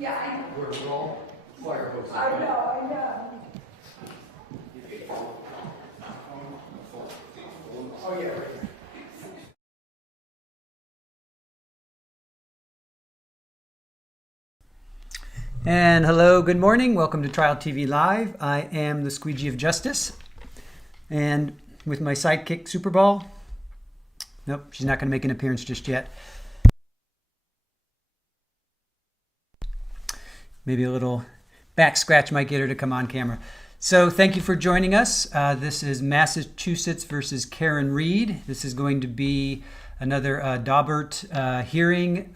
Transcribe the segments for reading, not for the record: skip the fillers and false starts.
Yeah, I know. We're all fire hoses. I know. Oh, yeah, right. And hello, good morning. Welcome to Trial TV Live. I am the Squeegee of Justice. And with my sidekick, Superball. Nope, she's not going to make an appearance just yet. Maybe a little back scratch might get her to come on camera. So thank you for joining us. This is Massachusetts versus Karen Reed. This is going to be another Daubert hearing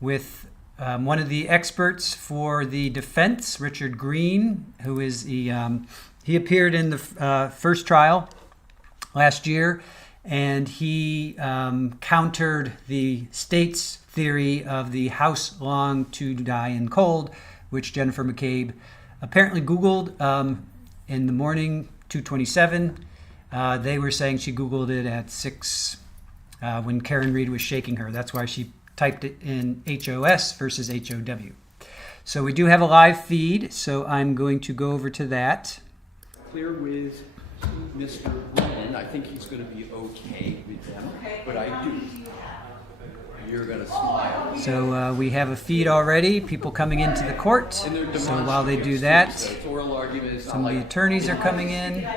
with one of the experts for the defense, Richard Greene, who is he appeared in the first trial last year, and he countered the state's theory of the house long to die in cold, which Jennifer McCabe apparently Googled in the morning, 2:27. They were saying she Googled it at 6 when Karen Reed was shaking her. That's why she typed it in HOS versus HOW. So we do have a live feed, so I'm going to go over to that. Clear with Mr. Brennan. I think he's going to be okay with them, but I do. You're going to smile. So we have a feed already, people coming into the court. So while they do that, some of the attorneys are coming in.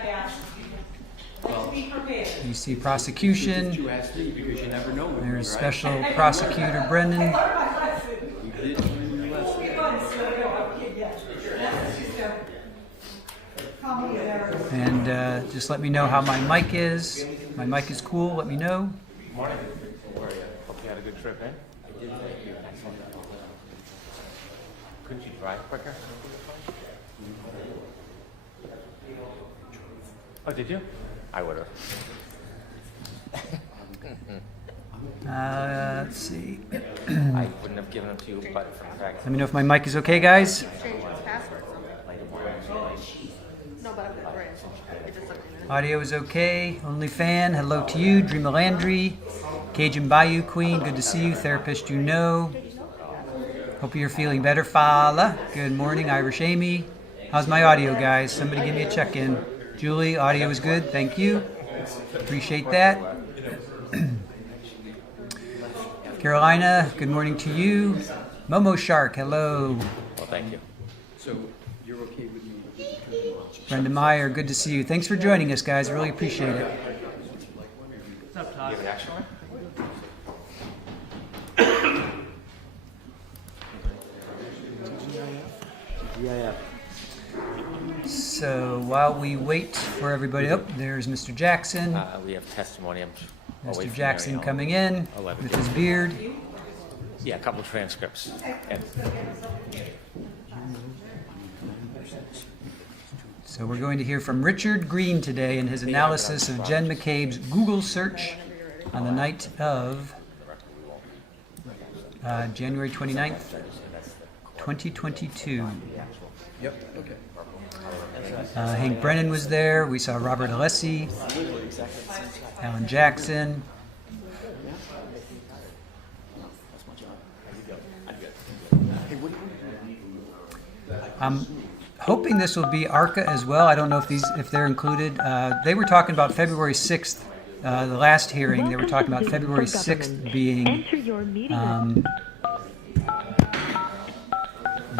You see prosecution. There's Special Prosecutor Brennan. And just let me know how my mic is. My mic is cool, let me know. Morning. How are you? Hope you had a good trip, eh? I did, thank you. Excellent. Couldn't you drive quicker? Oh, did you? I would have. Let's see. I wouldn't have given them to you, but for the fact Let me know if my mic is okay, guys. Change its password. No, but I'm right. It just looked Audio is okay. Only fan. Hello to you, Dreamer Landry, Cajun Bayou Queen. Good to see you, therapist. You know. Hope you're feeling better, Fala. Good morning, Irish Amy. How's my audio, guys? Somebody give me a check-in. Julie, audio is good. Thank you. Appreciate that. Carolina, good morning to you. Momo Shark, hello. well, thank you. So you're okay with me? Brenda Meyer, good to see you. Thanks for joining us, guys. Really appreciate it. You have an action one? Yeah. So while we wait for everybody, oh, there's Mr. Jackson. We have testimony. Mr. Jackson coming in with his beard. Yeah, a couple transcripts. And So we're going to hear from Richard Greene today in his analysis of Jen McCabe's Google search on the night of January 29th, 2022. Yep, okay. Hank Brennan was there. We saw Robert Alessi, Alan Jackson. I'm hoping this will be ARCA as well. I don't know if they're included. They were talking about February 6th, the last hearing. They were talking about February 6th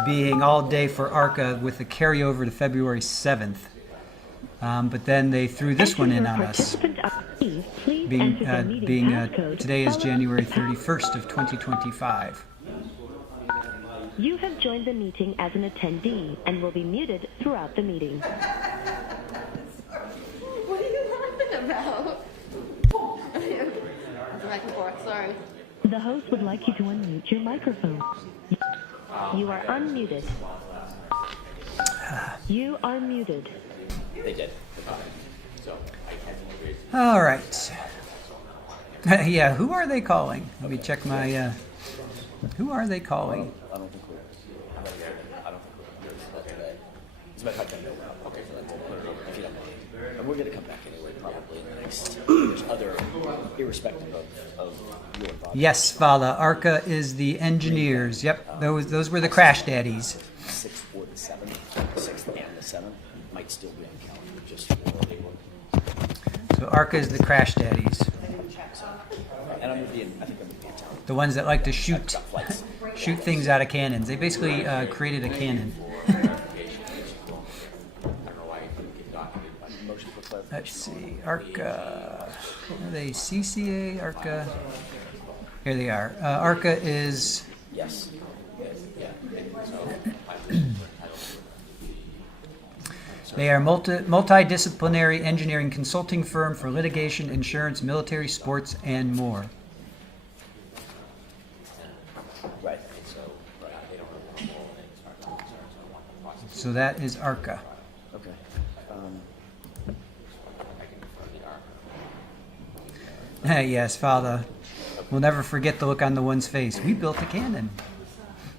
being all day for ARCA with a carryover to February 7th. But then they threw this one in on us, being today is January 31st of 2025. You have joined the meeting as an attendee and will be muted throughout the meeting. What are you laughing about? Back and forth, sorry. The host would like you to unmute your microphone. You are unmuted. You are muted. they did. So All right. Yeah, who are they calling? Let me check my. Who are they calling? I don't think we're. I don't think we're. It's about time. Okay, so then we'll put it over if you don't mind. And we're gonna come back anyway, probably in the next there's other, irrespective of your involvement. Yes, Father. ARCA is the engineers. Yep, those were the crash daddies. 6th or the 7th, 6th and the 7th might still be on calendar, just for labor. So ARCA is the crash daddies. And I think I'm gonna be in town. The ones that like to shoot Got flights. shoot things out of cannons. They basically created a cannon. Motion for clarification. Let's see, ARCA. Are they CCA, ARCA? Here they are. ARCA is Yes. they are multidisciplinary engineering consulting firm for litigation, insurance, military, sports, and more. Right. So that is ARCA. Okay. Yes, Father. We'll never forget the look on the one's face. We built a cannon.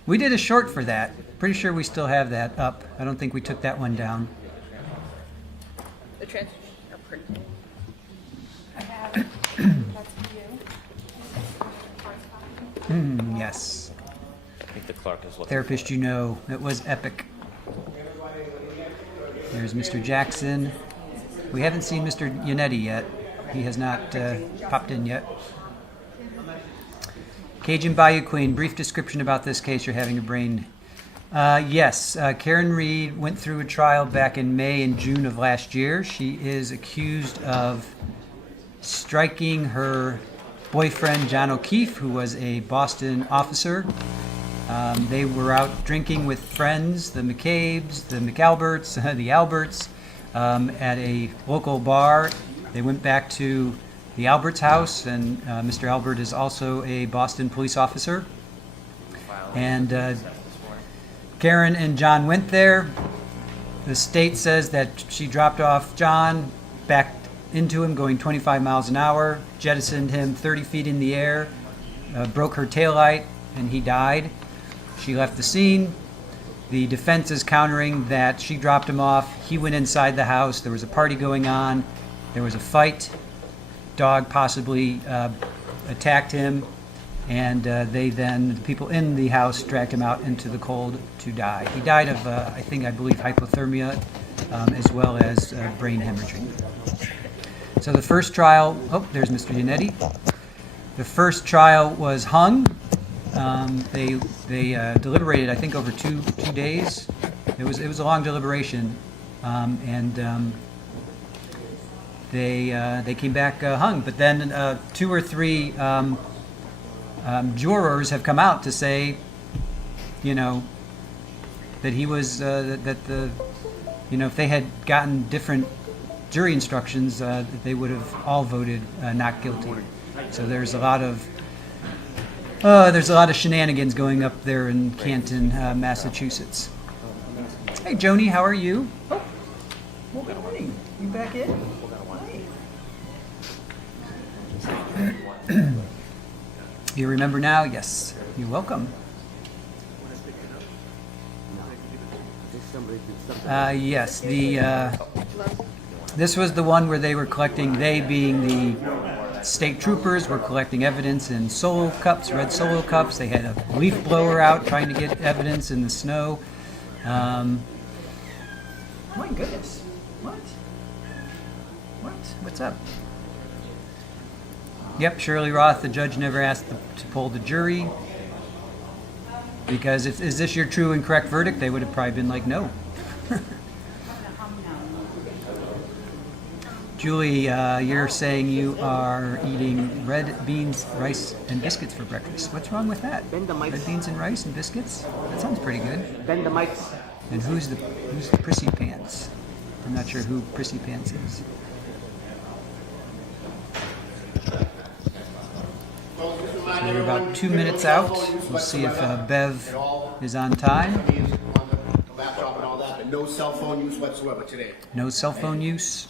We did a short for that. Pretty sure we still have that up. I don't think we took that one down. The trans are pretty. I have it. That's for you. Yes. I think the clerk is looking. Therapist, you know, it was epic. There's Mr. Jackson. We haven't seen Mr. Yannetti yet. He has not popped in yet. Cajun Bayou Queen, brief description about this case. You're having a brain. Yes, Karen Reed went through a trial back in May and June of last year. She is accused of striking her boyfriend, John O'Keefe, who was a Boston officer. They were out drinking with friends, the McCabes, the McAlberts, the Alberts, at a local bar. They went back to the Alberts' house, and Mr. Albert is also a Boston police officer. And Karen and John went there. The state says that she dropped off John, backed into him going 25 miles an hour, jettisoned him 30 feet in the air, broke her taillight, and he died. She left the scene. The defense is countering that she dropped him off. He went inside the house. There was a party going on. There was a fight. Dog possibly attacked him. And the people in the house dragged him out into the cold to die. He died of, I believe, hypothermia, as well as brain hemorrhaging. So the first trial, there's Mr. Yannetti. The first trial was hung. They deliberated, I think, over two days. It was a long deliberation, and they came back hung. But then 2 or 3 jurors have come out to say, that he was if they had gotten different jury instructions, that they would have all voted not guilty. So there's a lot of shenanigans going up there in Canton, Massachusetts. Hey, Joni, how are you? Oh, well, good morning. You back in? Hi. You remember now? Yes. You're welcome. Yes, this was the one where they were collecting, they being the state troopers, were collecting evidence in solo cups, red solo cups. They had a leaf blower out trying to get evidence in the snow. My goodness. What? What's up? Yep, Shirley Roth, the judge never asked to poll the jury. Because is this your true and correct verdict? They would have probably been like, no. Julie, you're saying you are eating red beans, rice, and biscuits for breakfast. What's wrong with that? Red beans and rice and biscuits? That sounds pretty good. Bend the mics. And who's the Prissy Pants? I'm not sure who Prissy Pants is. So we're about 2 minutes out. We'll see if Bev is on time. Laptop and all that, but no cell phone use whatsoever today. No cell phone use.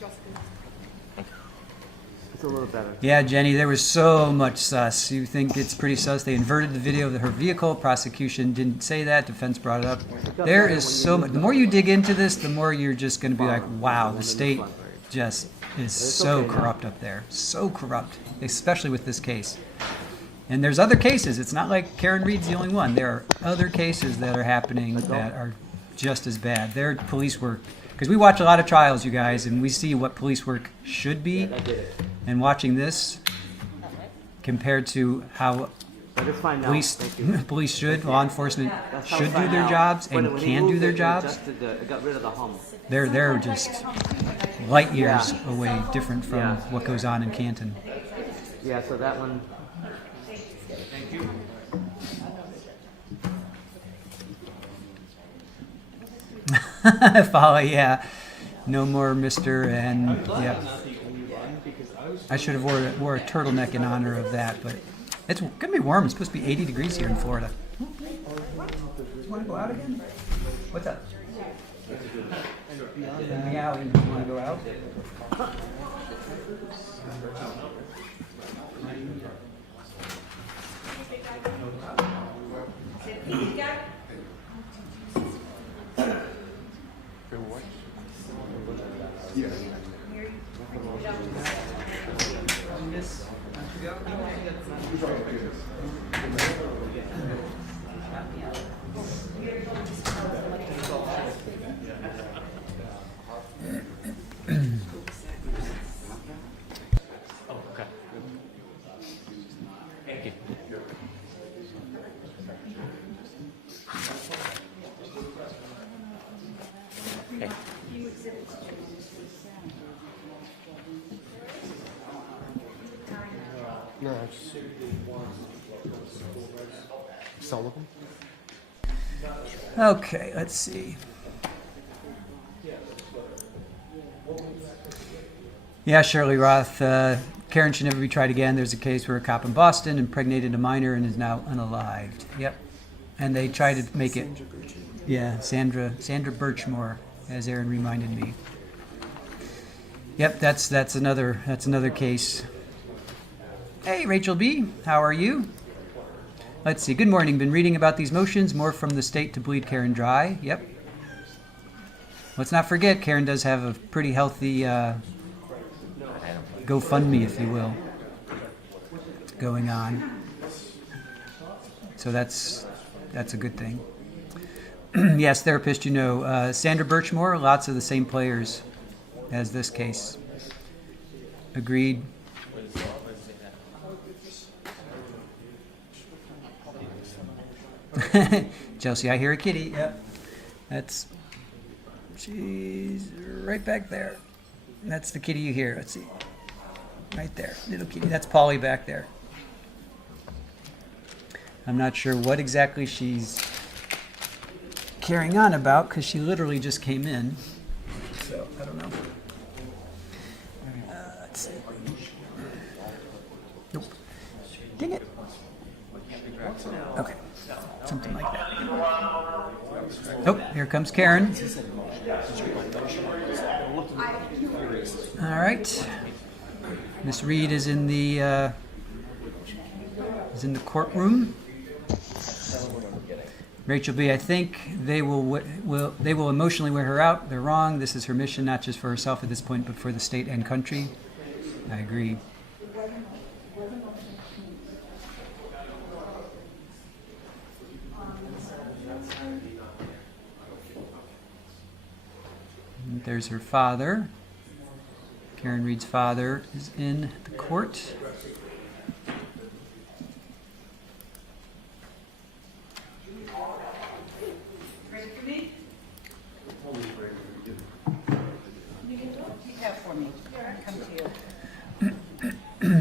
It's a little better. Yeah, Jenny, there was so much sus. You think it's pretty sus? They inverted the video of her vehicle. Prosecution didn't say that. Defense brought it up. There is so much. The more you dig into this, the more you're just going to be like, wow, the state just is so corrupt up there. So corrupt, especially with this case. And there's other cases. It's not like Karen Reed's the only one. There are other cases that are happening that are just as bad. Their police work, because we watch a lot of trials, you guys, and we see what police work should be. And watching this compared to how police should, law enforcement should do their jobs and can do their jobs, they're just light years away different from what goes on in Canton. Yeah, so that one. Thank you. Follow, yeah. No more Mr. and yeah. I should have wore a turtleneck in honor of that, but it's gonna be warm. It's supposed to be 80 degrees here in Florida. You want to go out again? What's up? Hang out. You want to go out? No, it's Sullivan. Okay, let's see. Yeah, Shirley Roth. Karen should never be tried again. There's a case where a cop in Boston impregnated a minor and is now unalived. Yep. And they tried to make it. Yeah, Sandra Birchmore, as Aaron reminded me. Yep, that's another case. Hey, Rachel B., how are you? Let's see. Good morning. Been reading about these motions. More from the state to bleed Karen dry. Yep. Let's not forget, Karen does have a pretty healthy GoFundMe, if you will, going on. So that's a good thing. Yes, therapist, you know. Sandra Birchmore, lots of the same players as this case. Agreed. Chelsea, I hear a kitty. Yep. She's right back there. That's the kitty you hear. Let's see. Right there. Little kitty. That's Polly back there. I'm not sure what exactly she's carrying on about because she literally just came in. So, I don't know. Let's see. Nope. Dang it. Okay. Something like that. Oh, here comes Karen. All right. Miss Reed is in the courtroom. Rachel B., I think they will emotionally wear her out. They're wrong. This is her mission, not just for herself at this point, but for the state and country. I agree. And there's her father. Karen Reed's father is in the court. Ready for me? Take that for me. Come to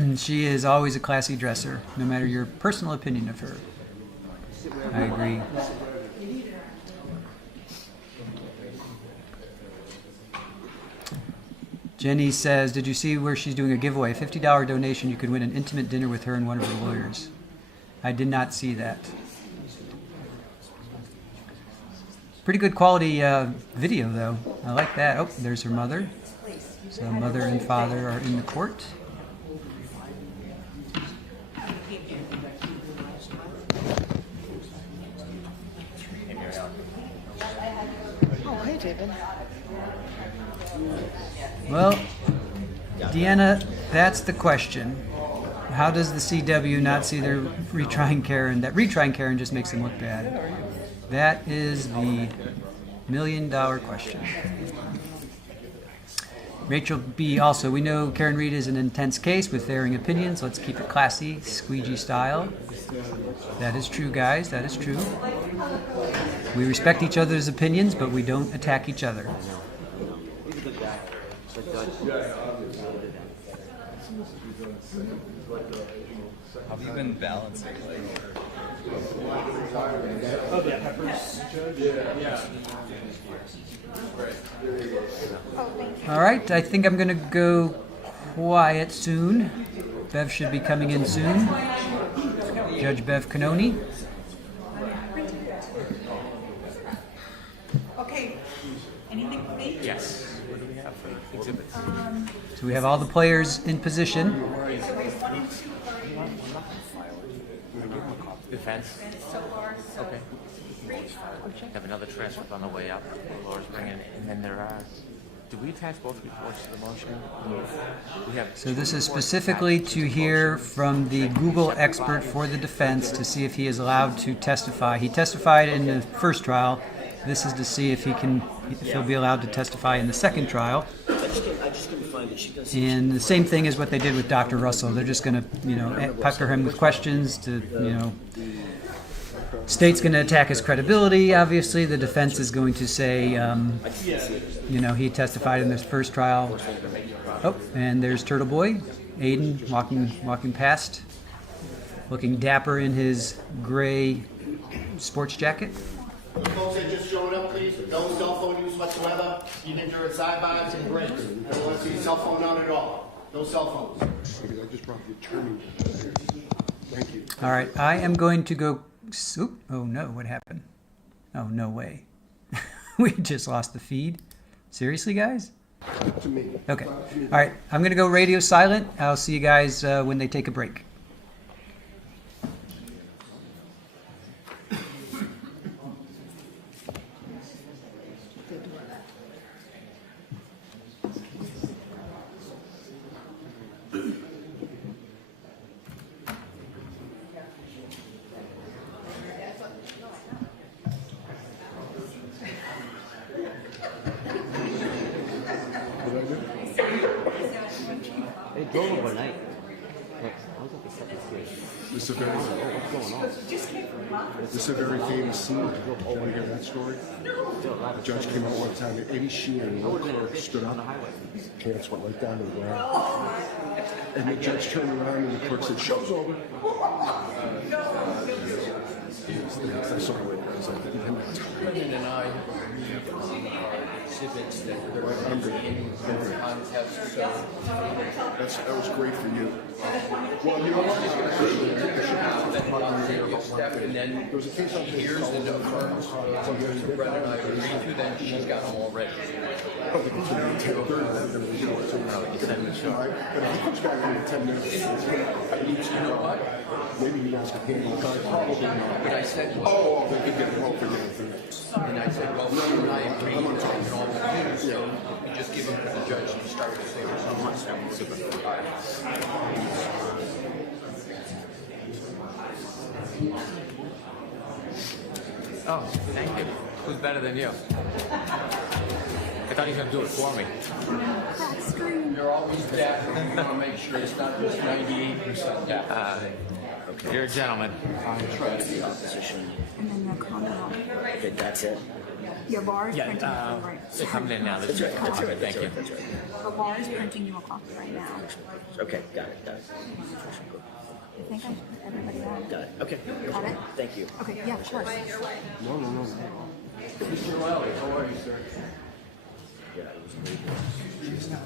you. She is always a classy dresser, no matter your personal opinion of her. I agree. Jenny says, did you see where she's doing a giveaway? A $50 donation, you could win an intimate dinner with her and one of her lawyers. I did not see that. Pretty good quality video, though. I like that. Oh, there's her mother. So mother and father are in the court. Oh, hey, David. Well, Deanna, that's the question. How does the CW not see their retrying Karen? That retrying Karen just makes them look bad. That is the million-dollar question. Rachel B. also, we know Karen Reed is an intense case with varying opinions. Let's keep it classy, squeegee style. That is true, guys. That is true. We respect each other's opinions, but we don't attack each other. Have you been balancing? All right, I think I'm going to go quiet soon. Bev should be coming in soon. Judge Bev Cannone. Okay, anything for me? Yes. What do we have for exhibits? So we have all the players in position. Defense. Okay. Have another transcript on the way up. Laura's bringing it, and then there are. Do we attach both reports to the motion? We have. So this is specifically to hear from the Google expert for the defense to see if he is allowed to testify. He testified in the first trial. This is to see if he'll be allowed to testify in the second trial. I just couldn't find it. She does. And the same thing is what they did with Dr. Russell. They're just going to, pepper him with questions to, State's going to attack his credibility, obviously. The defense is going to say, he testified in this first trial. Oh, and there's Turtle Boy, Aiden, walking past, looking dapper in his gray sports jacket. The folks that just showed up, please, no cell phone use whatsoever, even during sidebars and breaks. I don't want to see a cell phone out at all. No cell phones. I just brought the attorney. Thank you. All right, I am going to go. Oop, oh no, what happened? Oh, no way. We just lost the feed. Seriously, guys? To me. Okay. All right, I'm going to go radio silent. I'll see you guys when they take a break. They drove overnight. Look, I was at the second stage. This is a very, What's going on? this is a very famous scene. Do you want to hear that story? The judge came out one time, and Eddie Sheehan, one clerk, stood up. Pants went right down to the ground. And the judge turned around, and the clerk said, "Show's over." I saw it. I was like, Brennan and I exhibits that are in contest, so that was great for you. Well, you know what? and then There was a case on here's the affirms to Brennan and I agreed to, then she's got them already. But if he comes back in 10 minutes, You know what? maybe you guys can handle it. Probably not. But I said, Oh, they could get help for you. and I said, well, Brennan and I agreed to take it all the you, so you just give them to the judge and start to say what's Oh, thank you. Who's better than you? I thought he was going to do it for me. You're always back, and you want to make sure it's not just 98% death. You're a gentleman. The opposition. And then the Commonwealth. Okay, that's it. Your bar is printing you a right. They're coming in now. That's right. That's right. Thank you. That's right. The bar is printing you a copy right now. Okay, got it. Got it. I think I put everybody on. Got it. Okay. Got it? Thank you. Okay, yeah, of course. Mr. Lally, how are you, sir? Yeah, it was great. It's not.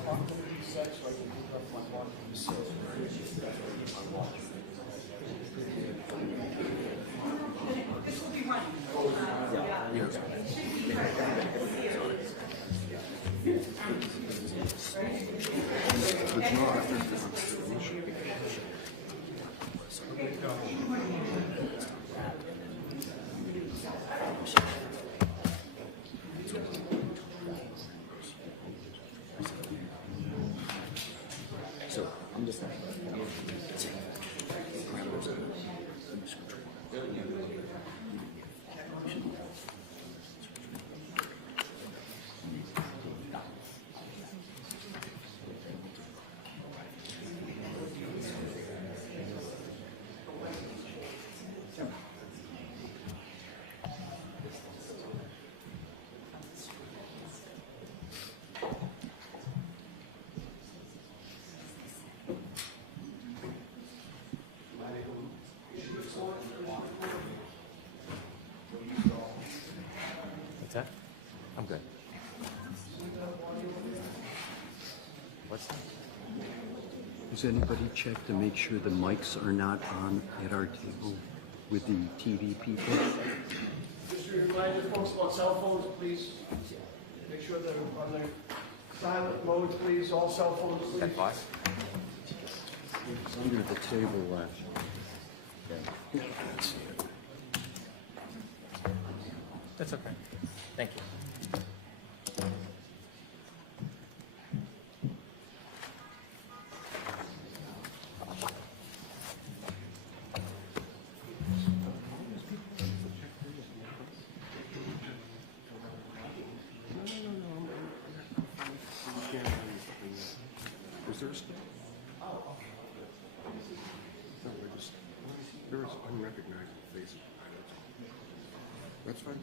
What's that? I'm good. What's that? Has anybody checked to make sure the mics are not on at our table with the TV people? Just a reminder, folks, about cell phones, please. Make sure they're on their silent mode, please. All cell phones, please. That boss? It's under the table left. That's okay. Thank you. Was there a stop? No, there was unrecognizable faces. That's fine.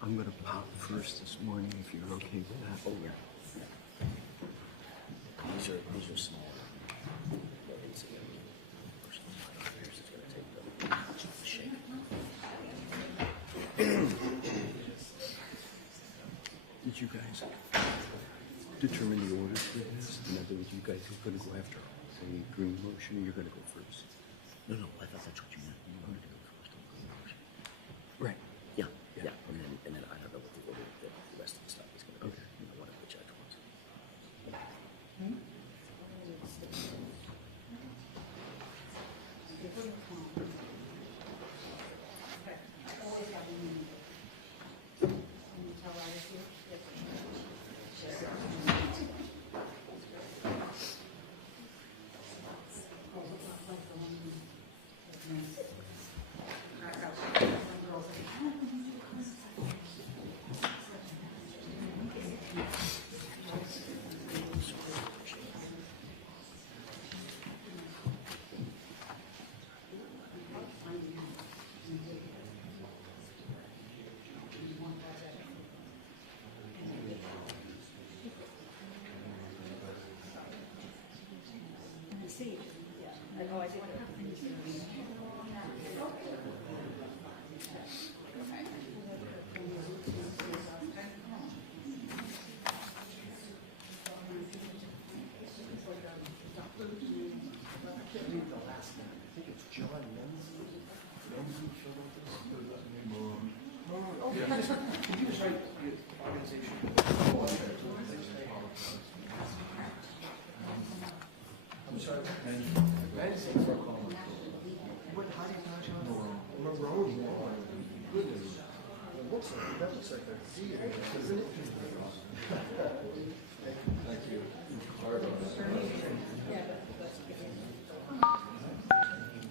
I'm gonna pop first this morning if you're okay with that. Oh, yeah. These are small. But it's gonna take them. Shake. Did you guys determine the order for this? In other words, you guys are gonna go after the green motion, or you're gonna go first? No, I thought that's what you meant. You wanted to go first on the motion. Right. Yeah. And then I don't know what the order of the rest of the stuff is gonna be. Okay. You know, one of which I want.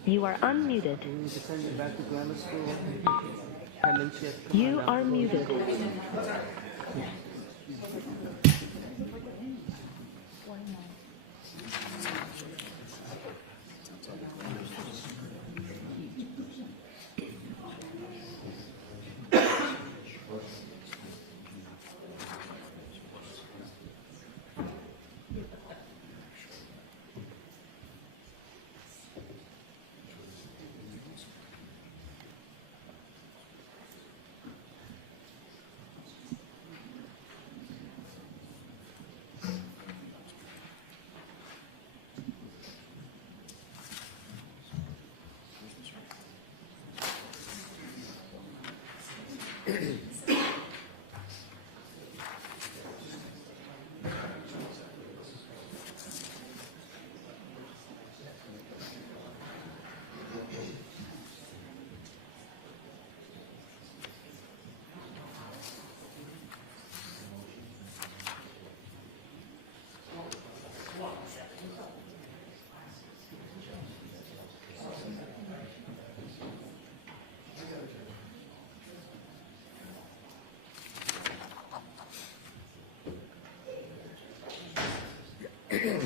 You are unmuted. We need to send it back to grammar school. Penmanship. You are muted. Okay,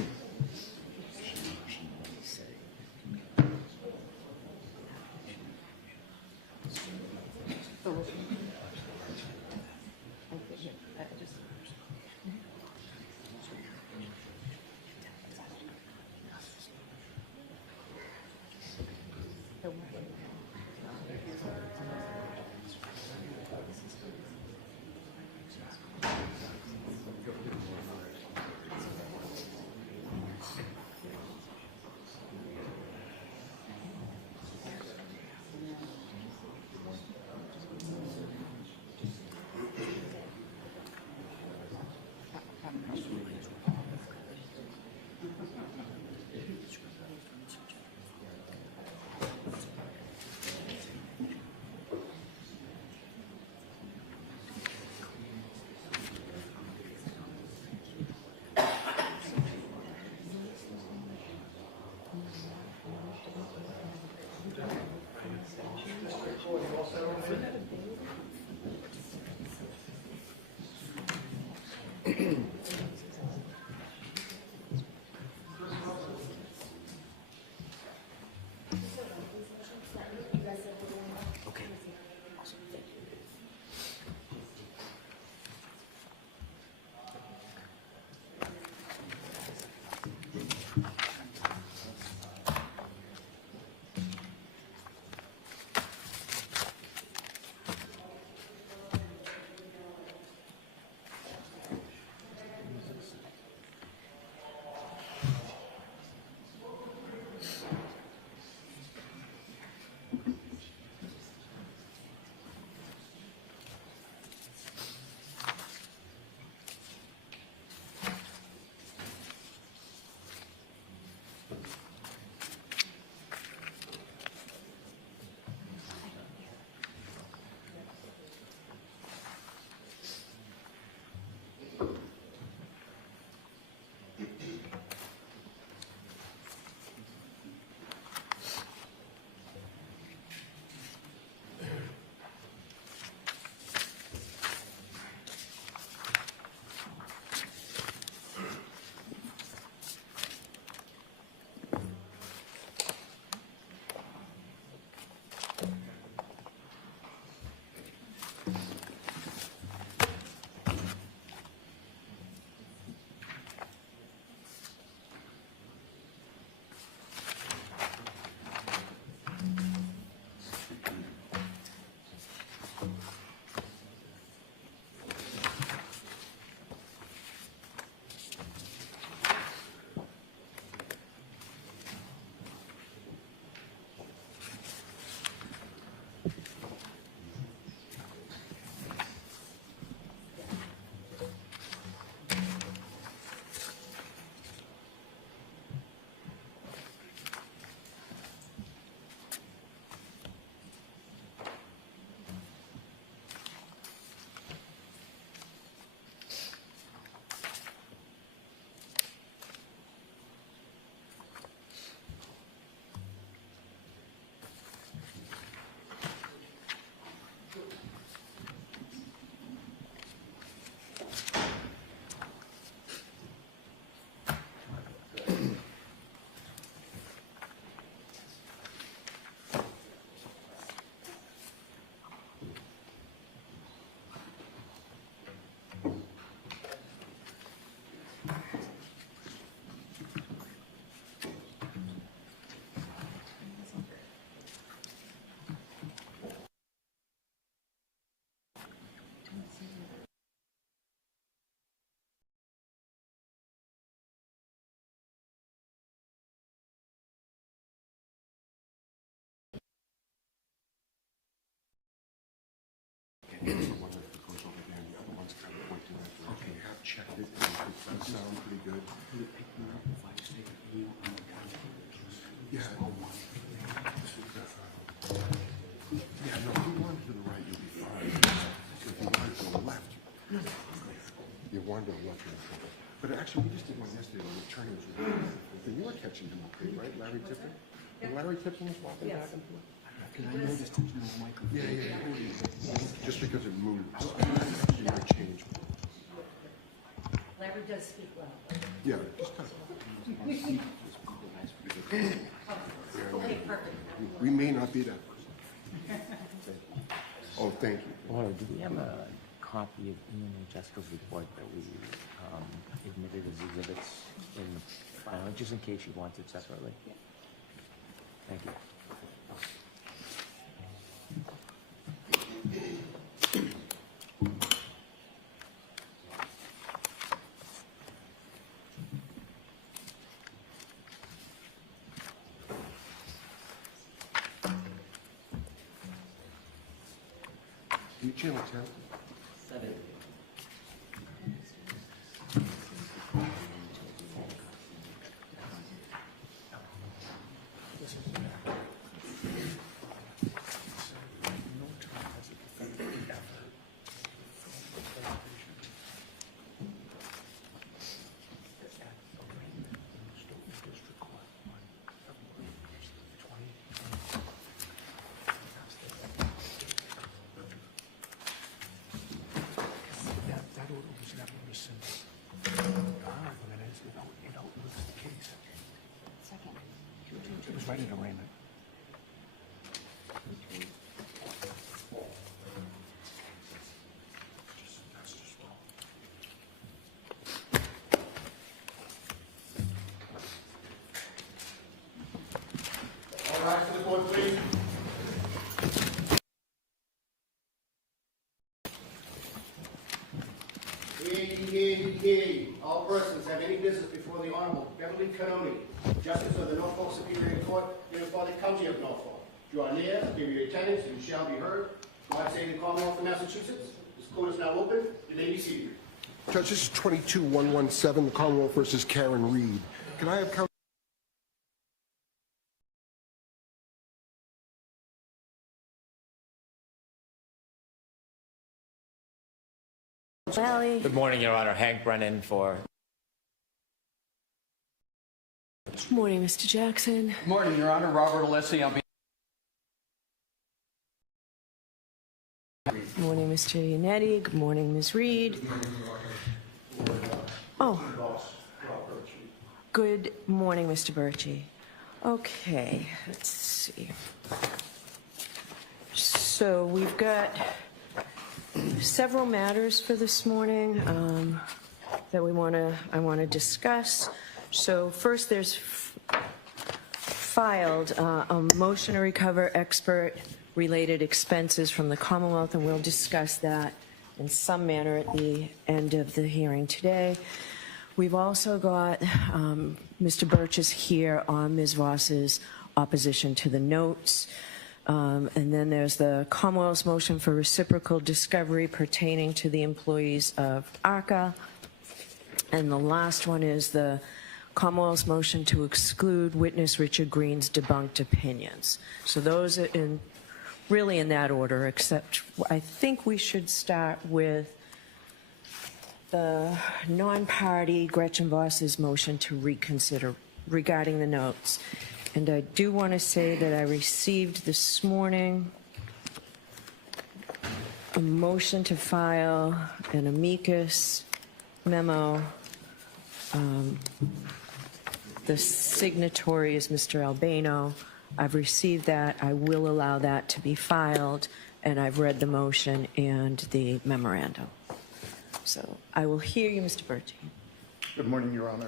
have checked it, and it does sound pretty good. Yeah. Yeah, no, if you wander to the right, you'll be fine. If you wander to the left, you wander to the left, you're in trouble. But actually, we just did one yesterday when the attorney was really good. And you were catching him okay, right? Larry Tipton? And Larry Tipton was walking back and forth? Because I noticed there's no microphone. Yeah. Just because it moves, it might change. Larry does speak well. Yeah, just kind Okay, perfect. we may not be that person. Oh, thank you. Laura, do we have a copy of Ian and Jessica's report that we admitted as exhibits in the file, just in case you want it separately? Thank you. You channel 10? It was right in arraignment. All right, to the court, please. Hear. All persons have any business before the Honorable Beverly Cannone, Justice of the Norfolk Superior Court, in the County of Norfolk. Draw near, give your attendance, and you shall be heard. God save the Commonwealth of Massachusetts. This court is now open. You may be seated. Judge, this is 22-117, the Commonwealth versus Karen Reed. Can I have counsel? Good morning, Your Honor. Hank Brennan for... Good morning, Mr. Jackson. Good morning, Your Honor. Robert Alessi on behalf. Good morning, Mr. Yannetti. Good morning, Ms. Reed. Oh. Good morning, Mr. Bertsche. Okay, let's see. So we've got several matters for this morning that I want to discuss. So first, there's filed a motion to recover expert-related expenses from the Commonwealth, and we'll discuss that in some manner at the end of the hearing today. We've also got Mr. Bertsche's here on Ms. Voss's opposition to the notes. And then there's the Commonwealth's motion for reciprocal discovery pertaining to the employees of ARCA. And the last one is the Commonwealth's motion to exclude witness Richard Greene's debunked opinions. So those are really in that order, except I think we should start with the non-party Gretchen Voss's motion to reconsider regarding the notes. And I do want to say that I received this morning a motion to file an amicus memo. The signatory is Mr. Albano. I've received that. I will allow that to be filed, and I've read the motion and the memorandum. So I will hear you, Mr. Bertsche. Good morning, Your Honor.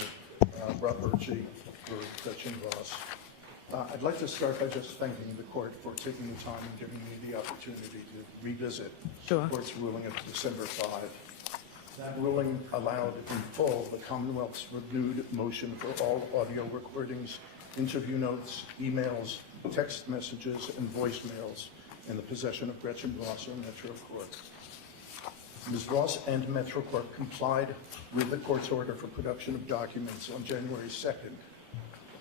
Rob Bertsche for Gretchen Voss. I'd like to start by just thanking the court for taking the time and giving me the opportunity to revisit the court's ruling of December 5. That ruling allowed in full the Commonwealth's renewed motion for all audio recordings, interview notes, emails, text messages, and voicemails in the possession of Gretchen Voss or Metro Court. Ms. Voss and Metro Court complied with the court's order for production of documents on January 2nd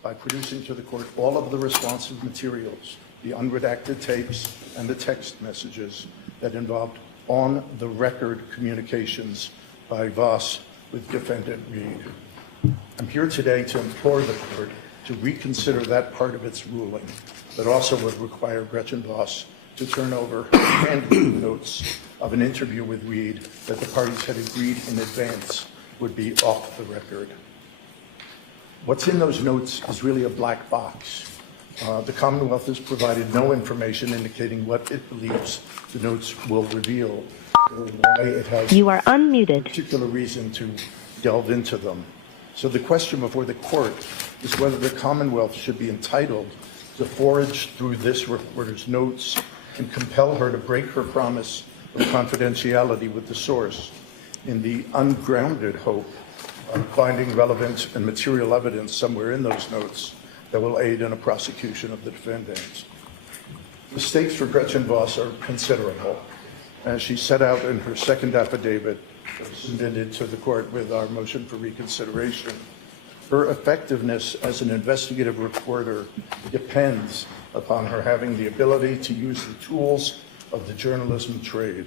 by producing to the court all of the responsive materials, the unredacted tapes and the text messages that involved on-the-record communications by Voss with defendant Reed. I'm here today to implore the court to reconsider that part of its ruling, but also would require Gretchen Voss to turn over handwritten notes of an interview with Reed that the parties had agreed in advance would be off the record. What's in those notes is really a black box. The Commonwealth has provided no information indicating what it believes the notes will reveal, or why it has You are unmuted. particular reason to delve into them. So the question before the court is whether the Commonwealth should be entitled to forage through this reporter's notes and compel her to break her promise of confidentiality with the source in the ungrounded hope of finding relevant and material evidence somewhere in those notes that will aid in a prosecution of the defendants. The stakes for Gretchen Voss are considerable. As she set out in her second affidavit submitted to the court with our motion for reconsideration, her effectiveness as an investigative reporter depends upon her having the ability to use the tools of the journalism trade,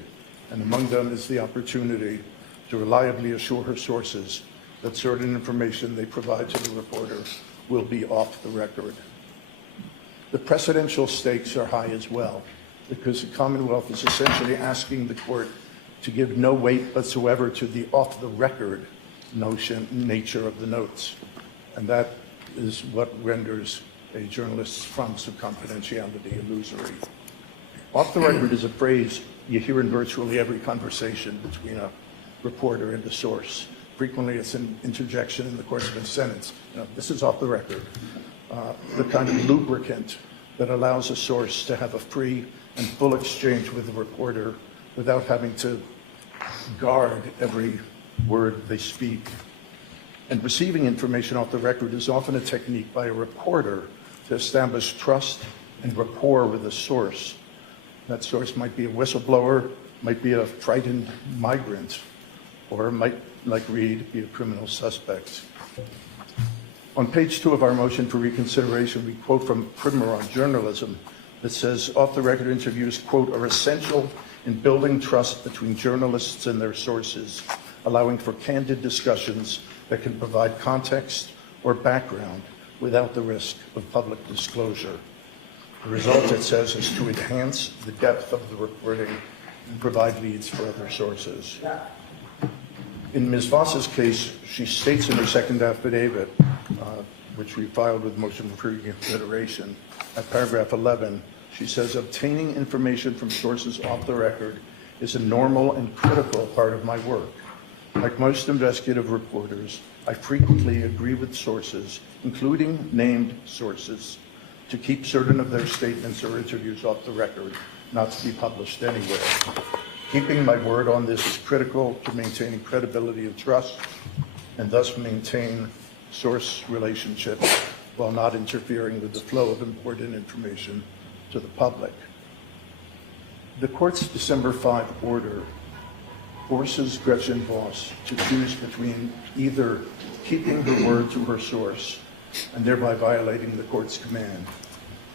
and among them is the opportunity to reliably assure her sources that certain information they provide to the reporter will be off the record. The precedential stakes are high as well, because the Commonwealth is essentially asking the court to give no weight whatsoever to the off-the-record nature of the notes. And that is what renders a journalist's promise of confidentiality illusory. Off the record is a phrase you hear in virtually every conversation between a reporter and a source. Frequently, it's an interjection in the course of a sentence. This is off the record. The kind of lubricant that allows a source to have a free and full exchange with the reporter without having to guard every word they speak. And receiving information off the record is often a technique by a reporter to establish trust and rapport with a source. That source might be a whistleblower, might be a frightened migrant, or might, like Reed, be a criminal suspect. On page 2 of our motion for reconsideration, we quote from a primer on journalism that says, off-the-record interviews, quote, are essential in building trust between journalists and their sources, allowing for candid discussions that can provide context or background without the risk of public disclosure. The result, it says, is to enhance the depth of the reporting and provide leads for other sources. In Ms. Voss's case, she states in her second affidavit, which we filed with motion for reconsideration, at paragraph 11, she says, obtaining information from sources off the record is a normal and critical part of my work. Like most investigative reporters, I frequently agree with sources, including named sources, to keep certain of their statements or interviews off the record, not to be published anywhere. Keeping my word on this is critical to maintaining credibility and trust, and thus maintain source relationships while not interfering with the flow of important information to the public. The court's December 5 order forces Gretchen Voss to choose between either keeping her word to her source and thereby violating the court's command,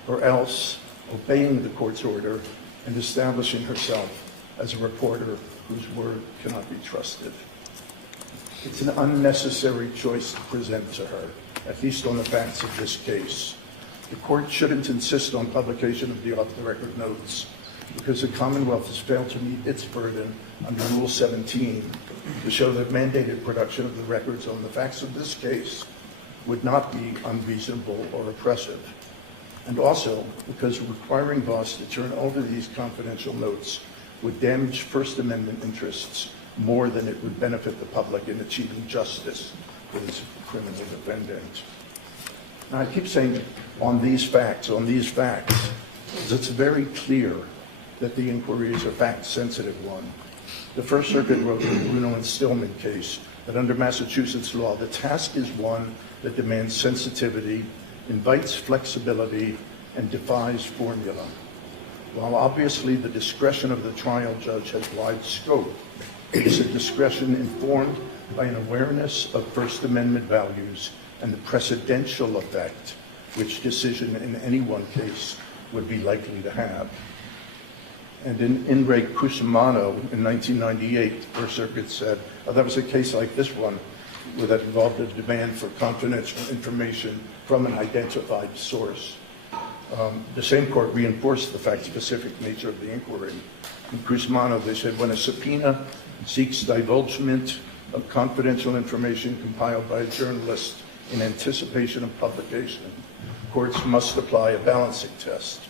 or else obeying the court's order and establishing herself as a reporter whose word cannot be trusted. It's an unnecessary choice to present to her, at least on the facts of this case. The court shouldn't insist on publication of the off-the-record notes because the Commonwealth has failed to meet its burden under Rule 17 to show that mandated production of the records on the facts of this case would not be unreasonable or oppressive. And also because requiring Voss to turn over these confidential notes would damage First Amendment interests more than it would benefit the public in achieving justice for this criminal defendant. Now, I keep saying on these facts, because it's very clear that the inquiry is a fact-sensitive one. The First Circuit wrote in the Bruno and Stillman case that under Massachusetts law, the task is one that demands sensitivity, invites flexibility, and defies formula. While obviously the discretion of the trial judge has wide scope, it is a discretion informed by an awareness of First Amendment values and the precedential effect which decision in any one case would be likely to have. And in Re Cusimano in 1998, the First Circuit said, that was a case like this one, where that involved a demand for confidential information from an identified source. The same court reinforced the fact-specific nature of the inquiry. In Cusimano, they said, when a subpoena seeks divulgement of confidential information compiled by a journalist in anticipation of publication, courts must apply a balancing test.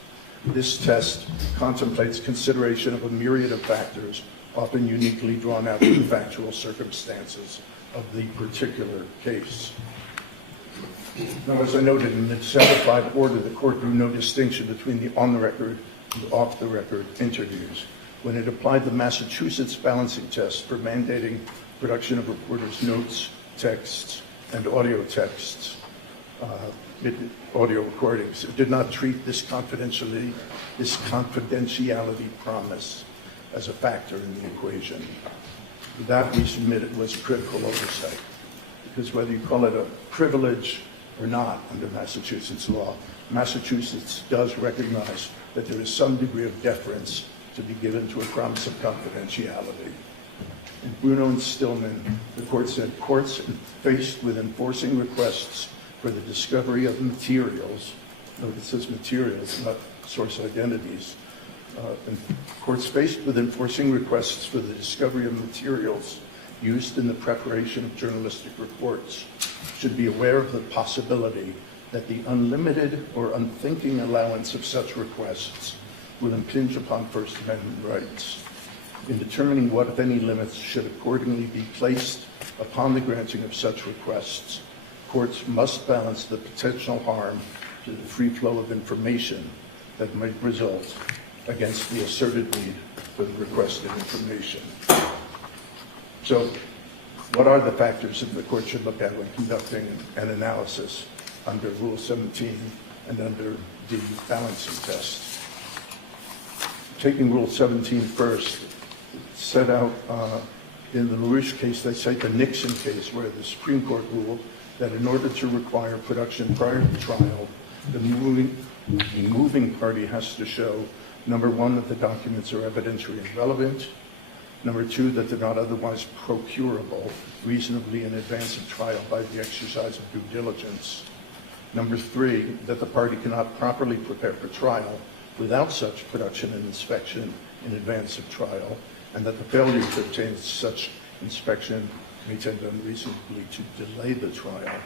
This test contemplates consideration of a myriad of factors, often uniquely drawn out from the factual circumstances of the particular case. Now, as I noted in the December 5 order, the court drew no distinction between the on-the-record and off-the-record interviews. When it applied the Massachusetts balancing test for mandating production of reporters' notes, texts, and audio texts, audio recordings, it did not treat this confidentiality promise as a factor in the equation. That, we submitted, was critical oversight, because whether you call it a privilege or not under Massachusetts law, Massachusetts does recognize that there is some degree of deference to be given to a promise of confidentiality. In Bruno and Stillman, the court said courts faced with enforcing requests for the discovery of materials, note it says materials, not source identities, and courts faced with enforcing requests for the discovery of materials used in the preparation of journalistic reports should be aware of the possibility that the unlimited or unthinking allowance of such requests will impinge upon First Amendment rights. In determining what, if any, limits should accordingly be placed upon the granting of such requests, courts must balance the potential harm to the free flow of information that might result against the asserted need for the requested information. So, what are the factors that the court should look at when conducting an analysis under Rule 17 and under the balancing test? Taking Rule 17 first, set out in the LaRouche case, they cite the Nixon case, where the Supreme Court ruled that in order to require production prior to trial, the moving party has to show, number one, that the documents are evidentiary and relevant, number two, that they're not otherwise procurable reasonably in advance of trial by the exercise of due diligence, number three, that the party cannot properly prepare for trial without such production and inspection in advance of trial, and that the failure to obtain such inspection may tend unreasonably to delay the trial,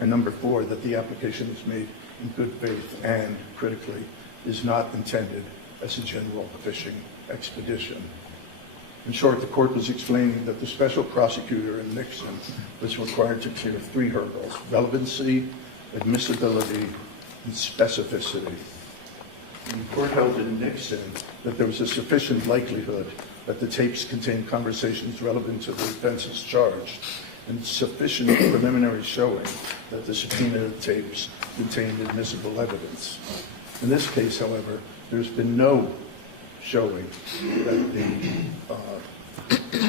and number four, that the application is made in good faith and, critically, is not intended as a general fishing expedition. In short, the court was explaining that the special prosecutor in Nixon was required to clear three hurdles: relevancy, admissibility, and specificity. And the court held in Nixon that there was a sufficient likelihood that the tapes contained conversations relevant to the offenses charged, and sufficient preliminary showing that the subpoenaed tapes contained admissible evidence. In this case, however, there's been no showing that the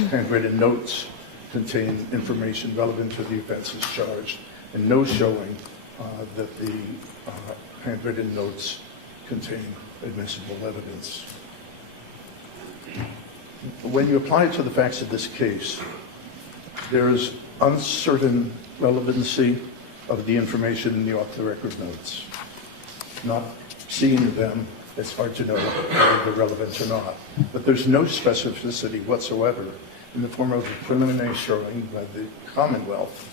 handwritten notes contain information relevant to the offenses charged, and no showing that the handwritten notes contain admissible evidence. When you apply it to the facts of this case, there is uncertain relevancy of the information in the off-the-record notes. Not seeing them, it's hard to know whether they're relevant or not. But there's no specificity whatsoever in the form of a preliminary showing by the Commonwealth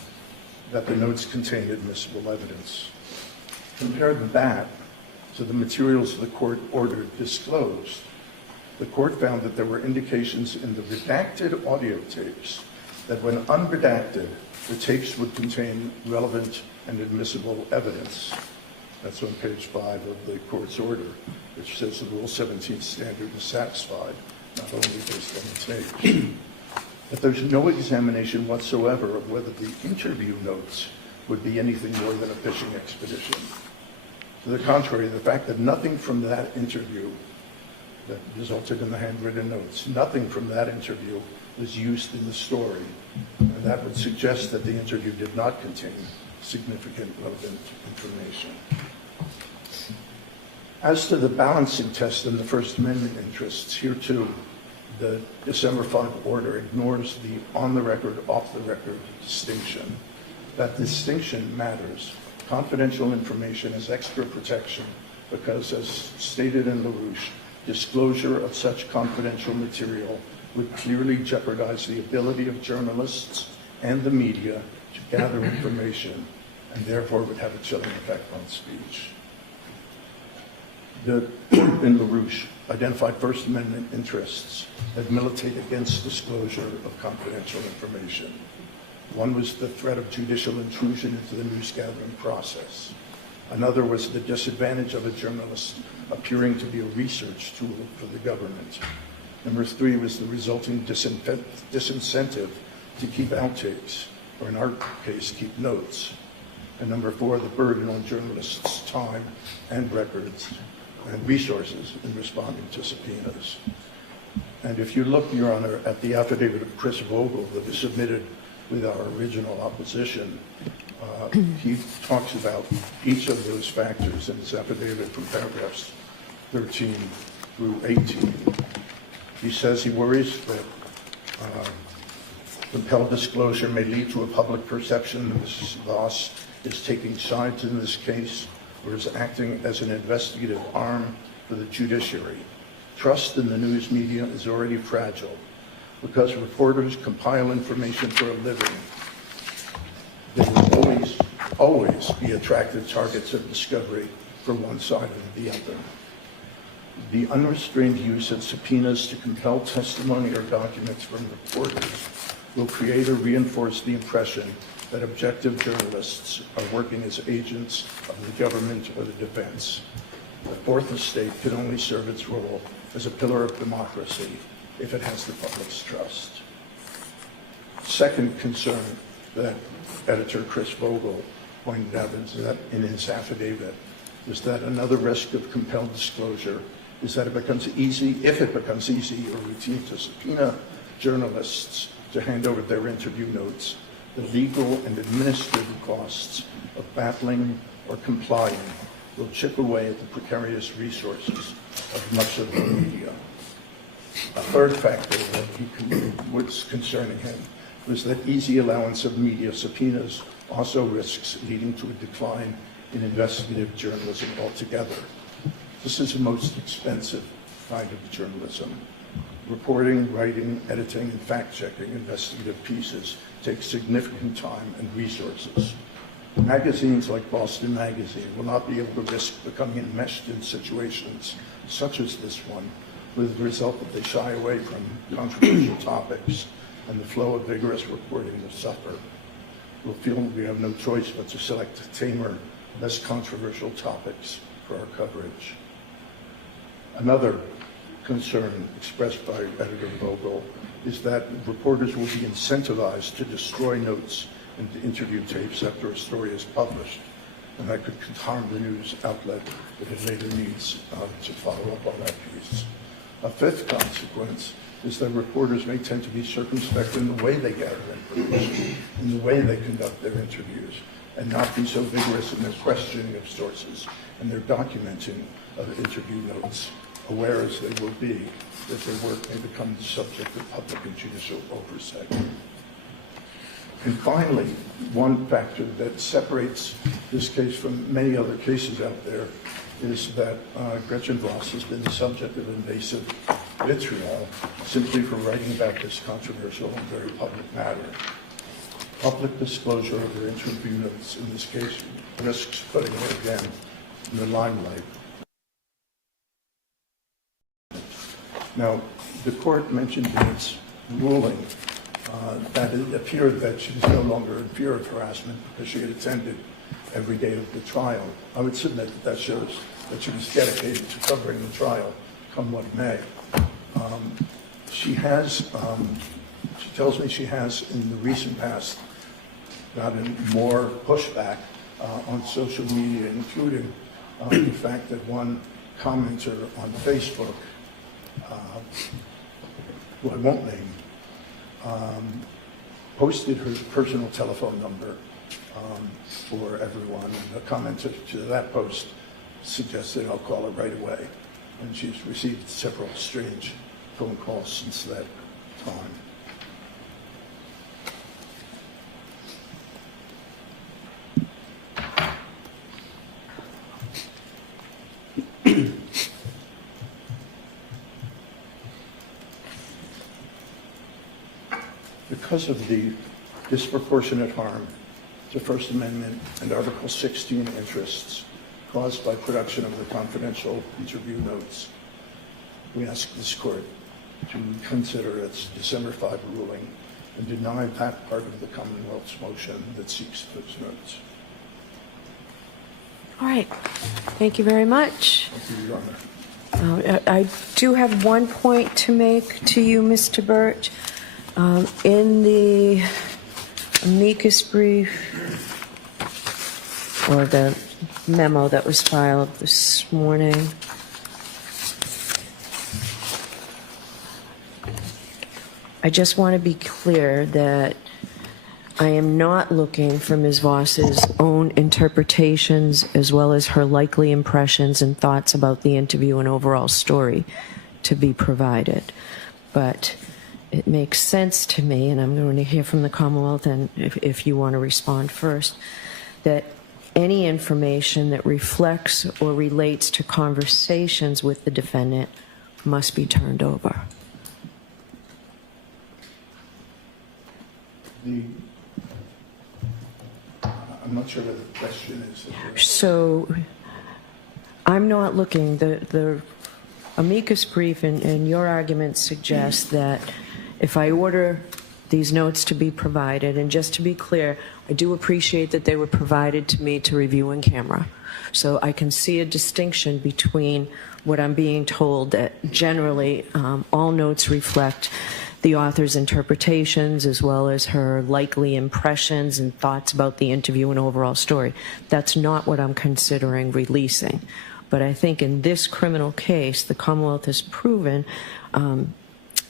that the notes contain admissible evidence. Compare that to the materials the court ordered disclosed. The court found that there were indications in the redacted audio tapes that when unredacted, the tapes would contain relevant and admissible evidence. That's on page 5 of the court's order, which says the Rule 17 standard is satisfied, not only based on the tapes. But there's no examination whatsoever of whether the interview notes would be anything more than a fishing expedition. To the contrary, the fact that nothing from that interview that resulted in the handwritten notes, nothing from that interview was used in the story. And that would suggest that the interview did not contain significant relevant information. As to the balancing test and the First Amendment interests, here too, the December 5 order ignores the on-the-record, off-the-record distinction. That distinction matters. Confidential information is extra protection because, as stated in LaRouche, disclosure of such confidential material would clearly jeopardize the ability of journalists and the media to gather information, and therefore would have a chilling effect on speech. The court in LaRouche identified First Amendment interests that militate against disclosure of confidential information. One was the threat of judicial intrusion into the news-gathering process. Another was the disadvantage of a journalist appearing to be a research tool for the government. Number 3 was the resulting disincentive to keep outtakes, or in our case, keep notes. And number 4, the burden on journalists' time and records and resources in responding to subpoenas. And if you look, Your Honor, at the affidavit of Chris Vogel that was submitted with our original opposition, he talks about each of those factors in his affidavit from paragraphs 13 through 18. He says he worries that compelled disclosure may lead to a public perception that Mrs. Voss is taking sides in this case or is acting as an investigative arm for the judiciary. Trust in the news media is already fragile because reporters compile information for a living. They will always be attractive targets of discovery for one side or the other. The unrestrained use of subpoenas to compel testimony or documents from reporters will create or reinforce the impression that objective journalists are working as agents of the government or the defense. The Fourth Estate can only serve its role as a pillar of democracy if it has the public's trust. Second concern that editor Chris Vogel pointed out in his affidavit is that another risk of compelled disclosure is that if it becomes easy or routine to subpoena journalists to hand over their interview notes, the legal and administrative costs of battling or complying will chip away at the precarious resources of much of the media. A third factor that was concerning him was that easy allowance of media subpoenas also risks leading to a decline in investigative journalism altogether. This is the most expensive kind of journalism. Reporting, writing, editing, and fact-checking investigative pieces take significant time and resources. Magazines like Boston Magazine will not be able to risk becoming enmeshed in situations such as this one, with the result that they shy away from controversial topics and the flow of vigorous reporting will suffer. We'll feel we have no choice but to select tamer, less controversial topics for our coverage. Another concern expressed by Editor Vogel is that reporters will be incentivized to destroy notes and interview tapes after a story is published, and that could harm the news outlet if it later needs to follow up on that piece. A fifth consequence is that reporters may tend to be circumspect in the way they gather information, in the way they conduct their interviews, and not be so vigorous in their questioning of sources and their documenting of interview notes, aware as they will be that their work may become the subject of public and judicial oversight. And finally, one factor that separates this case from many other cases out there is that Gretchen Voss has been the subject of invasive vitriol simply for writing about this controversial and very public matter. Public disclosure of her interview notes in this case risks putting her again in the limelight. Now, the court mentioned in its ruling that it appeared that she was no longer in fear of harassment because she had attended every day of the trial. I would submit that that shows that she was dedicated to covering the trial, come what may. She tells me she has, in the recent past, gotten more pushback on social media, including the fact that one commenter on Facebook, who I won't name, posted her personal telephone number for everyone, and the commenter to that post suggested I'll call her right away. And she's received several strange phone calls since that time. because of the disproportionate harm to First Amendment and Article 16 interests caused by production of the confidential interview notes, we ask this court to consider its December 5 ruling and deny that part of the Commonwealth's motion that seeks those notes. All right. Thank you very much. Thank you, Your Honor. I do have one point to make to you, Mr. Bertsche. In the amicus brief, or the memo that was filed this morning, I just want to be clear that I am not looking for Ms. Voss's own interpretations as well as her likely impressions and thoughts about the interview and overall story to be provided. But it makes sense to me, and I'm going to hear from the Commonwealth, and if you want to respond first, that any information that reflects or relates to conversations with the defendant must be turned over. I'm not sure what the question is. So I'm not looking, the amicus brief and your argument suggests that if I order these notes to be provided, and just to be clear, I do appreciate that they were provided to me to review in camera. So I can see a distinction between what I'm being told that generally all notes reflect the author's interpretations as well as her likely impressions and thoughts about the interview and overall story. That's not what I'm considering releasing. But I think in this criminal case, the Commonwealth has proven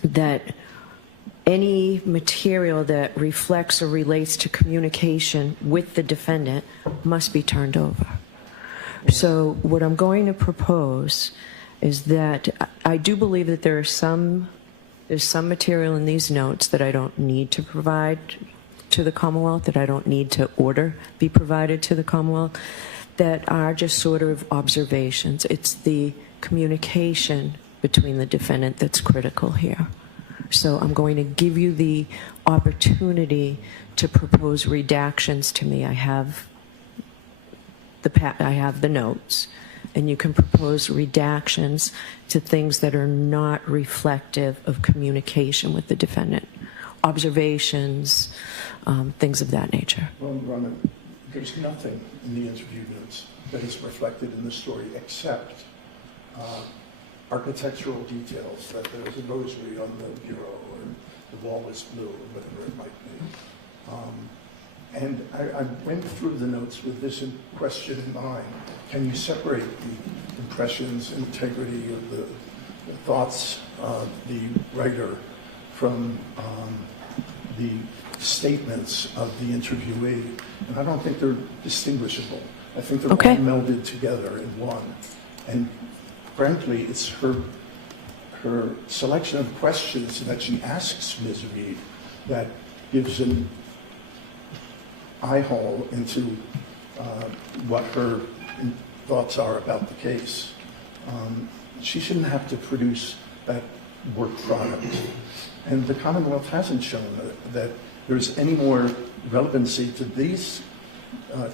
that any material that reflects or relates to communication with the defendant must be turned over. So what I'm going to propose is that I do believe that there's some material in these notes that I don't need to provide to the Commonwealth, that I don't need to order be provided to the Commonwealth, that are just sort of observations. It's the communication between the defendant that's critical here. So I'm going to give you the opportunity to propose redactions to me. I have the notes, and you can propose redactions to things that are not reflective of communication with the defendant. Observations, things of that nature. Well, Ronna, there's nothing in the interview notes that is reflected in the story except architectural details, that there was a rosary on the bureau, or the wall was blue, or whatever it might be. And I went through the notes with this question in mind. Can you separate the impressions, integrity of the thoughts of the writer from the statements of the interviewee? And I don't think they're distinguishable. I think they're all melded together in one. And frankly, it's her selection of questions that she asks Ms. Reed that gives an eye hole into what her thoughts are about the case. She shouldn't have to produce that work product. And the Commonwealth hasn't shown that there's any more relevancy to these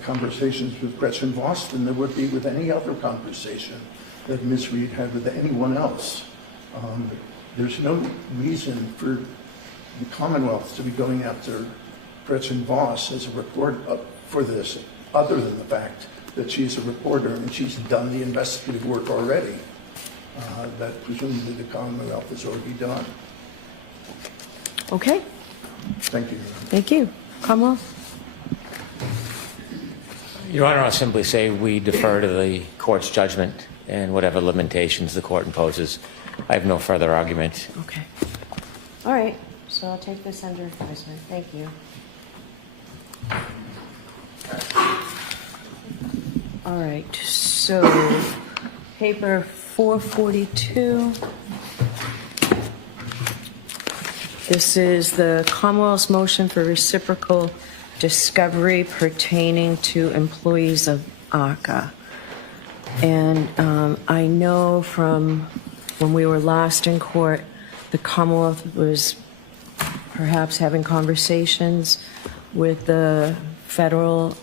conversations with Gretchen Voss than there would be with any other conversation that Ms. Reed had with anyone else. There's no reason for the Commonwealth to be going after Gretchen Voss as a reporter for this, other than the fact that she's a reporter and she's done the investigative work already that presumably the Commonwealth has already done. Okay. Thank you. Thank you. Commonwealth? Your Honor, I'll simply say we defer to the court's judgment and whatever limitations the court imposes. I have no further argument. Okay. All right. So I'll take this under advisement. Thank you. All right. So paper 442. This is the Commonwealth's motion for reciprocal discovery pertaining to employees of ARCA. And I know from when we were last in court, the Commonwealth was perhaps having conversations with the federal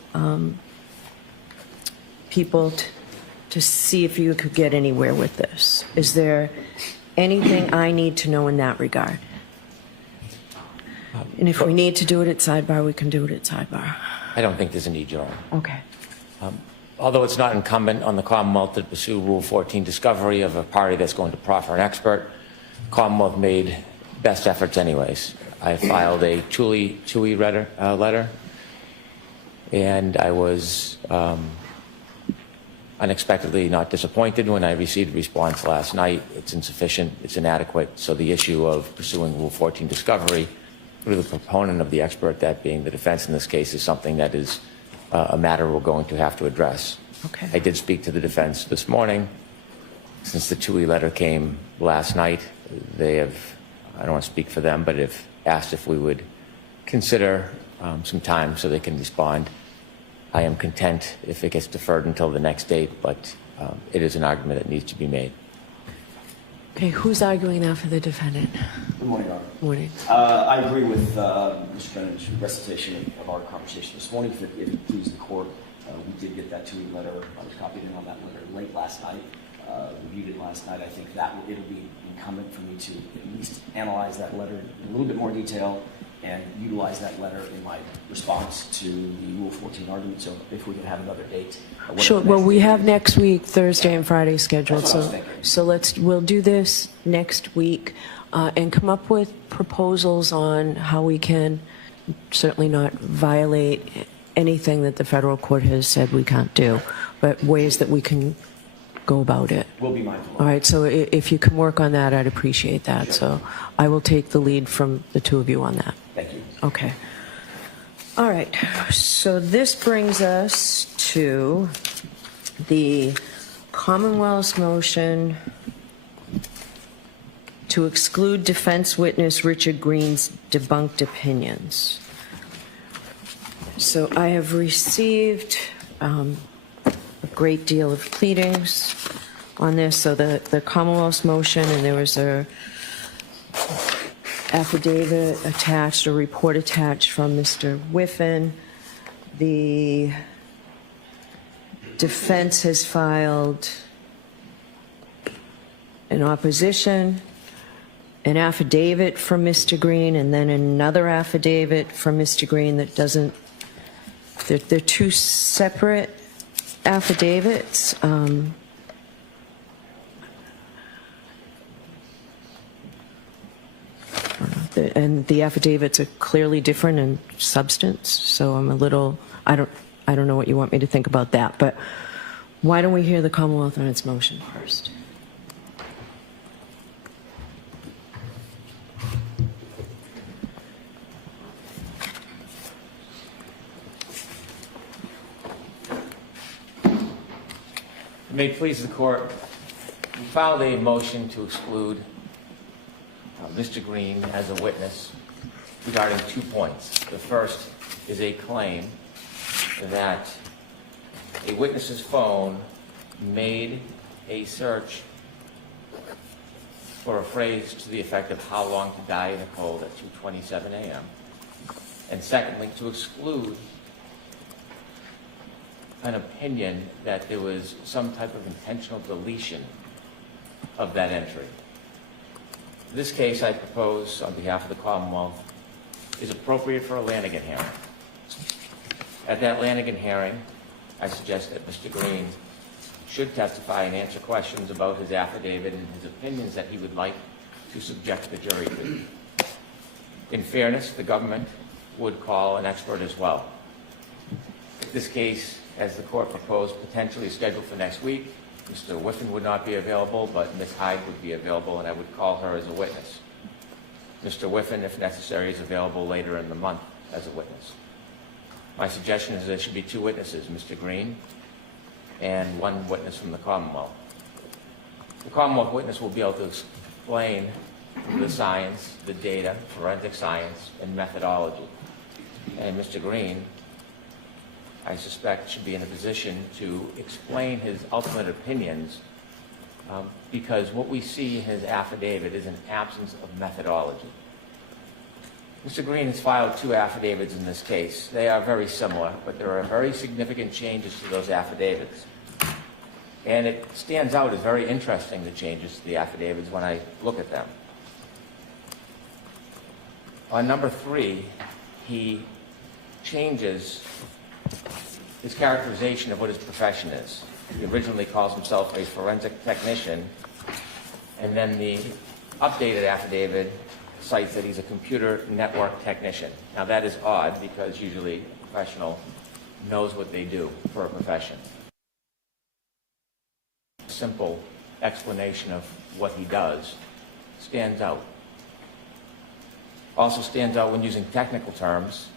people to see if you could get anywhere with this. Is there anything I need to know in that regard? And if we need to do it at sidebar, we can do it at sidebar. I don't think there's a need, Your Honor. Okay. Although it's not incumbent on the Commonwealth to pursue Rule 14 discovery of a party that's going to proffer an expert, Commonwealth made best efforts anyways. I filed a TUI letter, and I was unexpectedly not disappointed when I received a response last night. It's insufficient, it's inadequate, so the issue of pursuing Rule 14 discovery through the proponent of the expert, that being the defense in this case, is something that is a matter we're going to have to address. Okay. I did speak to the defense this morning. Since the TUI letter came last night, they have, I don't want to speak for them, but have asked if we would consider some time so they can respond. I am content if it gets deferred until the next date, but it is an argument that needs to be made. Okay, who's arguing that for the defendant? Good morning, Your Honor. Morning. I agree with Mr. Brennan's recitation of our conversation this morning. If it pleases the court, we did get that TUI letter. I was copied in on that letter late last night. Reviewed it last night. I think that it'll be incumbent for me to at least analyze that letter in a little bit more detail and utilize that letter in my response to the Rule 14 argument. So if we can have another date. Sure. Well, we have next week, Thursday and Friday scheduled. That's what I was thinking. So we'll do this next week and come up with proposals on how we can certainly not violate anything that the federal court has said we can't do, but ways that we can go about it. We'll be mindful. All right. So if you can work on that, I'd appreciate that. Sure. So I will take the lead from the two of you on that. Thank you. Okay. All right. So this brings us to the Commonwealth's motion to exclude defense witness Richard Greene's debunked opinions. So I have received a great deal of pleadings on this. So the Commonwealth's motion, and there was a affidavit attached, a report attached from Mr. Whiffen. The defense has filed an opposition, an affidavit from Mr. Greene, and then another affidavit from Mr. Greene that doesn't, they're two separate affidavits. And the affidavits are clearly different in substance, so I'm a little, I don't know what you want me to think about that, but why don't we hear the Commonwealth on its motion first? May it please the court, we filed a motion to exclude Mr. Greene as a witness regarding 2 points. The first is a claim that a witness's phone made a search for a phrase to the effect of "how long to die in the cold" at 2:27 a.m. And secondly, to exclude an opinion that there was some type of intentional deletion of that entry. This case, I propose, on behalf of the Commonwealth, is appropriate for a Lanigan hearing. At that Lanigan hearing, I suggest that Mr. Greene should testify and answer questions about his affidavit and his opinions that he would like to subject the jury to. In fairness, the government would call an expert as well. If this case, as the court proposed, potentially is scheduled for next week, Mr. Whiffen would not be available, but Ms. Hyde would be available, and I would call her as a witness. Mr. Whiffen, if necessary, is available later in the month as a witness. My suggestion is there should be 2 witnesses, Mr. Greene and 1 witness from the Commonwealth. The Commonwealth witness will be able to explain the science, the data, forensic science, and methodology. And Mr. Greene, I suspect, should be in a position to explain his ultimate opinions because what we see in his affidavit is an absence of methodology. Mr. Greene has filed 2 affidavits in this case. They are very similar, but there are very significant changes to those affidavits. And it stands out as very interesting, the changes to the affidavits, when I look at them. On number 3, he changes his characterization of what his profession is. He originally calls himself a forensic technician, and then the updated affidavit cites that he's a computer network technician. Now that is odd, because usually a professional knows what they do for a profession. Simple explanation of what he does stands out. Also stands out when using technical terms.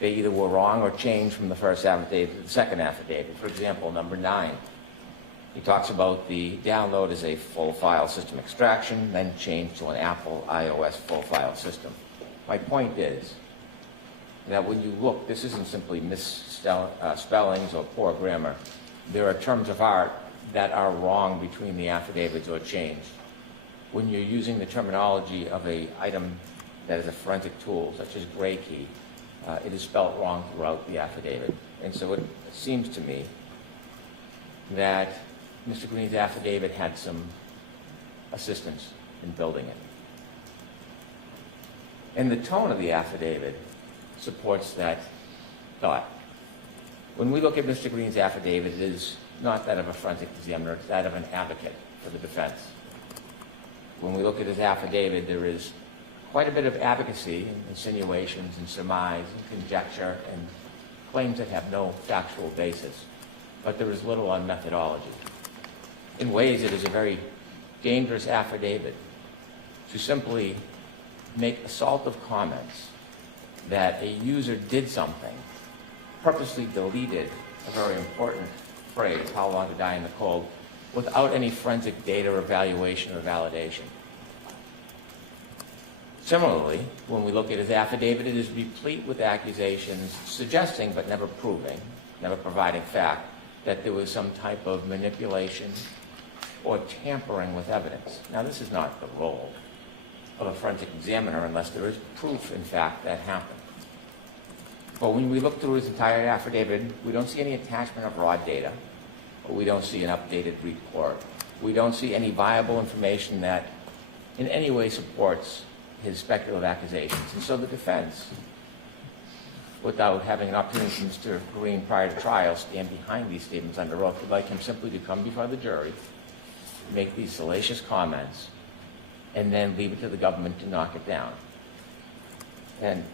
They either were wrong or changed from the first affidavit to the second affidavit. For example, number 9. He talks about the download as a full file system extraction, then changed to an Apple iOS full file system. My point is that when you look, this isn't simply misspellings or poor grammar. There are terms of art that are wrong between the affidavits or changed. When you're using the terminology of an item that is a forensic tool, such as gray key, it is spelled wrong throughout the affidavit. And so it seems to me that Mr. Greene's affidavit had some assistance in building it. And the tone of the affidavit supports that thought. When we look at Mr. Greene's affidavit, it is not that of a forensic examiner, it's that of an advocate for the defense. When we look at his affidavit, there is quite a bit of advocacy and insinuations and surmise and conjecture and claims that have no factual basis. But there is little on methodology. In ways, it is a very dangerous affidavit to simply make assaultive comments that a user did something, purposely deleted a very important phrase, how long to die in the cold, without any forensic data or evaluation or validation. Similarly, when we look at his affidavit, it is replete with accusations suggesting, but never proving, never providing fact, that there was some type of manipulation or tampering with evidence. Now, this is not the role of a forensic examiner unless there is proof, in fact, that happened. But when we look through his entire affidavit, we don't see any attachment of raw data, or we don't see an updated report. We don't see any viable information that in any way supports his speculative accusations. And so the defense, without having an opportunity for Mr. Greene prior to trial stand behind these statements under oath, would like him simply to come before the jury, make these salacious comments, and then leave it to the government to knock it down. And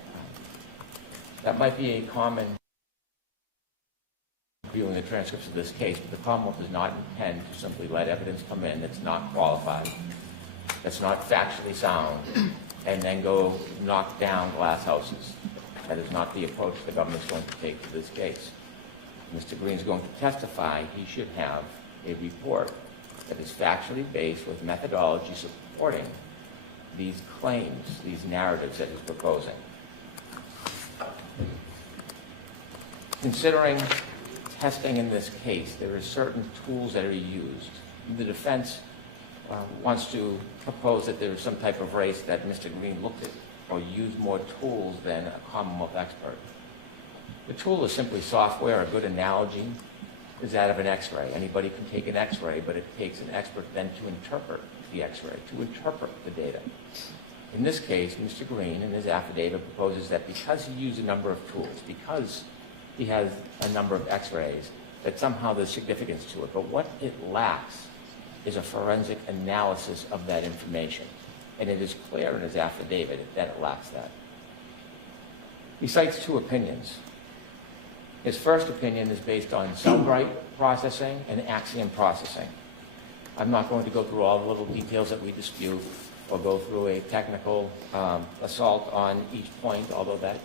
that might be a common view in the transcripts of this case, but the Commonwealth does not intend to simply let evidence come in that's not qualified, that's not factually sound, and then go knock down glass houses. That is not the approach the government is going to take to this case. If Mr. Greene is going to testify, he should have a report that is factually based with methodology supporting these claims, these narratives that he's proposing. Considering testing in this case, there are certain tools that are used. The defense wants to propose that there is some type of race that Mr. Greene looked at or used more tools than a Commonwealth expert. The tool is simply software. A good analogy is that of an X-ray. Anybody can take an X-ray, but it takes an expert then to interpret the X-ray, to interpret the data. In this case, Mr. Greene, in his affidavit, proposes that because he used a number of tools, because he has a number of X-rays, that somehow there's significance to it. But what it lacks is a forensic analysis of that information. And it is clear in his affidavit that it lacks that. He cites 2 opinions. His first opinion is based on Cellbrite processing and Axiom processing. I'm not going to go through all the little details that we dispute or go through a technical assault on each point, although that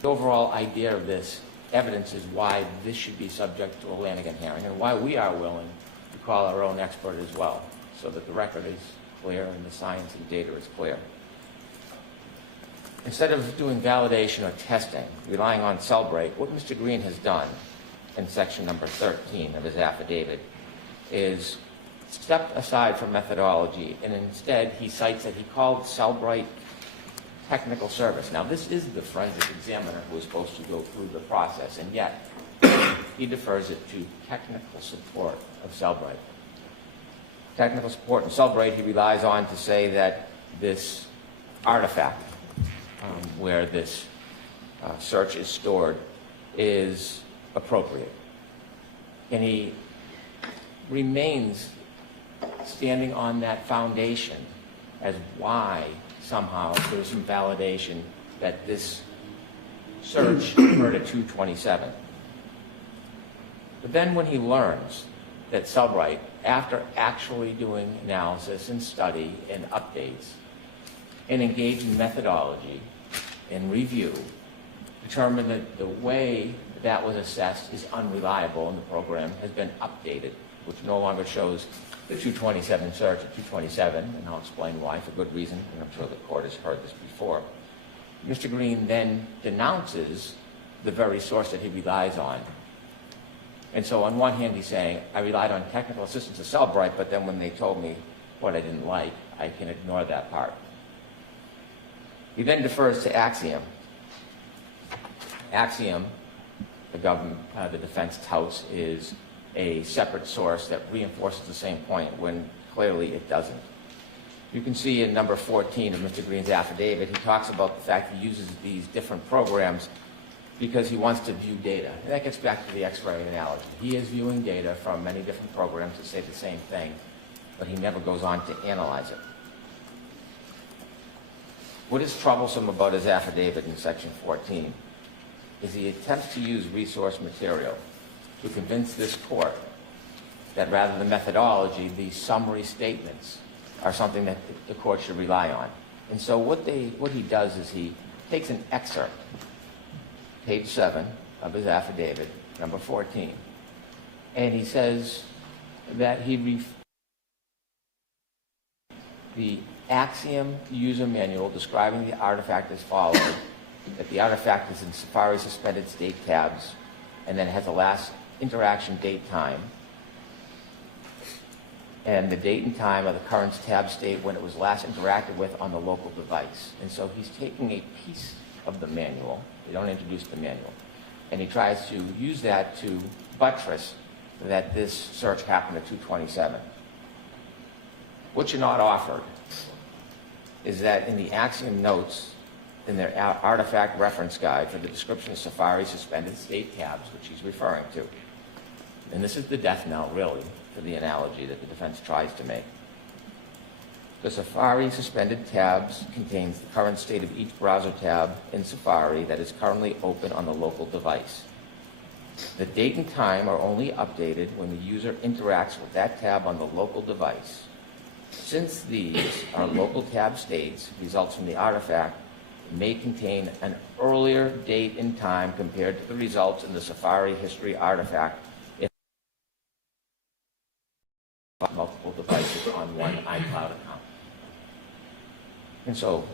the overall idea of this evidence is why this should be subject to a Lanigan hearing and why we are willing to call our own expert as well, so that the record is clear and the science and data is clear. Instead of doing validation or testing, relying on Cellbrite, what Mr. Greene has done in section number 13 of his affidavit is stepped aside from methodology, and instead he cites that he called Cellbrite technical service. Now, this is the forensic examiner who is supposed to go through the process, and yet he defers it to technical support of Cellbrite. Technical support in Cellbrite, he relies on to say that this artifact where this search is stored is appropriate. And he remains standing on that foundation as why somehow there's some validation that this search occurred at 227. But then when he learns that Cellbrite, after actually doing analysis and study and updates and engage in methodology and review, determined that the way that was assessed is unreliable and the program has been updated, which no longer shows the 227 search at 227, and I'll explain why for good reason, and I'm sure the court has heard this before. Mr. Greene then denounces the very source that he relies on. And so on one hand he's saying, I relied on technical assistance of Cellbrite, but then when they told me what I didn't like, I can ignore that part. He then defers to Axiom. Axiom, the defense touts, is a separate source that reinforces the same point when clearly it doesn't. You can see in number 14 of Mr. Greene's affidavit, he talks about the fact he uses these different programs because he wants to view data. And that gets back to the X-ray analogy. He is viewing data from many different programs that say the same thing, but he never goes on to analyze it. What is troublesome about his affidavit in section 14 is he attempts to use resource material to convince this court that rather than methodology, these summary statements are something that the court should rely on. And so what he does is he takes an excerpt, page 7 of his affidavit, number 14, and he says that the Axiom user manual describing the artifact as follows, that the artifact is in Safari suspended state tabs and then has a last interaction date time and the date and time of the current tab state when it was last interacted with on the local device. And so he's taking a piece of the manual, they don't introduce the manual, and he tries to use that to buttress that this search happened at 227. What you're not offered is that in the Axiom notes, in their artifact reference guide for the description of Safari suspended state tabs, which he's referring to, and this is the death knell, really, for the analogy that the defense tries to make. The Safari suspended tabs contains the current state of each browser tab in Safari that is currently open on the local device. The date and time are only updated when the user interacts with that tab on the local device. Since these are local tab states, results from the artifact may contain an earlier date and time compared to the results in the Safari history artifact if multiple devices on one iCloud account. And so,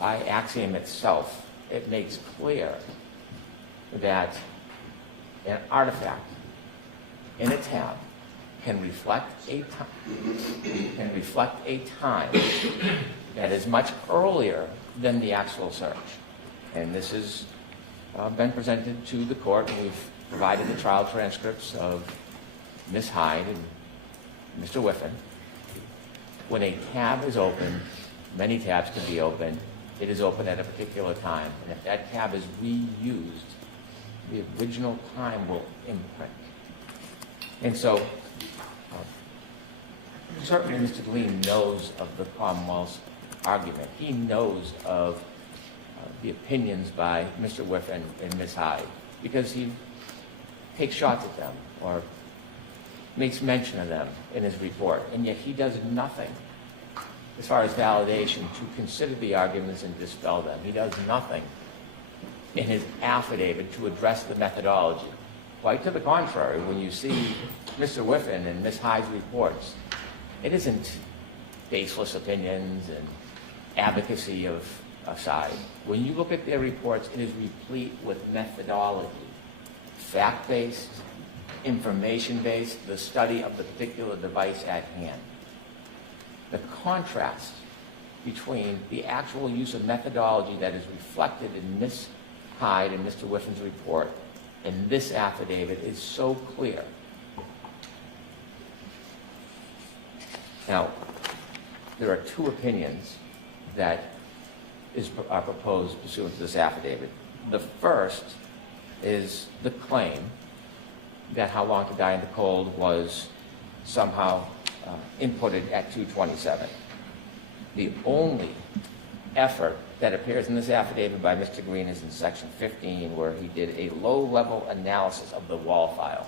by Axiom itself, it makes clear that an artifact in a tab can reflect a time that is much earlier than the actual search. And this has been presented to the court, and we've provided the trial transcripts of Ms. Hyde and Mr. Whiffen. When a tab is open, many tabs can be open, it is open at a particular time, and if that tab is reused, the original time will imprint. And so, certainly Mr. Greene knows of the Commonwealth's argument. He knows of the opinions by Mr. Whiffen and Ms. Hyde because he takes shots at them or makes mention of them in his report, and yet he does nothing as far as validation to consider the arguments and dispel them. He does nothing in his affidavit to address the methodology. Quite to the contrary, when you see Mr. Whiffen and Ms. Hyde's reports, it isn't baseless opinions and advocacy of a side. When you look at their reports, it is replete with methodology, fact-based, information-based, the study of the particular device at hand. The contrast between the actual use of methodology that is reflected in Ms. Hyde and Mr. Whiffin's report and this affidavit is so clear. Now, there are two opinions that are proposed pursuant to this affidavit. The first is the claim that How Long to Die in the Cold was somehow inputted at 2:27. The only effort that appears in this affidavit by Mr. Greene is in section 15, where he did a low-level analysis of the wall file.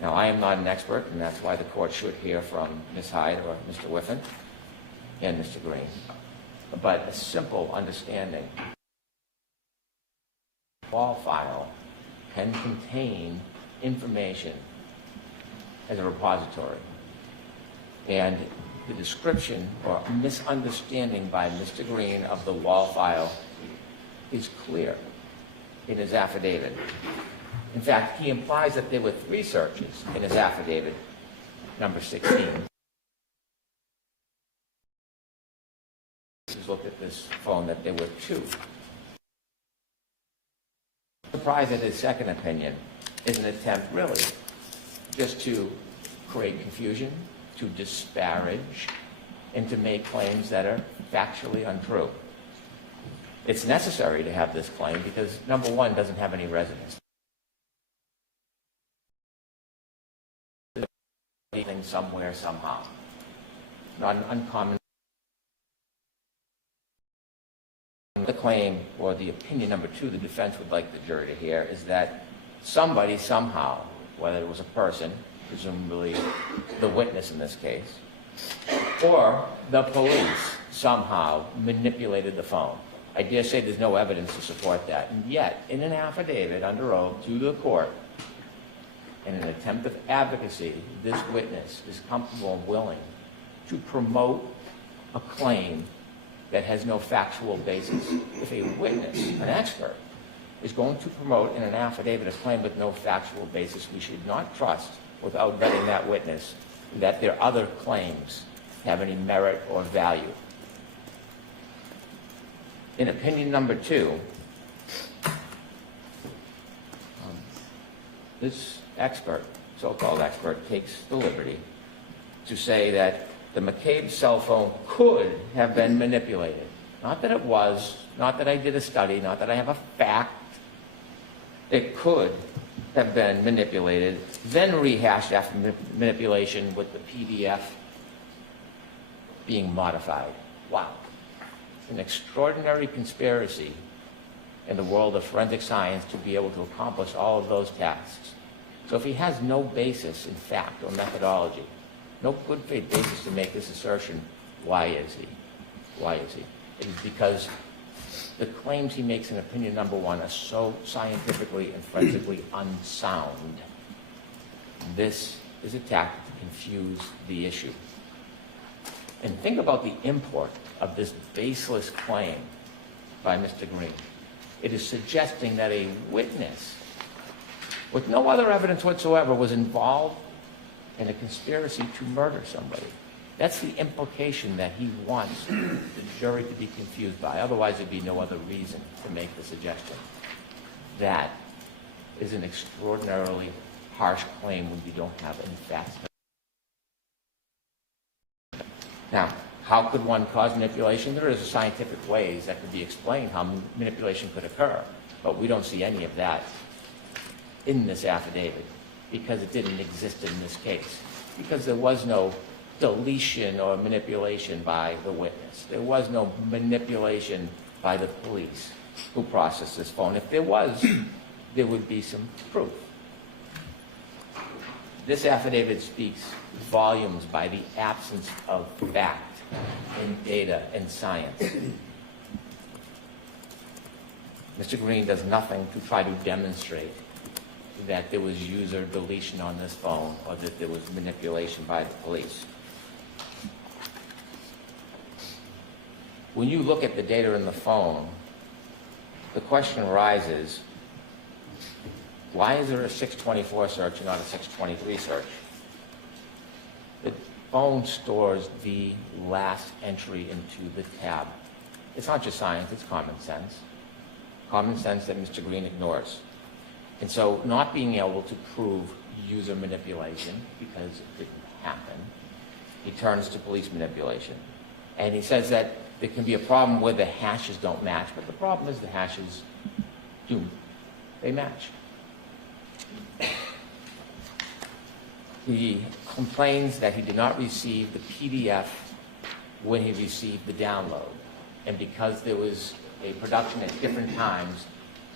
Now, I am not an expert, and that's why the court should hear from Ms. Hyde or Mr. Whiffin and Mr. Greene. But a simple understanding, the wall file can contain information as a repository. And the description or misunderstanding by Mr. Greene of the wall file is clear in his affidavit. In fact, he implies that there were 3 searches in his affidavit, number 16. He's looked at this phone that there were 2. Surprised that his second opinion is an attempt, really, just to create confusion, to disparage, and to make claims that are factually untrue. It's necessary to have this claim because, number one, doesn't have any resonance. Anything somewhere, somehow. Not an uncommon. The claim, or the opinion number 2, the defense would like the jury to hear, is that somebody somehow, whether it was a person, presumably the witness in this case, or the police somehow manipulated the phone. I dare say there's no evidence to support that. And yet, in an affidavit under oath to the court, in an attempt of advocacy, this witness is comfortable and willing to promote a claim that has no factual basis. If a witness, an expert, is going to promote in an affidavit a claim with no factual basis, we should not trust, without vetting that witness, that their other claims have any merit or value. In opinion number 2, this expert, so-called expert, takes the liberty to say that the McCabe cell phone could have been manipulated. Not that it was, not that I did a study, not that I have a fact. It could have been manipulated, then rehashed after manipulation with the PDF being modified. Wow. An extraordinary conspiracy in the world of forensic science to be able to accomplish all of those tasks. So if he has no basis in fact or methodology, no good faith basis to make this assertion, why is he? Why is he? It is because the claims he makes in opinion number 1 are so scientifically and forensically unsound. This is a tactic to confuse the issue. And think about the import of this baseless claim by Mr. Greene. It is suggesting that a witness with no other evidence whatsoever was involved in a conspiracy to murder somebody. That's the implication that he wants the jury to be confused by. Otherwise, there'd be no other reason to make the suggestion. That is an extraordinarily harsh claim when you don't have any facts. Now, how could one cause manipulation? There is scientific ways that could be explained how manipulation could occur, but we don't see any of that in this affidavit because it didn't exist in this case, because there was no deletion or manipulation by the witness. There was no manipulation by the police who processed this phone. If there was, there would be some proof. This affidavit speaks volumes by the absence of fact in data and science. Mr. Greene does nothing to try to demonstrate that there was user deletion on this phone or that there was manipulation by the police. When you look at the data in the phone, the question arises, Why is there a 624 search and not a 623 search? The phone stores the last entry into the tab. It's not just science, it's common sense. Common sense that Mr. Greene ignores. And so not being able to prove user manipulation, because it didn't happen, he turns to police manipulation. And he says that there can be a problem where the hashes don't match, but the problem is the hashes do. They match. He complains that he did not receive the PDF when he received the download. And because there was a production at different times,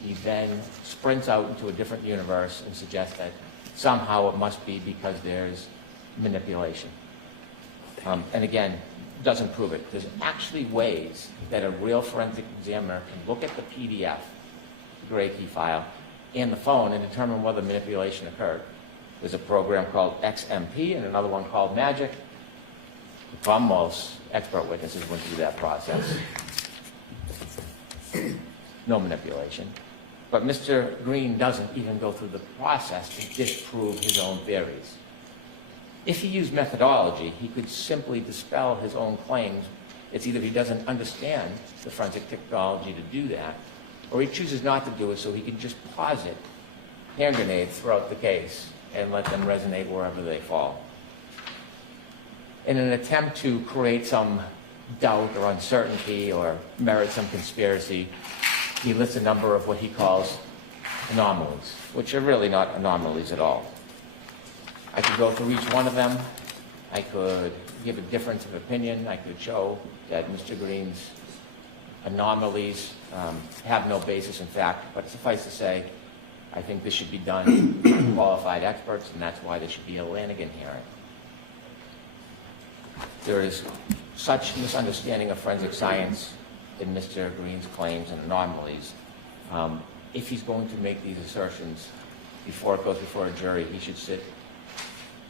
he then sprints out into a different universe and suggests that somehow it must be because there's manipulation. And again, doesn't prove it. There's actually ways that a real forensic examiner can look at the PDF, the gray key file, and the phone and determine whether manipulation occurred. There's a program called XMP and another one called Magic. The Commonwealth's expert witnesses went through that process. No manipulation. But Mr. Greene doesn't even go through the process to disprove his own theories. If he used methodology, he could simply dispel his own claims. It's either he doesn't understand the forensic technology to do that, or he chooses not to do it so he can just posit hand grenades throughout the case and let them resonate wherever they fall. In an attempt to create some doubt or uncertainty or merit some conspiracy, he lists a number of what he calls anomalies, which are really not anomalies at all. I could go through each one of them. I could give a difference of opinion. I could show that Mr. Greene's anomalies have no basis in fact, but suffice to say, I think this should be done by qualified experts, and that's why there should be a Lanigan hearing. There is such misunderstanding of forensic science in Mr. Greene's claims and anomalies. If he's going to make these assertions before it goes before a jury, he should sit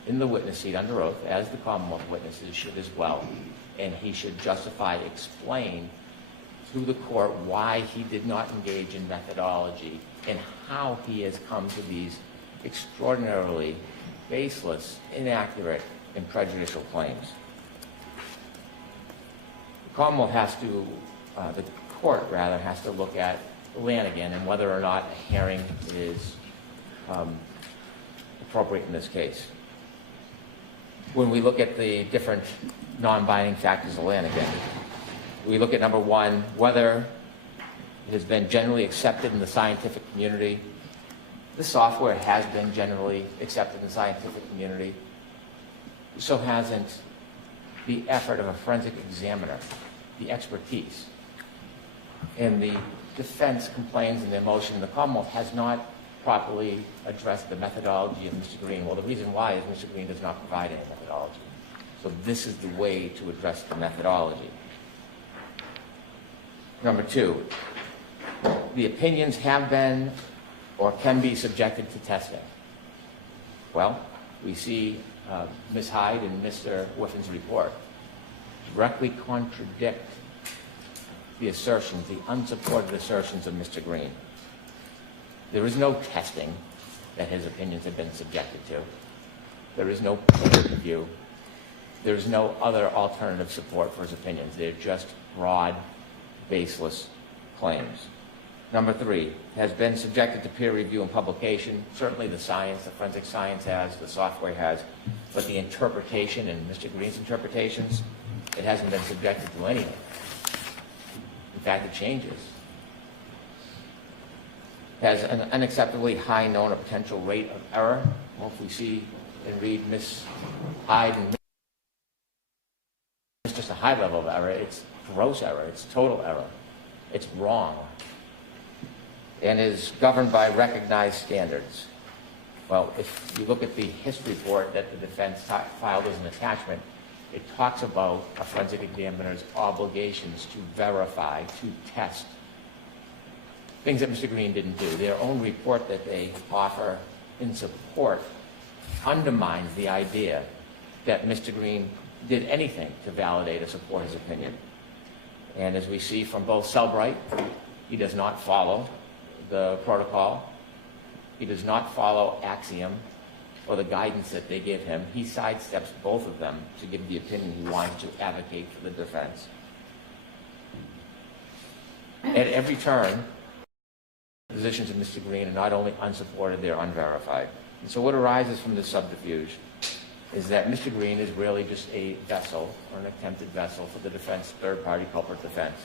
in the witness seat under oath, as the Commonwealth witnesses should as well, and he should justify, explain to the court why he did not engage in methodology and how he has come to these extraordinarily baseless, inaccurate, and prejudicial claims. The Commonwealth has to, the court rather, has to look at Lanigan and whether or not a hearing is appropriate in this case. When we look at the different non-binding factors of Lanigan, we look at number one, whether it has been generally accepted in the scientific community. The software has been generally accepted in the scientific community. So hasn't the effort of a forensic examiner, the expertise. And the defense complains in their motion, the Commonwealth has not properly addressed the methodology of Mr. Greene. Well, the reason why is Mr. Greene does not provide any methodology. So this is the way to address the methodology. Number two, the opinions have been or can be subjected to testing. Well, we see Ms. Hyde and Mr. Whiffin's report directly contradict the assertions, the unsupported assertions of Mr. Greene. There is no testing that his opinions have been subjected to. There is no peer review. There is no other alternative support for his opinions. They're just broad, baseless claims. Number three, has been subjected to peer review and publication. Certainly the science, the forensic science has, the software has, but the interpretation and Mr. Greene's interpretations, it hasn't been subjected to anything. In fact, it changes. Has an unacceptably high known or potential rate of error. Well, if we see and read Ms. Hyde and it's just a high level of error, it's gross error, it's total error, it's wrong, and is governed by recognized standards. Well, if you look at the history report that the defense filed as an attachment, it talks about a forensic examiner's obligations to verify, to test things that Mr. Greene didn't do. Their own report that they offer in support undermines the idea that Mr. Greene did anything to validate or support his opinion. And as we see from both Selbright, he does not follow the protocol. He does not follow axiom or the guidance that they give him. He sidesteps both of them to give the opinion he wants to advocate for the defense. At every turn, positions of Mr. Greene are not only unsupported, they're unverified. And so what arises from this subterfuge is that Mr. Greene is really just a vessel, or an attempted vessel, for the defense, third-party culprit defense.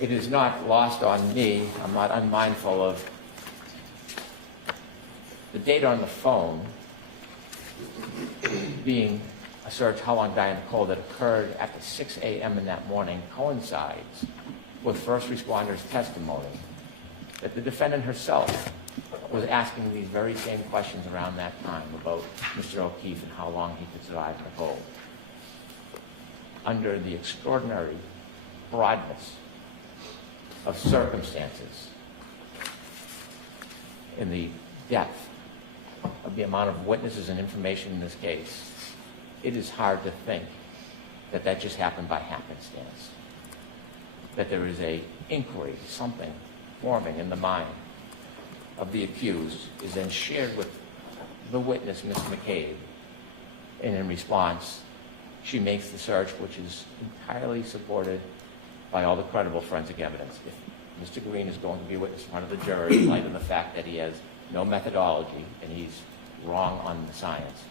It is not lost on me, I'm not unmindful of the data on the phone being a search how long Diane Cole that occurred after 6 a.m. in that morning coincides with first responders' testimony that the defendant herself was asking these very same questions around that time about Mr. O'Keefe and how long he could survive Nicole. Under the extraordinary broadness of circumstances, in the depth of the amount of witnesses and information in this case, it is hard to think that that just happened by happenstance. That there is a inquiry, something forming in the mind of the accused, is then shared with the witness, Ms. McCabe, and in response, she makes the search, which is entirely supported by all the credible forensic evidence. If Mr. Greene is going to be a witness in front of the jury in light of the fact that he has no methodology and he's wrong on the science,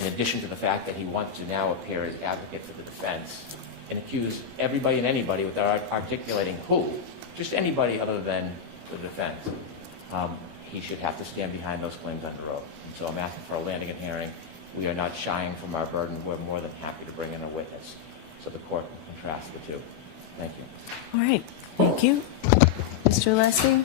in addition to the fact that he wants to now appear as advocate for the defense and accuse everybody and anybody without articulating who, just anybody other than the defense, he should have to stand behind those claims under oath. And so I'm asking for a landing and hearing. We are not shying from our burden. We're more than happy to bring in a witness so the court can contrast the two. Thank you. All right. Thank you. Mr. Alessi?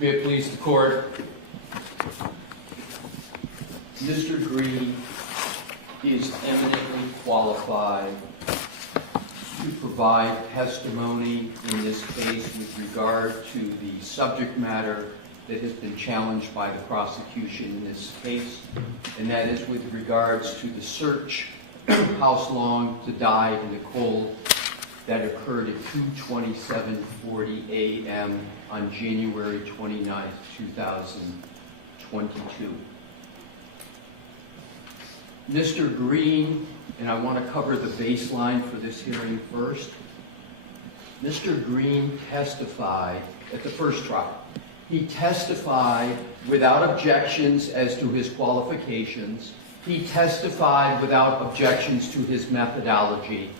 May it please the court. Mr. Greene is eminently qualified to provide testimony in this case with regard to the subject matter that has been challenged by the prosecution in this case, and that is with regards to the search house long to die in Nicole that occurred at 2:27:40 a.m. on January 29th, 2022. Mr. Greene, and I want to cover the baseline for this hearing first. Mr. Greene testified at the first trial. He testified without objections as to his qualifications. He testified without objections to his methodology.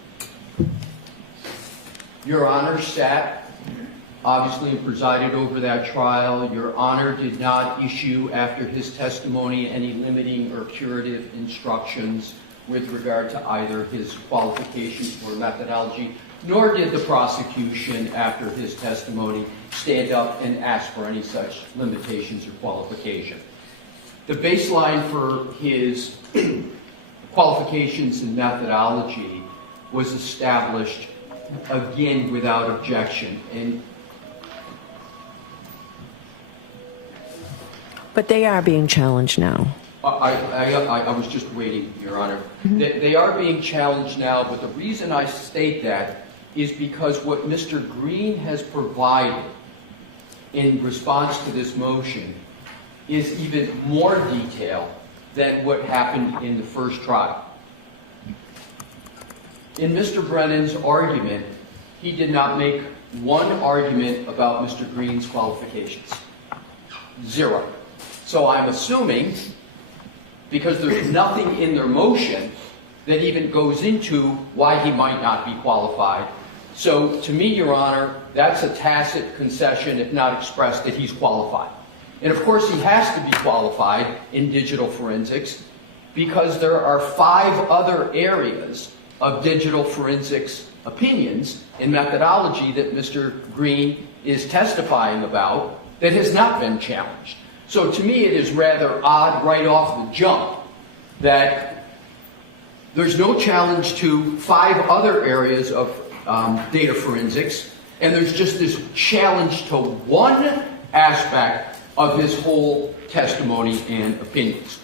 Your Honor sat, obviously, and presided over that trial. Your Honor did not issue, after his testimony, any limiting or curative instructions with regard to either his qualifications or methodology, nor did the prosecution, after his testimony, stand up and ask for any such limitations or qualification. The baseline for his qualifications and methodology was established, again, without objection. But they are being challenged now. I was just waiting, Your Honor. They are being challenged now, but the reason I state that is because what Mr. Greene has provided in response to this motion is even more detail than what happened in the first trial. In Mr. Brennan's argument, he did not make one argument about Mr. Greene's qualifications. Zero. So I'm assuming, because there's nothing in their motion that even goes into why he might not be qualified. So to me, Your Honor, that's a tacit concession, if not expressed, that he's qualified. And of course he has to be qualified in digital forensics because there are 5 other areas of digital forensics opinions and methodology that Mr. Greene is testifying about that has not been challenged. So to me it is rather odd right off the jump that There's no challenge to 5 other areas of data forensics, and there's just this challenge to one aspect of his whole testimony and opinions.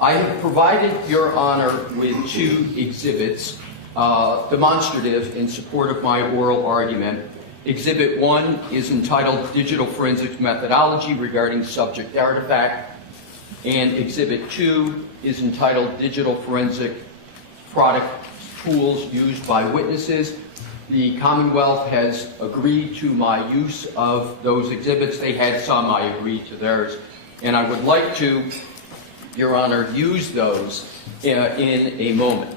I have provided Your Honor with 2 exhibits demonstrative in support of my oral argument. Exhibit 1 is entitled Digital Forensics Methodology Regarding Subject Artifact, and Exhibit 2 is entitled Digital Forensic Product Tools Used by Witnesses. The Commonwealth has agreed to my use of those exhibits. They had some, I agreed to theirs. And I would like to, Your Honor, use those in a moment.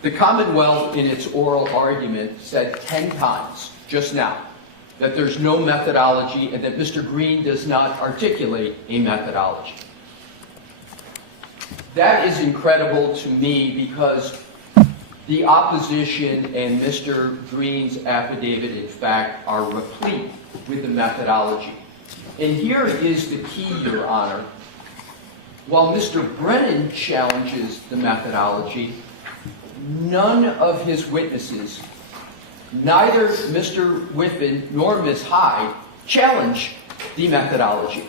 The Commonwealth, in its oral argument, said 10 times just now that there's no methodology and that Mr. Greene does not articulate a methodology. That is incredible to me because the opposition and Mr. Greene's affidavit, in fact, are replete with the methodology. And here is the key, Your Honor. While Mr. Brennan challenges the methodology, none of his witnesses, neither Mr. Whiffen nor Ms. Hyde, challenge the methodology.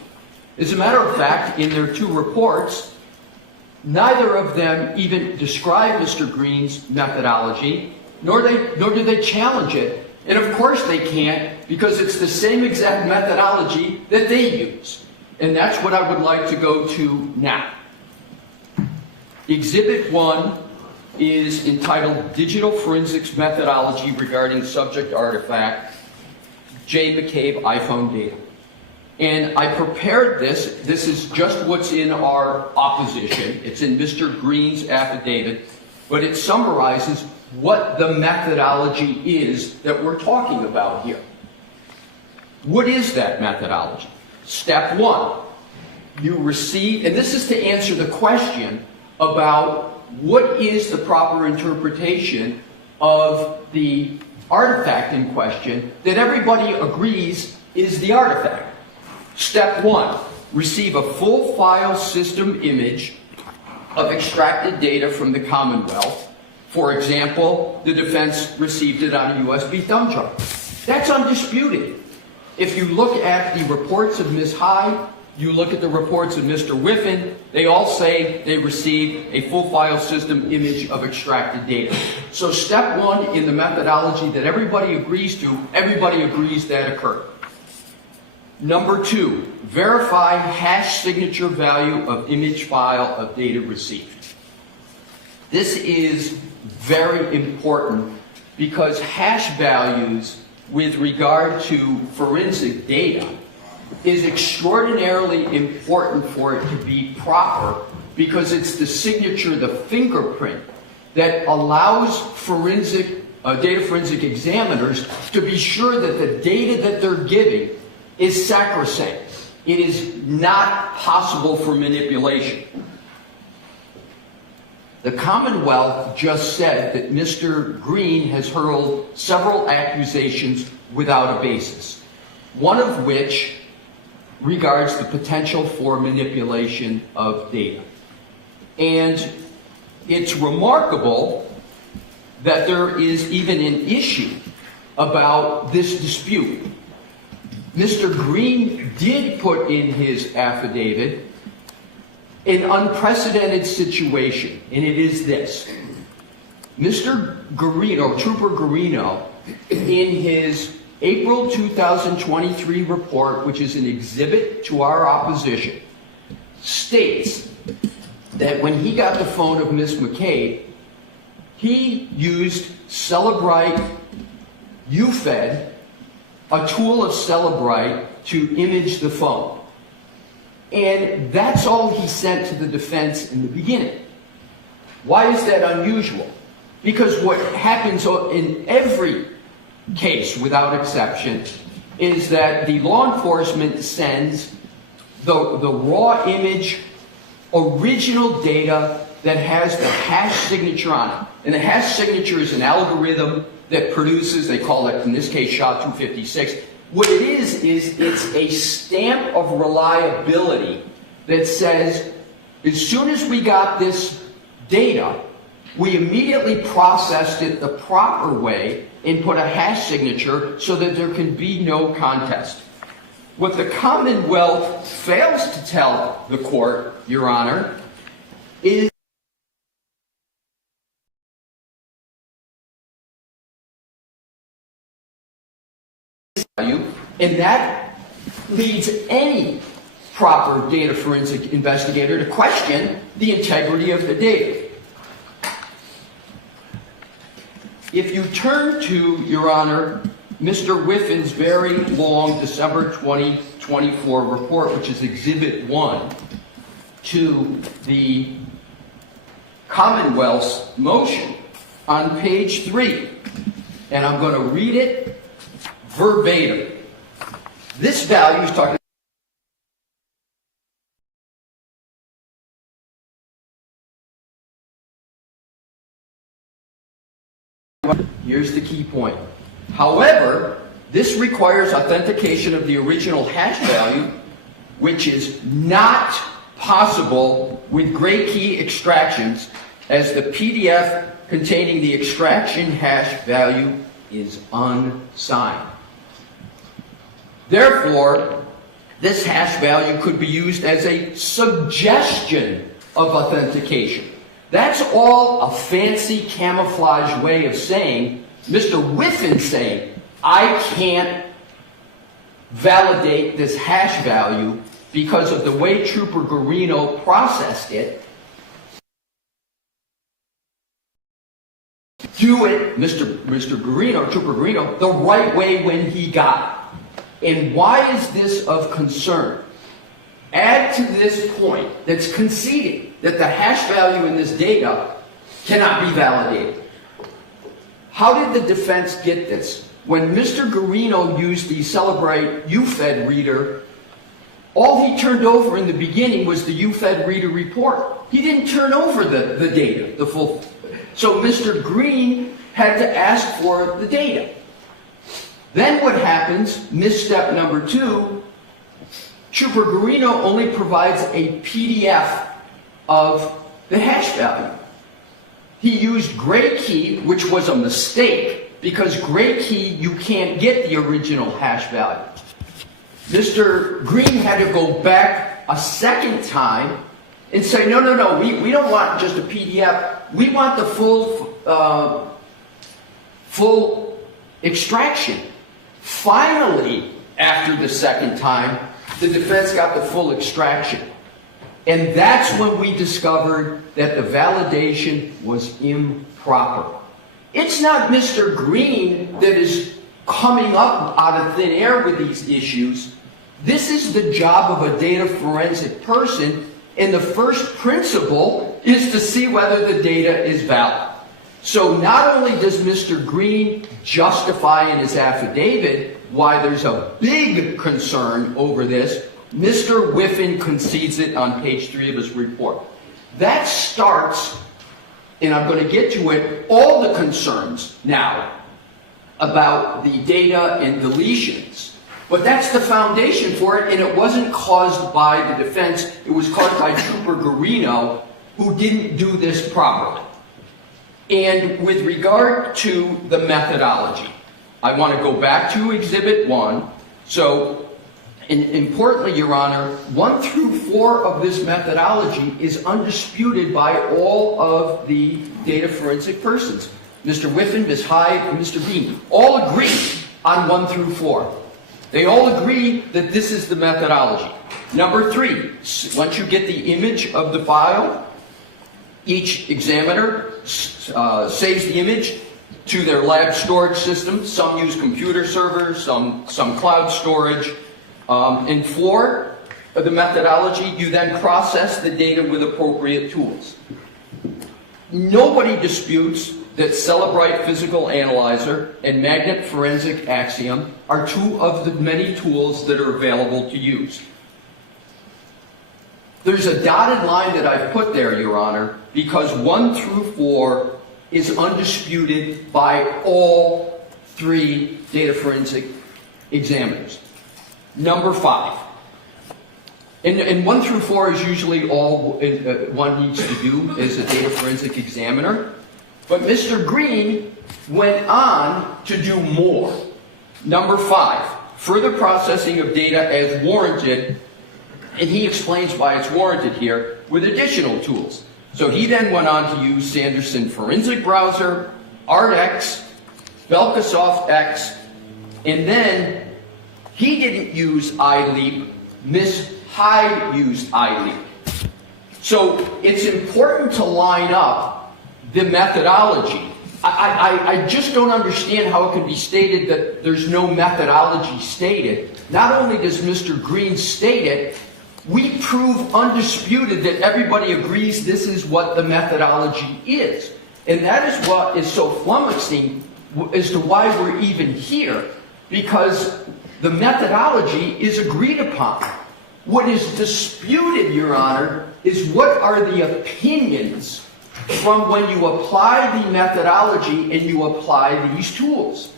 As a matter of fact, in their 2 reports, neither of them even describe Mr. Greene's methodology, nor do they challenge it. And of course they can't, because it's the same exact methodology that they use. And that's what I would like to go to now. Exhibit 1 is entitled Digital Forensics Methodology Regarding Subject Artifact, J. McCabe iPhone Data. And I prepared this. This is just what's in our opposition. It's in Mr. Greene's affidavit, but it summarizes what the methodology is that we're talking about here. What is that methodology? Step 1, you receive, and this is to answer the question about what is the proper interpretation of the artifact in question that everybody agrees is the artifact. Step 1, receive a full file system image of extracted data from the Commonwealth. For example, the defense received it on a USB thumb drive. That's undisputed. If you look at the reports of Ms. Hyde, you look at the reports of Mr. Whiffen, they all say they received a full file system image of extracted data. So step 1 in the methodology that everybody agrees to, everybody agrees that occurred. Number 2, verify hash signature value of image file of data received. This is very important because hash values with regard to forensic data is extraordinarily important for it to be proper because it's the signature, the fingerprint, that allows data forensic examiners to be sure that the data that they're giving is sacrosanct. It is not possible for manipulation. The Commonwealth just said that Mr. Greene has hurled several accusations without a basis, one of which regards the potential for manipulation of data. And it's remarkable that there is even an issue about this dispute. Mr. Greene did put in his affidavit an unprecedented situation, and it is this. Mr. Guarino, Trooper Guarino, in his April 2023 report, which is an exhibit to our opposition, states that when he got the phone of Ms. McCabe, he used Cellebrite UFED, a tool of Cellebrite, to image the phone. And that's all he sent to the defense in the beginning. Why is that unusual? Because what happens in every case, without exception, is that the law enforcement sends the raw image, original data that has the hash signature on it. And the hash signature is an algorithm that produces, they call it, in this case, SHA-256. What it is it's a stamp of reliability that says As soon as we got this data, we immediately processed it the proper way and put a hash signature so that there can be no contest. What the Commonwealth fails to tell the court, Your Honor, is value, and that leads any proper data forensic investigator to question the integrity of the data. If you turn to, Your Honor, Mr. Whiffin's very long December 2024 report, which is Exhibit 1 to the Commonwealth's motion on page 3, and I'm going to read it verbatim. This value is talking. Here's the key point. However, this requires authentication of the original hash value, which is not possible with gray key extractions, as the PDF containing the extraction hash value is unsigned. Therefore, this hash value could be used as a suggestion of authentication. That's all a fancy camouflage way of saying, Mr. Whiffin saying, I can't validate this hash value because of the way Trooper Guarino processed it. Do it, Mr. Guarino, Trooper Guarino, the right way when he got it. And why is this of concern? Add to this point that's conceding that the hash value in this data cannot be validated. How did the defense get this? When Mr. Guarino used the Celebrate UFED reader, all he turned over in the beginning was the UFED reader report. He didn't turn over the data, the full. So Mr. Greene had to ask for the data. Then what happens, misstep number 2, Trooper Guarino only provides a PDF of the hash value. He used gray key, which was a mistake, because gray key, you can't get the original hash value. Mr. Greene had to go back a second time and say, no, we don't want just a PDF. We want the full extraction. Finally, after the second time, the defense got the full extraction. And that's when we discovered that the validation was improper. It's not Mr. Greene that is coming up out of thin air with these issues. This is the job of a data forensic person, and the first principle is to see whether the data is valid. So not only does Mr. Greene justify in his affidavit why there's a big concern over this, Mr. Whiffin concedes it on page 3 of his report. That starts, and I'm going to get to it, all the concerns now about the data and deletions. But that's the foundation for it, and it wasn't caused by the defense. It was caused by Trooper Guarino, who didn't do this properly. And with regard to the methodology, I want to go back to Exhibit 1. So, and importantly, Your Honor, 1 through 4 of this methodology is undisputed by all of the data forensic persons. Mr. Whiffin, Ms. Hyde, and Mr. Bean all agree on 1 through 4. They all agree that this is the methodology. Number 3, once you get the image of the file, each examiner saves the image to their lab storage system. Some use computer servers, some cloud storage. And 4, the methodology, you then process the data with appropriate tools. Nobody disputes that Cellebrite Physical Analyzer and Magnet Forensic Axiom are 2 of the many tools that are available to use. There's a dotted line that I've put there, Your Honor, because 1 through 4 is undisputed by all 3 data forensic examiners. Number 5, And 1 through 4 is usually all one needs to do as a data forensic examiner. But Mr. Greene went on to do more. Number 5, further processing of data as warranted, and he explains why it's warranted here, with additional tools. So he then went on to use Sanderson Forensic Browser, ArtX, Belkasoft X, and then he didn't use iLeap, Miss Hyde used iLeap. So it's important to line up the methodology. I just don't understand how it can be stated that there's no methodology stated. Not only does Mr. Greene state it, we prove undisputed that everybody agrees this is what the methodology is. And that is what is so flummoxing as to why we're even here, because the methodology is agreed upon. What is disputed, Your Honor, is what are the opinions from when you apply the methodology and you apply these tools.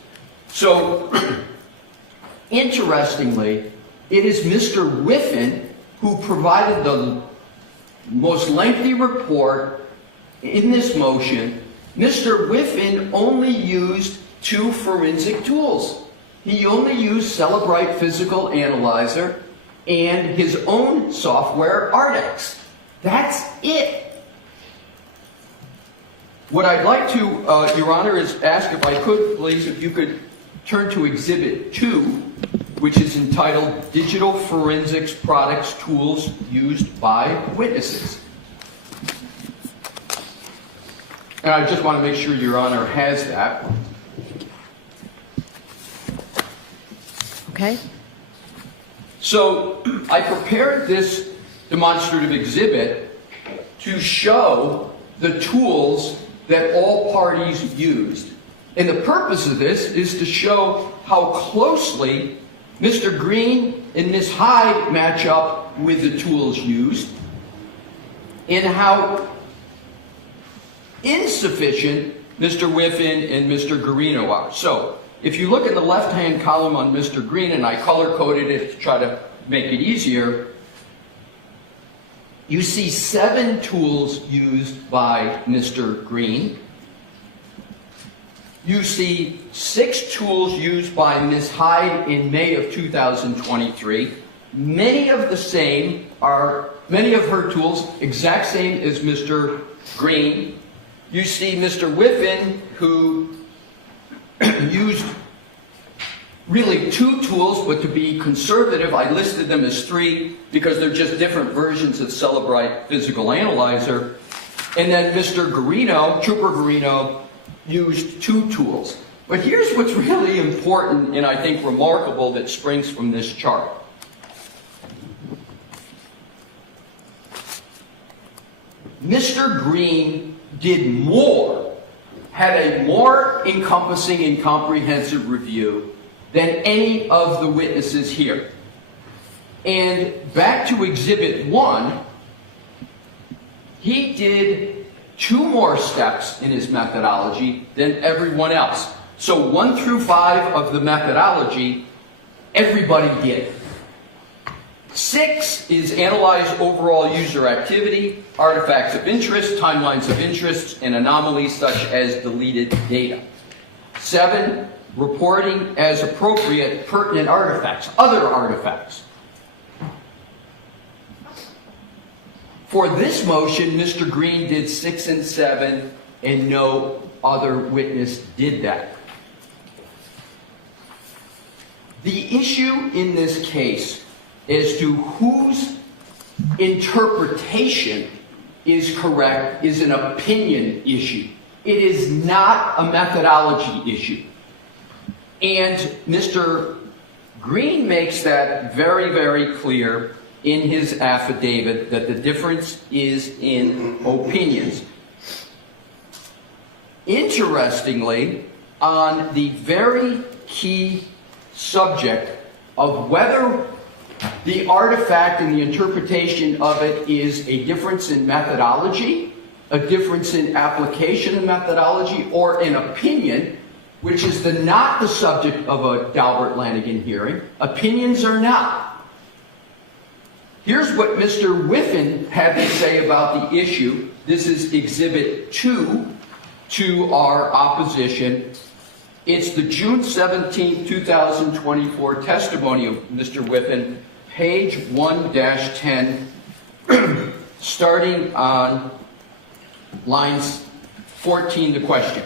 So, interestingly, it is Mr. Whiffen who provided the most lengthy report in this motion. Mr. Whiffen only used 2 forensic tools. He only used Cellebrite Physical Analyzer and his own software, ArtX. That's it. What I'd like to, Your Honor, is ask if I could, please, if you could turn to Exhibit 2, which is entitled Digital Forensics Products Tools Used by Witnesses. And I just want to make sure Your Honor has that. Okay. So I prepared this demonstrative exhibit to show the tools that all parties used. And the purpose of this is to show how closely Mr. Greene and Ms. Hyde match up with the tools used, and how insufficient Mr. Whiffen and Mr. Guarino are. So, if you look at the left-hand column on Mr. Greene, and I color-coded it to try to make it easier, you see 7 tools used by Mr. Greene. You see 6 tools used by Ms. Hyde in May of 2023. Many of her tools exact same as Mr. Greene. You see Mr. Whiffen, who used really 2 tools, but to be conservative, I listed them as 3 because they're just different versions of Cellebrite Physical Analyzer. And then Mr. Guarino, Trooper Guarino, used 2 tools. But here's what's really important and I think remarkable that springs from this chart. Mr. Greene did more, had a more encompassing and comprehensive review than any of the witnesses here. And back to Exhibit 1, he did 2 more steps in his methodology than everyone else. So 1 through 5 of the methodology, everybody did. 6 is analyze overall user activity, artifacts of interest, timelines of interest, and anomalies such as deleted data. 7, reporting as appropriate pertinent artifacts, other artifacts. For this motion, Mr. Greene did 6 and 7, and no other witness did that. The issue in this case as to whose interpretation is correct is an opinion issue. It is not a methodology issue. And Mr. Greene makes that very, very clear in his affidavit that the difference is in opinions. Interestingly, on the very key subject of whether the artifact and the interpretation of it is a difference in methodology, a difference in application of methodology, or an opinion, which is not the subject of a Daubert-Lanigan hearing. Opinions are not. Here's what Mr. Whiffen had to say about the issue. This is Exhibit 2 to our opposition. It's the June 17, 2024 testimony of Mr. Whiffen, page 1-10, starting on lines 14, the question.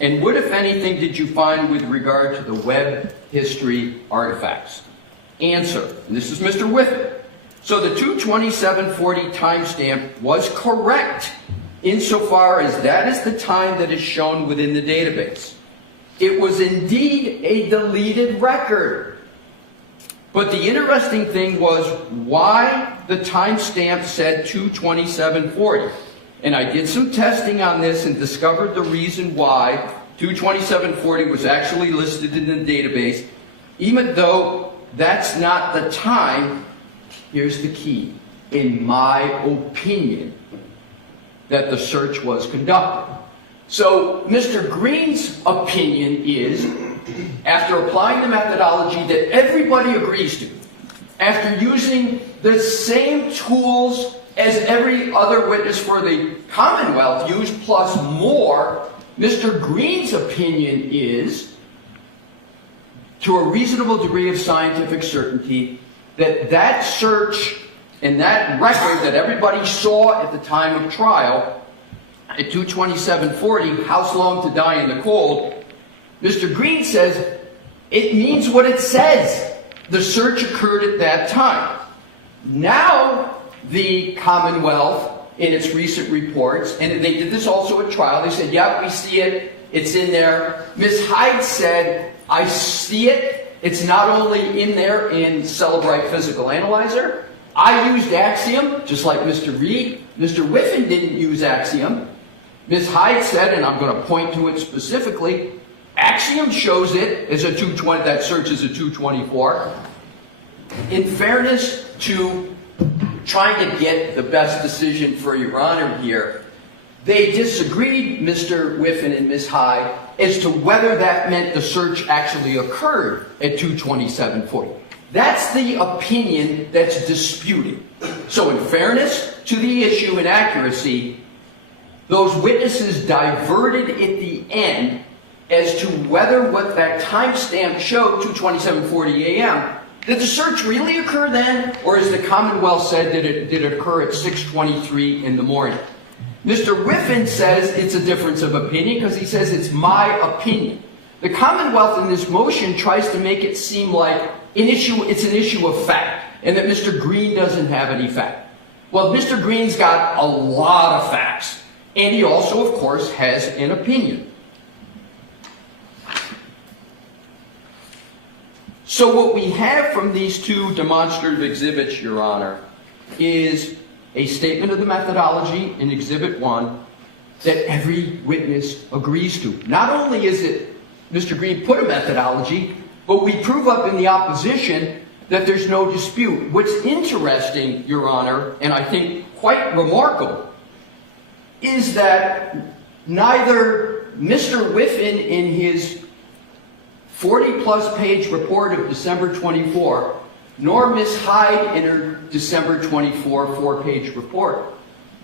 And what, if anything, did you find with regard to the web history artifacts? Answer, and this is Mr. Whiffen. So the 2/27/40 timestamp was correct insofar as that is the time that is shown within the database. It was indeed a deleted record. But the interesting thing was why the timestamp said 2/27/40. And I did some testing on this and discovered the reason why 2/27/40 was actually listed in the database, even though that's not the time. Here's the key, in my opinion, that the search was conducted. So Mr. Greene's opinion is, after applying the methodology that everybody agrees to, after using the same tools as every other witness for the Commonwealth used, plus more, Mr. Greene's opinion is, to a reasonable degree of scientific certainty, that that search and that record that everybody saw at the time of trial, at 2/27/40, House Long to Die in the Cold, Mr. Greene says it means what it says. The search occurred at that time. Now, the Commonwealth, in its recent reports, and they did this also at trial, they said, yeah, we see it, it's in there. Ms. Hyde said, I see it. It's not only in there in Celebrite Physical Analyzer. I used Axiom, just like Mr. Reed. Mr. Whiffen didn't use Axiom. Ms. Hyde said, and I'm going to point to it specifically, Axiom shows it as a 220, that search is a 224. In fairness to trying to get the best decision for Your Honor here, they disagreed, Mr. Whiffen and Ms. Hyde, as to whether that meant the search actually occurred at 2/27/40. That's the opinion that's disputed. So in fairness to the issue and accuracy, those witnesses diverted at the end as to whether what that timestamp showed, 2/27/40 a.m., did the search really occur then, or as the Commonwealth said, did it occur at 6:23 in the morning? Mr. Whiffen says it's a difference of opinion because he says it's my opinion. The Commonwealth in this motion tries to make it seem like it's an issue of fact and that Mr. Greene doesn't have any fact. Well, Mr. Greene's got a lot of facts, and he also, of course, has an opinion. So what we have from these two demonstrative exhibits, Your Honor, is a statement of the methodology in Exhibit 1 that every witness agrees to. Not only is it Mr. Greene put a methodology, but we prove up in the opposition that there's no dispute. What's interesting, Your Honor, and I think quite remarkable, is that neither Mr. Whiffen in his 40-plus page report of December 24, nor Ms. Hyde in her December 24 4-page report,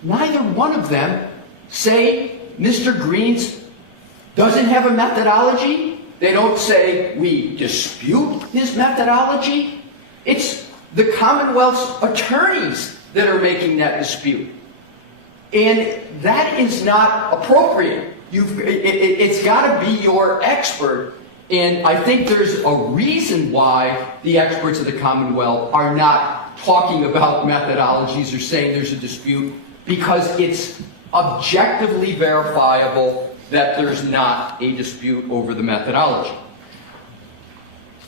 neither one of them say Mr. Greene's doesn't have a methodology. They don't say we dispute his methodology. It's the Commonwealth's attorneys that are making that dispute. And that is not appropriate. It's got to be your expert. And I think there's a reason why the experts of the Commonwealth are not talking about methodologies or saying there's a dispute, because it's objectively verifiable that there's not a dispute over the methodology.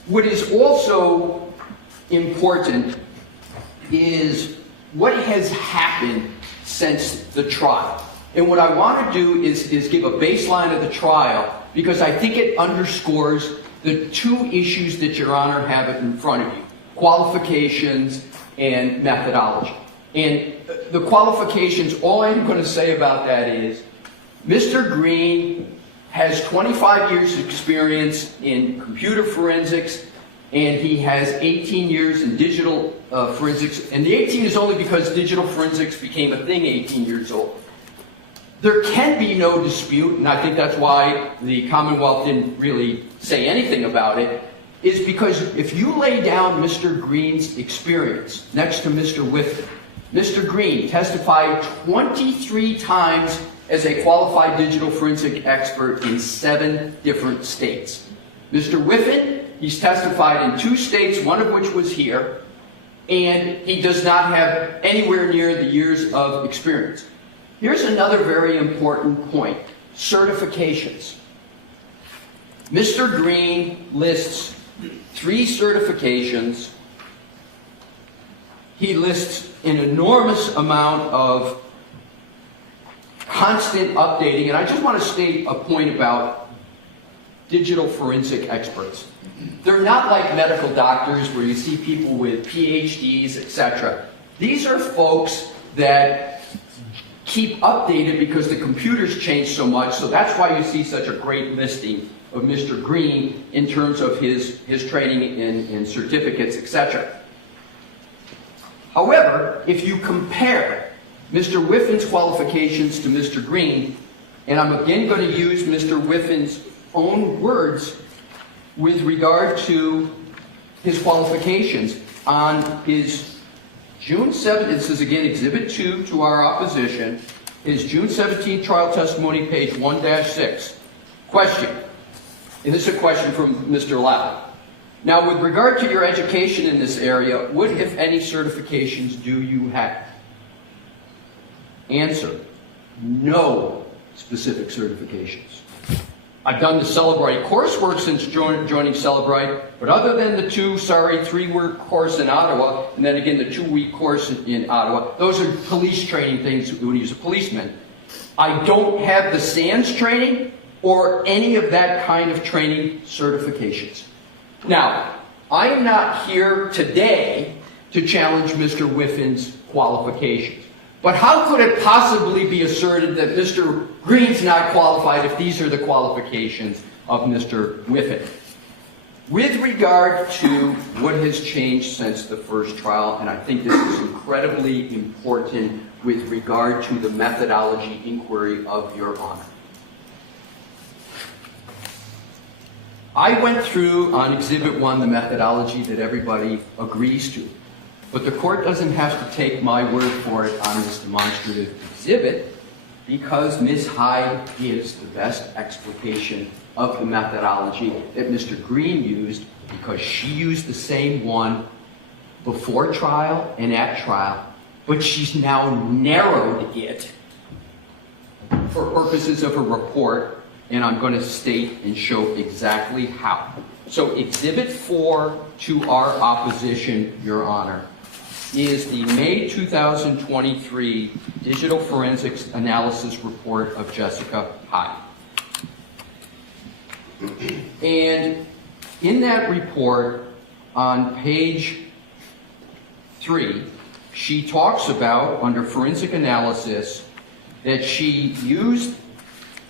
What is also important is what has happened since the trial. And what I want to do is give a baseline of the trial, because I think it underscores the two issues that Your Honor have in front of you: qualifications and methodology. And the qualifications, all I'm going to say about that is Mr. Greene has 25 years of experience in computer forensics and he has 18 years in digital forensics, and the 18 is only because digital forensics became a thing 18 years old. There can be no dispute, and I think that's why the Commonwealth didn't really say anything about it, is because if you lay down Mr. Greene's experience next to Mr. Whiffen, Mr. Greene testified 23 times as a qualified digital forensic expert in 7 different states. Mr. Whiffen, he's testified in 2 states, one of which was here, and he does not have anywhere near the years of experience. Here's another very important point, certifications. Mr. Greene lists 3 certifications. He lists an enormous amount of constant updating, and I just want to state a point about digital forensic experts. They're not like medical doctors where you see people with PhDs, etc. These are folks that keep updated because the computers change so much, so that's why you see such a great listing of Mr. Greene in terms of his training in certificates, etc. However, if you compare Mr. Whiffen's qualifications to Mr. Greene, and I'm again going to use Mr. Whiffen's own words with regard to his qualifications on his June 7th, this is again Exhibit 2 to our opposition, his June 17th trial testimony, page 1-6. Question, and this is a question from Mr. Lau. Now, with regard to your education in this area, what, if any, certifications do you have? Answer, no specific certifications. I've done the Celebrite coursework since joining Celebrite, but other than the 3-week course in Ottawa, and then again the 2-week course in Ottawa, those are police training things when he's a policeman. I don't have the SANS training or any of that kind of training certifications. Now, I am not here today to challenge Mr. Whiffen's qualifications. But how could it possibly be asserted that Mr. Greene's not qualified if these are the qualifications of Mr. Whiffen? With regard to what has changed since the first trial, and I think this is incredibly important with regard to the methodology inquiry of Your Honor. I went through on Exhibit 1 the methodology that everybody agrees to. But the court doesn't have to take my word for it on this demonstrative exhibit because Ms. Hyde gives the best explication of the methodology that Mr. Greene used because she used the same one before trial and at trial, but she's now narrowed it for purposes of a report, and I'm going to state and show exactly how. So Exhibit 4 to our opposition, Your Honor, is the May 2023 Digital Forensics Analysis Report of Jessica Hyde. And in that report, on page 3, she talks about, under forensic analysis, that she used,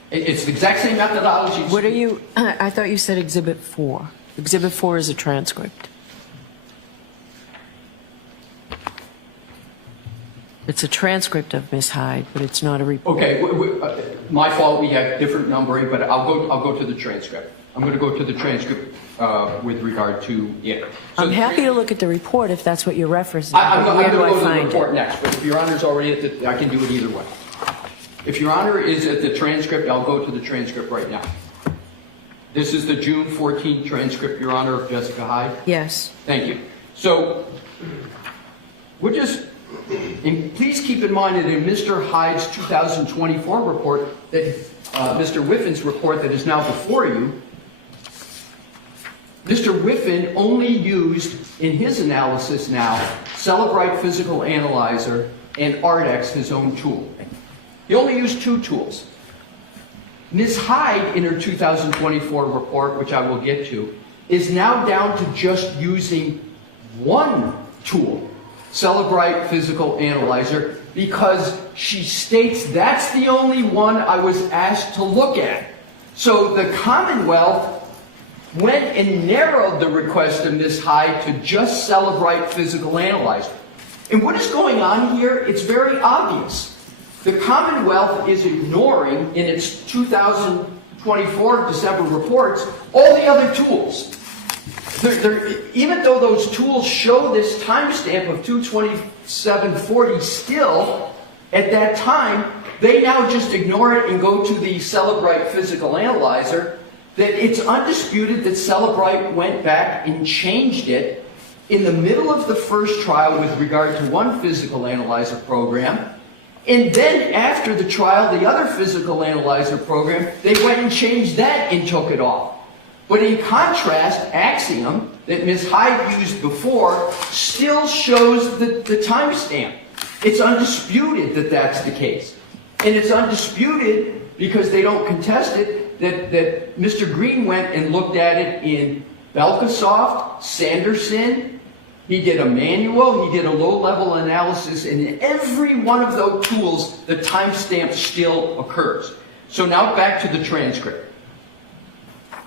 it's the exact same methodology. What are you, I thought you said Exhibit 4. Exhibit 4 is a transcript. It's a transcript of Ms. Hyde, but it's not a report. Okay, my fault. We have different numbering, but I'll go to the transcript. I'm going to go to the transcript with regard to it. So I'm happy to look at the report if that's what you're referencing. I'm going to go to the find report next, but if Your Honor's already at the, I can do it either way. If Your Honor is at the transcript, I'll go to the transcript right now. This is the June 14th transcript, Your Honor, of Jessica Hyde? Yes. Thank you. So, we're just, and please keep in mind that in Mr. Hyde's 2024 report, that Mr. Whiffen's report that is now before you, Mr. Whiffen only used, in his analysis now, Celebrite Physical Analyzer and ARDEX, his own tool. He only used 2 tools. Ms. Hyde, in her 2024 report, which I will get to, is now down to just using 1 tool, Celebrite Physical Analyzer, because she states that's the only one I was asked to look at. So the Commonwealth went and narrowed the request of Ms. Hyde to just Celebrite Physical Analyzer. And what is going on here? It's very obvious. The Commonwealth is ignoring, in its 2024 December reports, all the other tools. Even though those tools show this timestamp of 22740 still, at that time, they now just ignore it and go to the Celebrite Physical Analyzer. That it's undisputed that Celebrite went back and changed it in the middle of the first trial with regard to one physical analyzer program. And then after the trial, the other physical analyzer program, they went and changed that and took it off. But in contrast, Axiom, that Ms. Hyde used before, still shows the timestamp. It's undisputed that that's the case. And it's undisputed, because they don't contest it, that Mr. Greene went and looked at it in Belkasoft, Sanderson. He did a manual, he did a low-level analysis, and in every one of those tools, the timestamp still occurs. So now back to the transcript.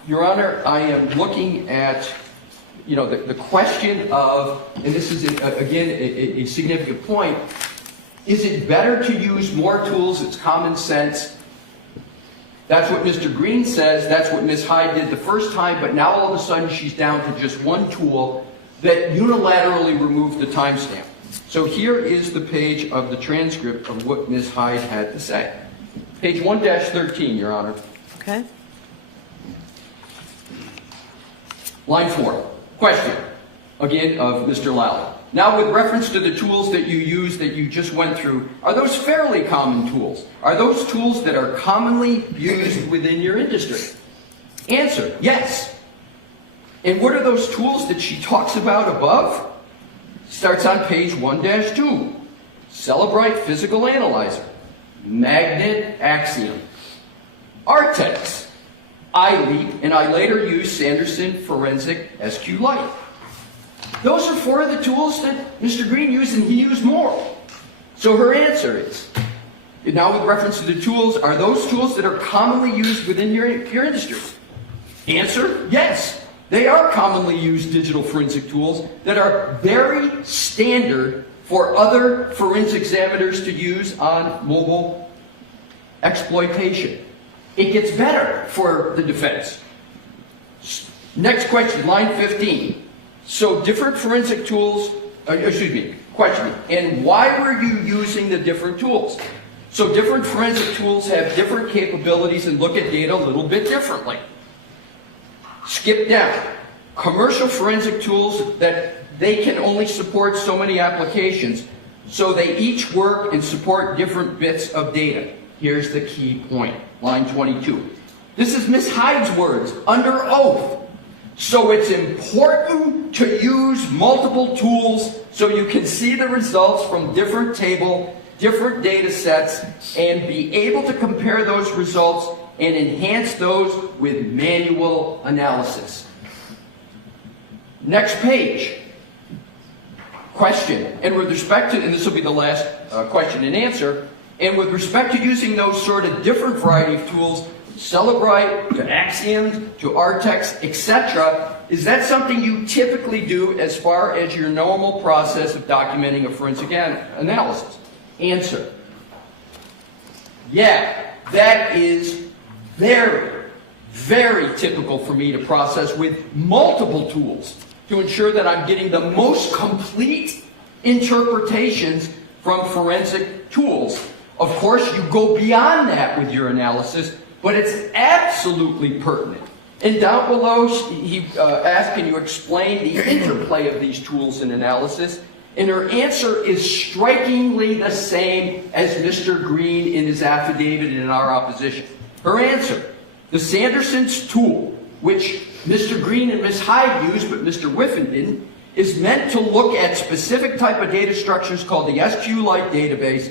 Your Honor, I am looking at, the question of, and this is, again, a significant point, is it better to use more tools? It's common sense. That's what Mr. Greene says. That's what Ms. Hyde did the first time, but now all of a sudden she's down to just one tool that unilaterally removed the timestamp. So here is the page of the transcript of what Ms. Hyde had to say. Page 1-13, Your Honor. Okay. Line 4. Question, again, of Mr. Lally. Now, with reference to the tools that you use that you just went through, are those fairly common tools? Are those tools that are commonly used within your industry? Answer, yes. And what are those tools that she talks about above? Starts on page 1-2. Celebrite Physical Analyzer. Magnet Axiom. Artex. iLeap, and I later used Sanderson Forensic SQLite. Those are 4 of the tools that Mr. Greene used, and he used more. So her answer is, now with reference to the tools, are those tools that are commonly used within your industry? Answer, yes. They are commonly used digital forensic tools that are very standard for other forensic examiners to use on mobile exploitation. It gets better for the defense. Next question, line 15. So different forensic tools, question, and why were you using the different tools? So different forensic tools have different capabilities and look at data a little bit differently. Skip down. Commercial forensic tools that they can only support so many applications, so they each work and support different bits of data. Here's the key point, line 22. This is Ms. Hyde's words, under oath. So it's important to use multiple tools so you can see the results from different data sets, and be able to compare those results and enhance those with manual analysis. Next page. Question. And with respect to, and this will be the last question and answer, and with respect to using those sort of different variety of tools, Celebrite, to Axiom, to Artex, etc., is that something you typically do as far as your normal process of documenting a forensic analysis? Answer. Yeah, that is very, very typical for me to process with multiple tools to ensure that I'm getting the most complete interpretations from forensic tools. Of course, you go beyond that with your analysis, but it's absolutely pertinent. And down below, he asked, can you explain the interplay of these tools in analysis? And her answer is strikingly the same as Mr. Greene in his affidavit and in our opposition. Her answer, the Sanderson's tool, which Mr. Greene and Ms. Hyde used, but Mr. Whiffen didn't, is meant to look at specific type of data structures called the SQLite database.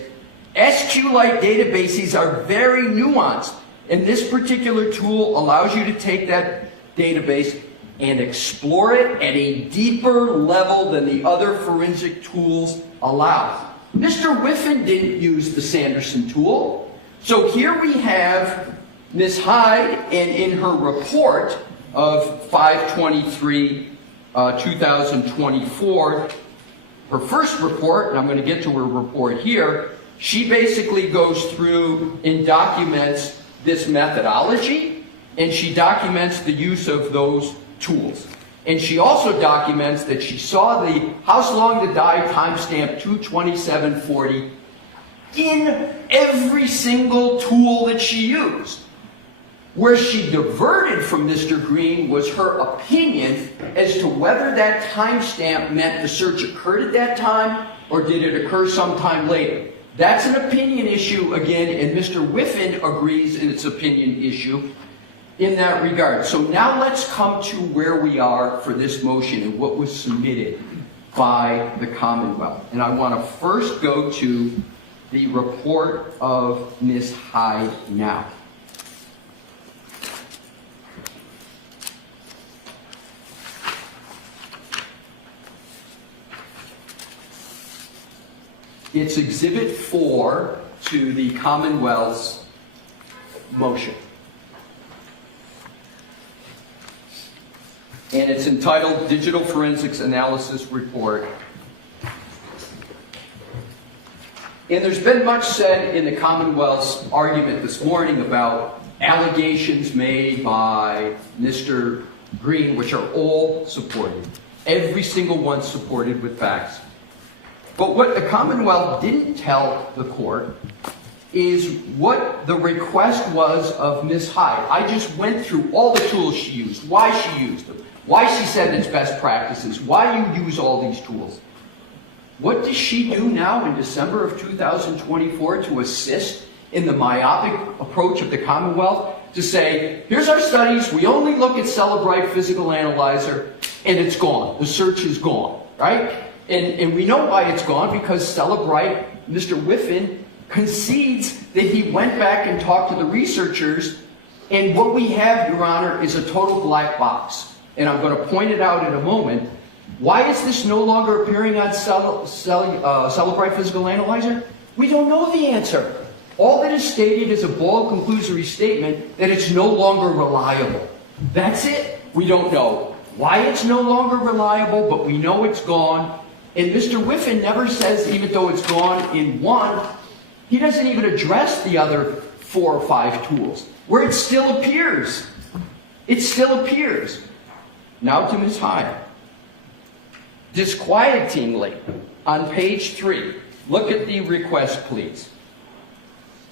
SQLite databases are very nuanced. And this particular tool allows you to take that database and explore it at a deeper level than the other forensic tools allow. Mr. Whiffen didn't use the Sanderson tool. So here we have Ms. Hyde, and in her report, of 5/23/2024, her first report, and I'm going to get to her report here, she basically goes through and documents this methodology, and she documents the use of those tools. And she also documents that she saw the House Long to Die timestamp 2/27/40 in every single tool that she used. Where she diverted from Mr. Greene was her opinion as to whether that timestamp meant the search occurred at that time or did it occur sometime later. That's an opinion issue again, and Mr. Whiffen agrees in its opinion issue in that regard. So now let's come to where we are for this motion and what was submitted by the Commonwealth. And I want to first go to the report of Ms. Hyde now. It's Exhibit 4 to the Commonwealth's motion. And it's entitled Digital Forensics Analysis Report. And there's been much said in the Commonwealth's argument this morning about allegations made by Mr. Greene, which are all supported. Every single one supported with facts. But what the Commonwealth didn't tell the court is what the request was of Ms. Hyde. I just went through all the tools she used, why she used them, why she said it's best practices, why you use all these tools. What does she do now in December of 2024 to assist in the myopic approach of the Commonwealth to say, here's our studies, we only look at Celebrite Physical Analyzer, and it's gone. The search is gone, right? And we know why it's gone, because Celebrite, Mr. Whiffen, concedes that he went back and talked to the researchers, and what we have, Your Honor, is a total black box. And I'm going to point it out in a moment. Why is this no longer appearing on Celebrite Physical Analyzer? We don't know the answer. All that is stated is a bald conclusory statement that it's no longer reliable. That's it. We don't know why it's no longer reliable, but we know it's gone. And Mr. Whiffen never says, even though it's gone in one, he doesn't even address the other 4 or 5 tools, where it still appears. It still appears. Now to Ms. Hyde. Disquietingly, on page 3, look at the request, please.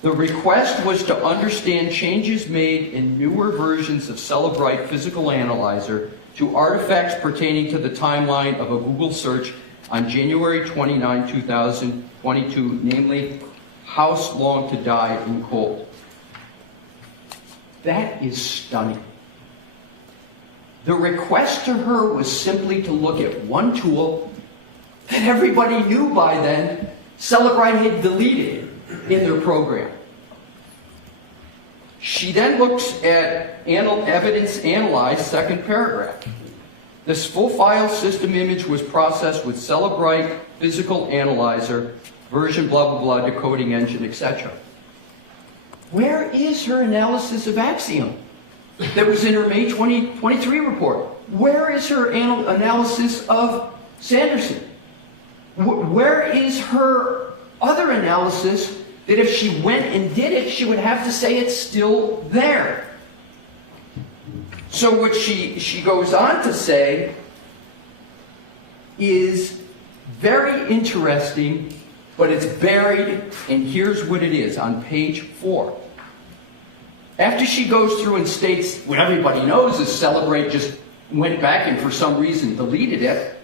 The request was to understand changes made in newer versions of Celebrite Physical Analyzer to artifacts pertaining to the timeline of a Google search on January 29, 2022, namely House Long to Die in Cold. That is stunning. The request to her was simply to look at one tool that everybody knew by then Celebrite had deleted in their program. She then looks at evidence analyzed, second paragraph. This full file system image was processed with Celebrite Physical Analyzer, version blah, blah, blah, decoding engine, etc. Where is her analysis of Axiom that was in her May 2023 report? Where is her analysis of Sanderson? Where is her other analysis that if she went and did it, she would have to say it's still there? So what she goes on to say is very interesting, but it's buried, and here's what it is on page 4. After she goes through and states what everybody knows is Celebrate just went back and for some reason deleted it,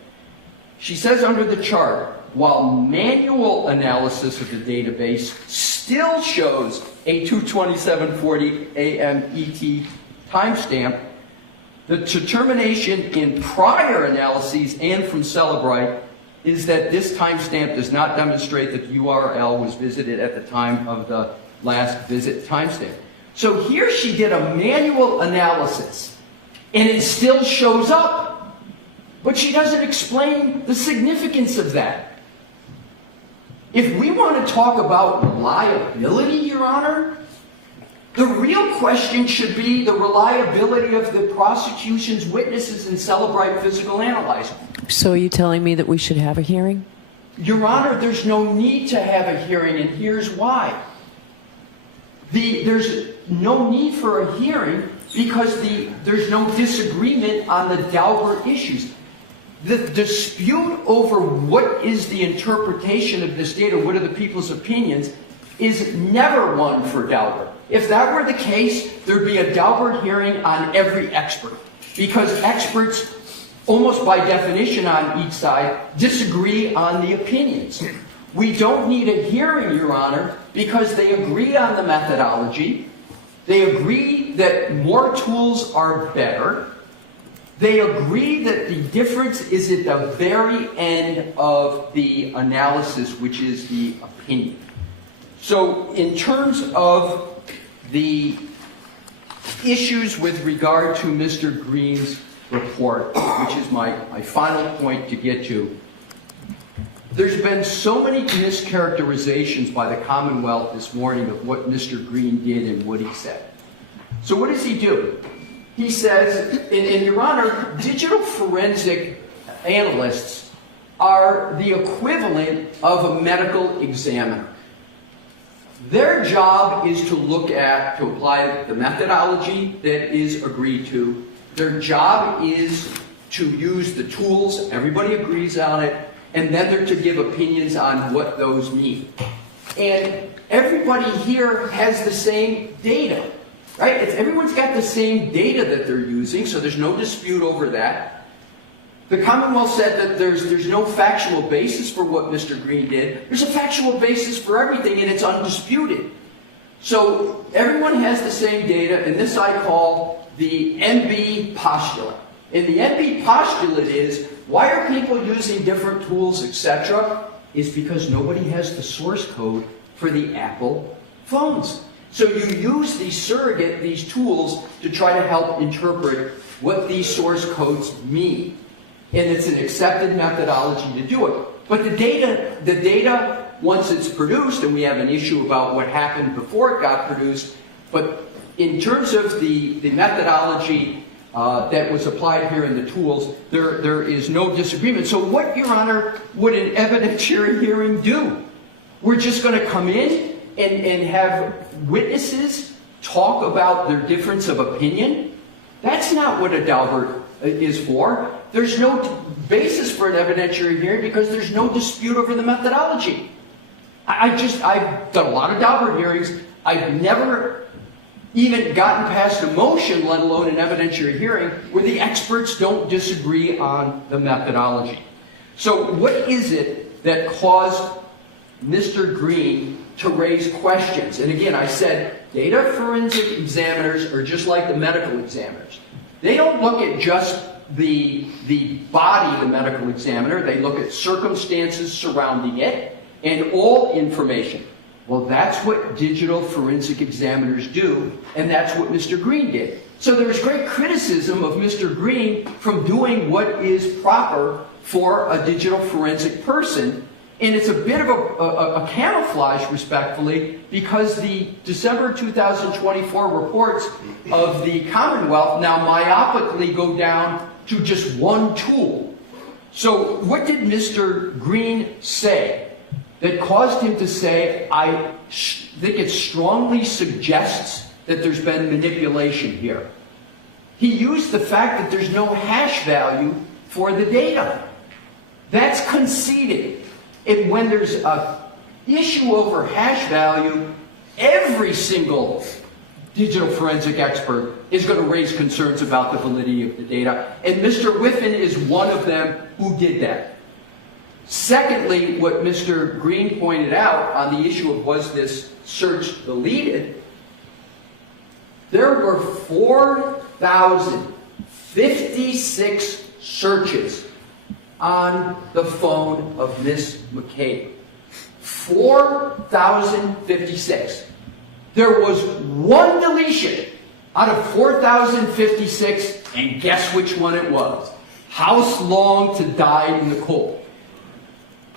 she says under the chart, while manual analysis of the database still shows a 2/27/40 AM ET timestamp, the determination in prior analyses and from Celebrite is that this timestamp does not demonstrate that the URL was visited at the time of the last visit timestamp. So here she did a manual analysis, and it still shows up, but she doesn't explain the significance of that. If we want to talk about reliability, Your Honor, The real question should be the reliability of the prosecution's witnesses in Celebrite physical analyzer. So are you telling me that we should have a hearing? Your Honor, there's no need to have a hearing, and here's why. There's no need for a hearing because there's no disagreement on the Daubert issues. The dispute over what is the interpretation of this data, what are the people's opinions, is never one for Daubert. If that were the case, there'd be a Daubert hearing on every expert, because experts, almost by definition on each side, disagree on the opinions. We don't need a hearing, Your Honor, because they agree on the methodology, they agree that more tools are better, they agree that the difference is at the very end of the analysis, which is the opinion. So in terms of the issues with regard to Mr. Greene's report, which is my final point to get to, there's been so many mischaracterizations by the Commonwealth this morning of what Mr. Greene did and what he said. So what does he do? He says, and Your Honor, digital forensic analysts are the equivalent of a medical examiner. Their job is to look at, to apply the methodology that is agreed to. Their job is to use the tools, everybody agrees on it, and then they're to give opinions on what those mean. And everybody here has the same data, right? Everyone's got the same data that they're using, so there's no dispute over that. The Commonwealth said that there's no factual basis for what Mr. Greene did. There's a factual basis for everything, and it's undisputed. So everyone has the same data, and this I call the MB postulate. And the MB postulate is, why are people using different tools, etc.? Is because nobody has the source code for the Apple phones. So you use these tools to try to help interpret what these source codes mean. And it's an accepted methodology to do it. But the data, once it's produced, and we have an issue about what happened before it got produced, but in terms of the methodology that was applied here in the tools, there is no disagreement. So what, Your Honor, would an evidentiary hearing do? We're just going to come in and have witnesses talk about their difference of opinion? That's not what a Daubert is for. There's no basis for an evidentiary hearing because there's no dispute over the methodology. I've done a lot of Daubert hearings. I've never even gotten past a motion, let alone an evidentiary hearing, where the experts don't disagree on the methodology. So what is it that caused Mr. Greene to raise questions? And again, I said data forensic examiners are just like the medical examiners. They don't look at just the body of the medical examiner. They look at circumstances surrounding it and all information. Well, that's what digital forensic examiners do, and that's what Mr. Greene did. So there's great criticism of Mr. Greene from doing what is proper for a digital forensic person, and it's a bit of a camouflage, respectfully, because the December 2024 reports of the Commonwealth now myopically go down to just one tool. So what did Mr. Greene say that caused him to say, I think it strongly suggests that there's been manipulation here? He used the fact that there's no hash value for the data. That's conceded. And when there's an issue over hash value, every single digital forensic expert is going to raise concerns about the validity of the data. And Mr. Whiffen is one of them who did that. Secondly, what Mr. Greene pointed out on the issue of was this search deleted, there were 4,056 searches on the phone of Miss McCabe. 4,056. There was one deletion out of 4,056, and guess which one it was? House long to die in the cold.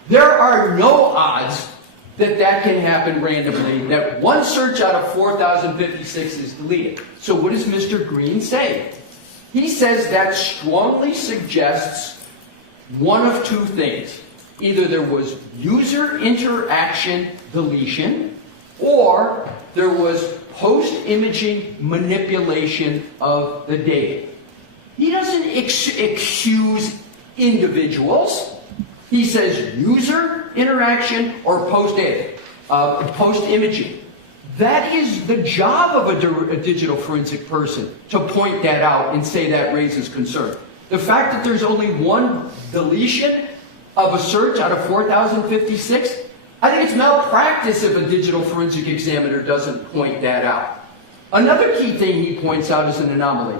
There are no odds that can happen randomly, that one search out of 4,056 is deleted. So what does Mr. Greene say? He says that strongly suggests one of two things. Either there was user interaction deletion, or there was post-imaging manipulation of the data. He doesn't accuse individuals. He says user interaction or post-imaging. That is the job of a digital forensic person, to point that out and say that raises concern. The fact that there's only one deletion of a search out of 4,056, I think it's malpractice if a digital forensic examiner doesn't point that out. Another key thing he points out is an anomaly.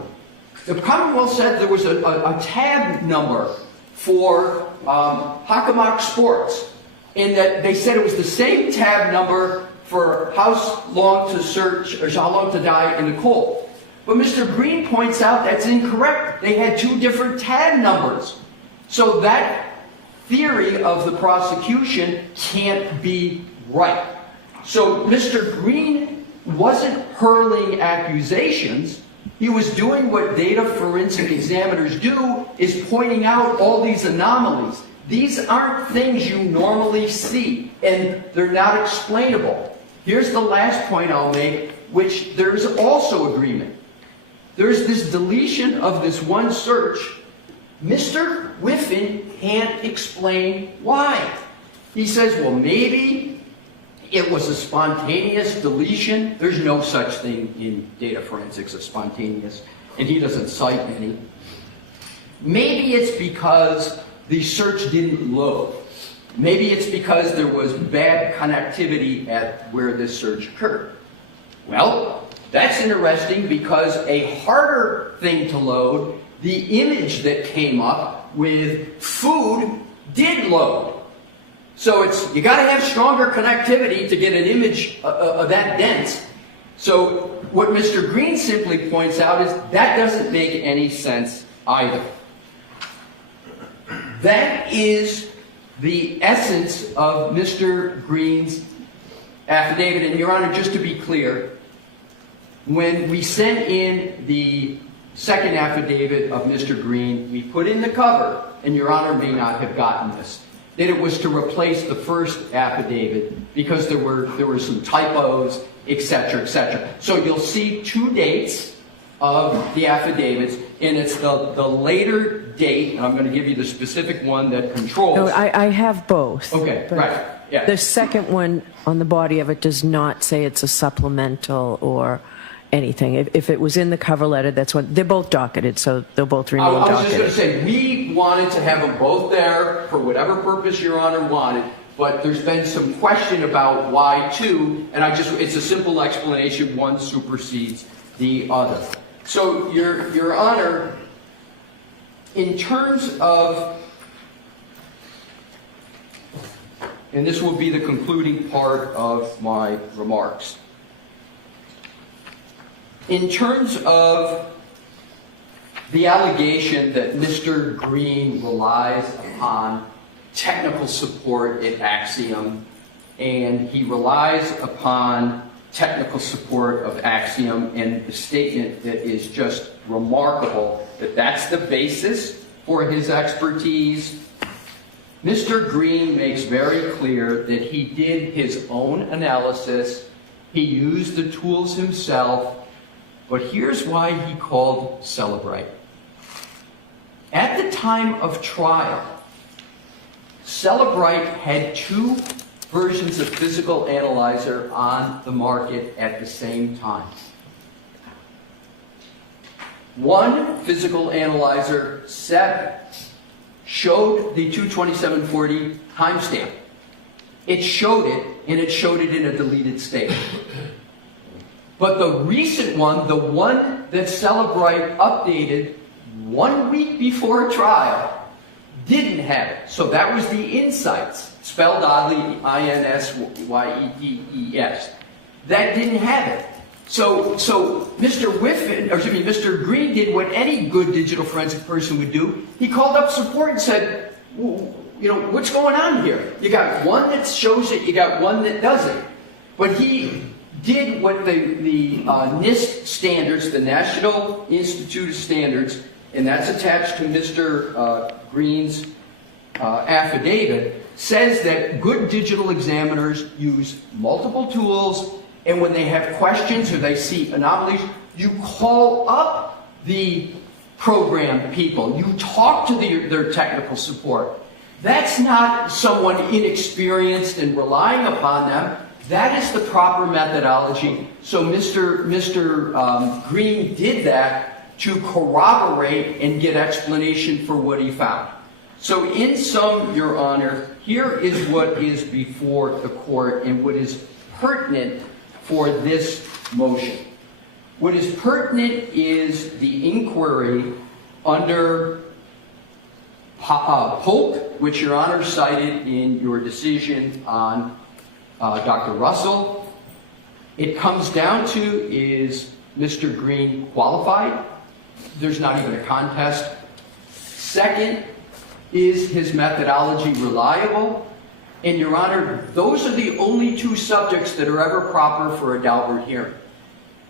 The Commonwealth said there was a tab number for Hockomock Sports, in that they said it was the same tab number for how long to search, or how long to die in the cold. But Mr. Greene points out that's incorrect. They had two different tab numbers. So that theory of the prosecution can't be right. So Mr. Greene wasn't hurling accusations. He was doing what data forensic examiners do, is pointing out all these anomalies. These aren't things you normally see, and they're not explainable. Here's the last point I'll make, which there's also agreement. There's this deletion of this one search. Mr. Whiffen can't explain why. He says, well, maybe it was a spontaneous deletion. There's no such thing in data forensics as spontaneous, and he doesn't cite any. Maybe it's because the search didn't load. Maybe it's because there was bad connectivity at where this search occurred. Well, that's interesting, because a harder thing to load, the image that came up with food, did load. So you got to have stronger connectivity to get an image that dense. So what Mr. Greene simply points out is that doesn't make any sense either. That is the essence of Mr. Greene's affidavit. And Your Honor, just to be clear, when we sent in the second affidavit of Mr. Greene, we put in the cover, and Your Honor may not have gotten this, that it was to replace the first affidavit because there were some typos, etc., etc. So you'll see two dates of the affidavits, and it's the later date, and I'm going to give you the specific one that controls. No, I have both. Okay, right. Yeah. The second one on the body of it does not say it's a supplemental or anything. If it was in the cover letter, that's what they're both docketed, so they'll both remain docketed. I was just going to say, we wanted to have them both there for whatever purpose Your Honor wanted, but there's been some question about why two, and it's a simple explanation. One supersedes the other. So, Your Honor, in terms of, and this will be the concluding part of my remarks, in terms of the allegation that Mr. Greene relies upon technical support at Axiom, and he relies upon technical support of Axiom, and the statement that is just remarkable, that that's the basis for his expertise. Mr. Greene makes very clear that he did his own analysis, he used the tools himself, but here's why he called Celebrite. At the time of trial, Celebrite had two versions of physical analyzer on the market at the same time. One physical analyzer 7 showed the 22740 timestamp. It showed it, and it showed it in a deleted state. But the recent one, the one that Celebrite updated 1 week before trial, didn't have it. So that was the Insights, spelled oddly, INSYETES. That didn't have it. So Mr. Greene did what any good digital forensic person would do. He called up support and said, what's going on here? You got one that shows it, you got one that doesn't. But he did what the NIST standards, the National Institute of Standards, and that's attached to Mr. Greene's affidavit, says that good digital examiners use multiple tools, and when they have questions or they see anomalies, you call up the program people, you talk to their technical support. That's not someone inexperienced and relying upon them. That is the proper methodology. So Mr. Greene did that to corroborate and get explanation for what he found. So in sum, Your Honor, here is what is before the court and what is pertinent for this motion. What is pertinent is the inquiry under Polk, which Your Honor cited in your decision on Dr. Russell. It comes down to, is Mr. Greene qualified? There's not even a contest. Second, is his methodology reliable? And Your Honor, those are the only two subjects that are ever proper for a Daubert hearing.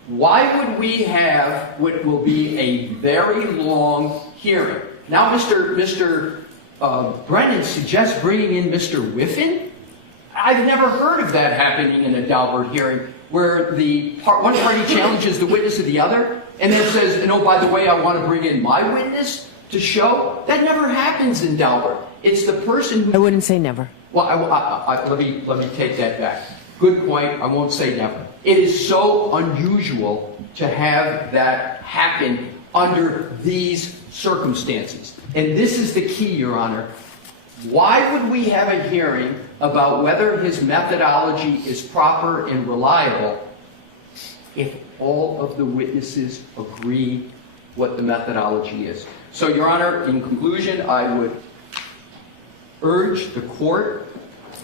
Why would we have what will be a very long hearing? Now Mr. Brennan suggests bringing in Mr. Whiffen. I've never heard of that happening in a Daubert hearing, where one party challenges the witness of the other, and then says, and oh, by the way, I want to bring in my witness to show. That never happens in Daubert. It's the person who... I wouldn't say never. Well, let me take that back. Good point. I won't say never. It is so unusual to have that happen under these circumstances. And this is the key, Your Honor. Why would we have a hearing about whether his methodology is proper and reliable if all of the witnesses agree what the methodology is? So, Your Honor, in conclusion, I would urge the court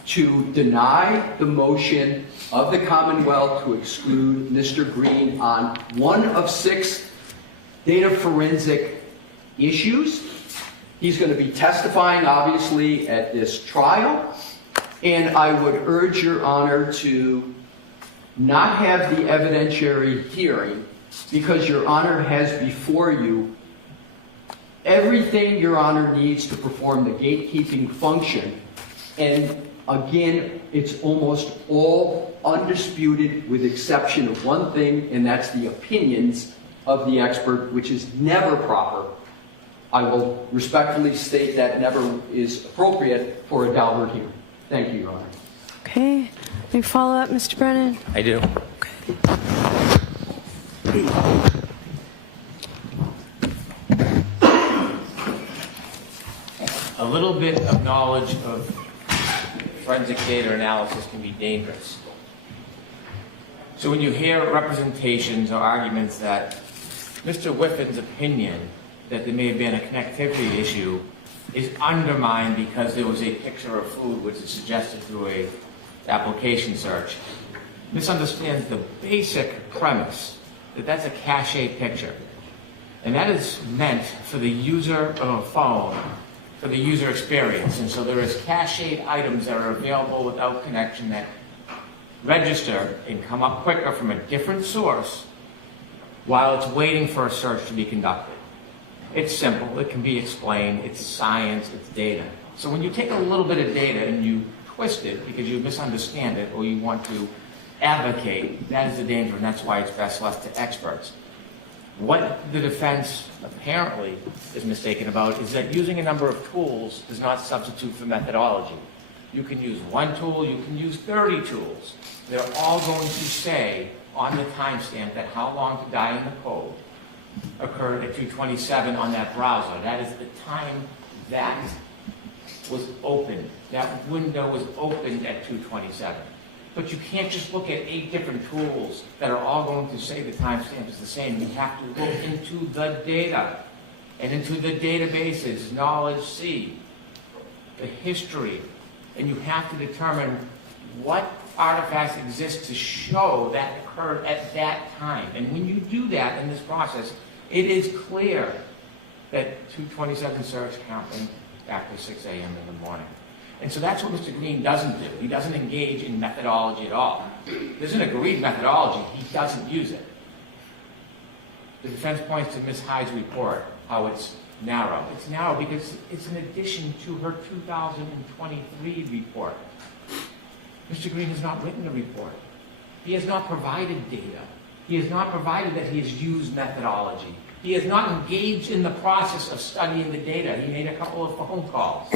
to deny the motion of the Commonwealth to exclude Mr. Greene on one of 6 data forensic issues. He's going to be testifying, obviously, at this trial. And I would urge Your Honor to not have the evidentiary hearing, because Your Honor has before you everything Your Honor needs to perform the gatekeeping function. And again, it's almost all undisputed with exception of one thing, and that's the opinions of the expert, which is never proper. I will respectfully state that never is appropriate for a Daubert hearing. Thank you, Your Honor. Okay. Any follow-up, Mr. Brennan? I do. A little bit of knowledge of forensic data analysis can be dangerous. So when you hear representations or arguments that Mr. Whiffen's opinion that there may have been a connectivity issue is undermined because there was a picture of food which is suggested through a application search, misunderstands the basic premise that that's a cache picture. And that is meant for the user of a phone, for the user experience. And so there is cached items that are available without connection that register and come up quicker from a different source while it's waiting for a search to be conducted. It's simple, it can be explained, it's science, it's data. So when you take a little bit of data and you twist it because you misunderstand it or you want to advocate, that is the danger, and that's why it's best left to experts. What the defense apparently is mistaken about is that using a number of tools does not substitute for methodology. You can use one tool, you can use 30 tools. They're all going to say on the timestamp that how long to die in the code occurred at 2:27 on that browser. That is the time that was opened. That window was opened at 2:27. But you can't just look at 8 different tools that are all going to say the timestamp is the same. You have to look into the data and into the databases, knowledge C, the history, and you have to determine what artifacts exist to show that occurred at that time. And when you do that in this process, it is clear that 2:27 search happened after 6 a.m. in the morning. And so that's what Mr. Greene doesn't do. He doesn't engage in methodology at all. There's an agreed methodology. He doesn't use it. The defense points to Ms. Hyde's report, how it's narrow. It's narrow because it's an addition to her 2023 report. Mr. Greene has not written a report. He has not provided data. He has not provided that he has used methodology. He has not engaged in the process of studying the data. He made a couple of phone calls.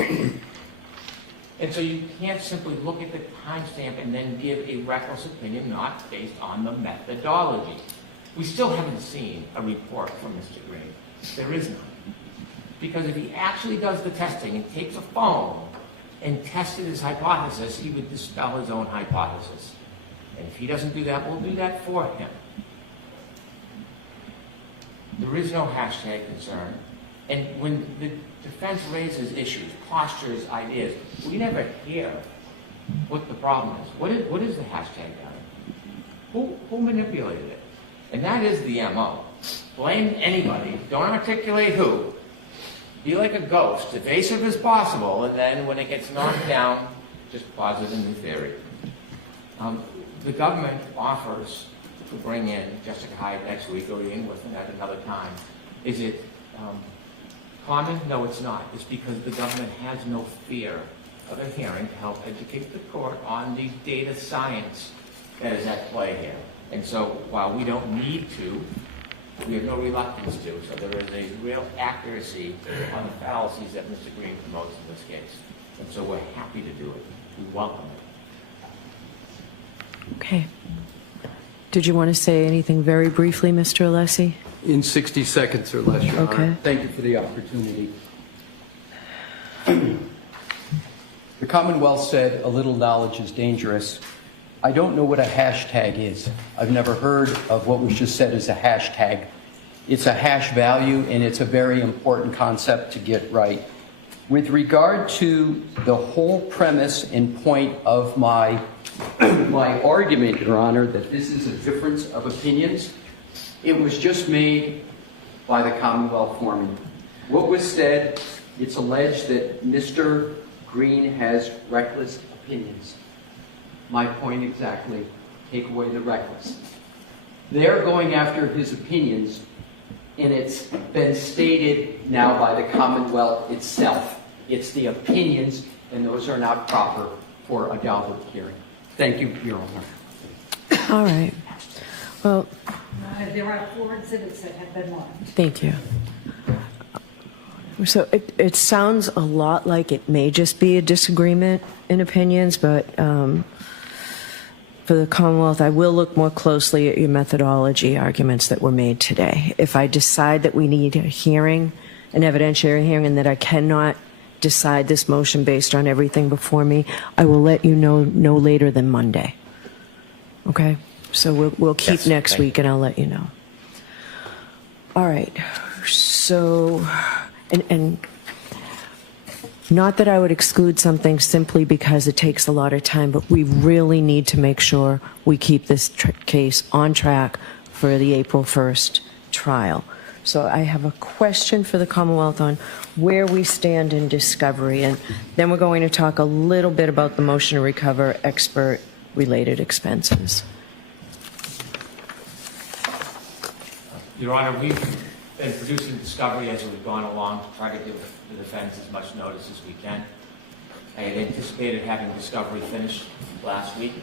And so you can't simply look at the timestamp and then give a reckless opinion not based on the methodology. We still haven't seen a report from Mr. Greene. There is none. Because if he actually does the testing and takes a phone and tested his hypothesis, he would dispel his own hypothesis. And if he doesn't do that, we'll do that for him. There is no hashtag concern. And when the defense raises issues, postures, ideas, we never hear what the problem is. What is the hashtag down? Who manipulated it? And that is the MO. Blame anybody, don't articulate who. Be like a ghost, evasive as possible, and then when it gets knocked down, just posit a new theory. The government offers to bring in Jessica Hyde next week or in with them at another time. Is it common? No, it's not. It's because the government has no fear of a hearing to help educate the court on the data science that is at play here. And so while we don't need to, we have no reluctance to. So there is a real accuracy on the fallacies that Mr. Greene promotes in this case. And so we're happy to do it. We welcome it. Okay. Did you want to say anything very briefly, Mr. Alessi? In 60 seconds or less, Your Honor. Okay. Thank you for the opportunity. The Commonwealth said a little knowledge is dangerous. I don't know what a hashtag is. I've never heard of what was just said as a hashtag. It's a hash value, and it's a very important concept to get right. With regard to the whole premise and point of my argument, Your Honor, that this is a difference of opinions, it was just made by the Commonwealth foreman. What was said, it's alleged that Mr. Greene has reckless opinions. My point exactly, take away the reckless. They're going after his opinions, and it's been stated now by the Commonwealth itself. It's the opinions, and those are not proper for a Daubert hearing. Thank you, Your Honor. All right. Well, there are 4 exhibits that have been marked. thank you. So it sounds a lot like it may just be a disagreement in opinions, but for the Commonwealth, I will look more closely at your methodology arguments that were made today. If I decide that we need a hearing, an evidentiary hearing, and that I cannot decide this motion based on everything before me, I will let you know no later than Monday. Okay? So we'll keep next week, and I'll let you know. All right. So, and not that I would exclude something simply because it takes a lot of time, but we really need to make sure we keep this case on track for the April 1st trial. So I have a question for the Commonwealth on where we stand in discovery, and then we're going to talk a little bit about the motion to recover expert-related expenses. Your Honor, we've been producing discovery as we've gone along to try to give the defense as much notice as we can. I had anticipated having discovery finished last week.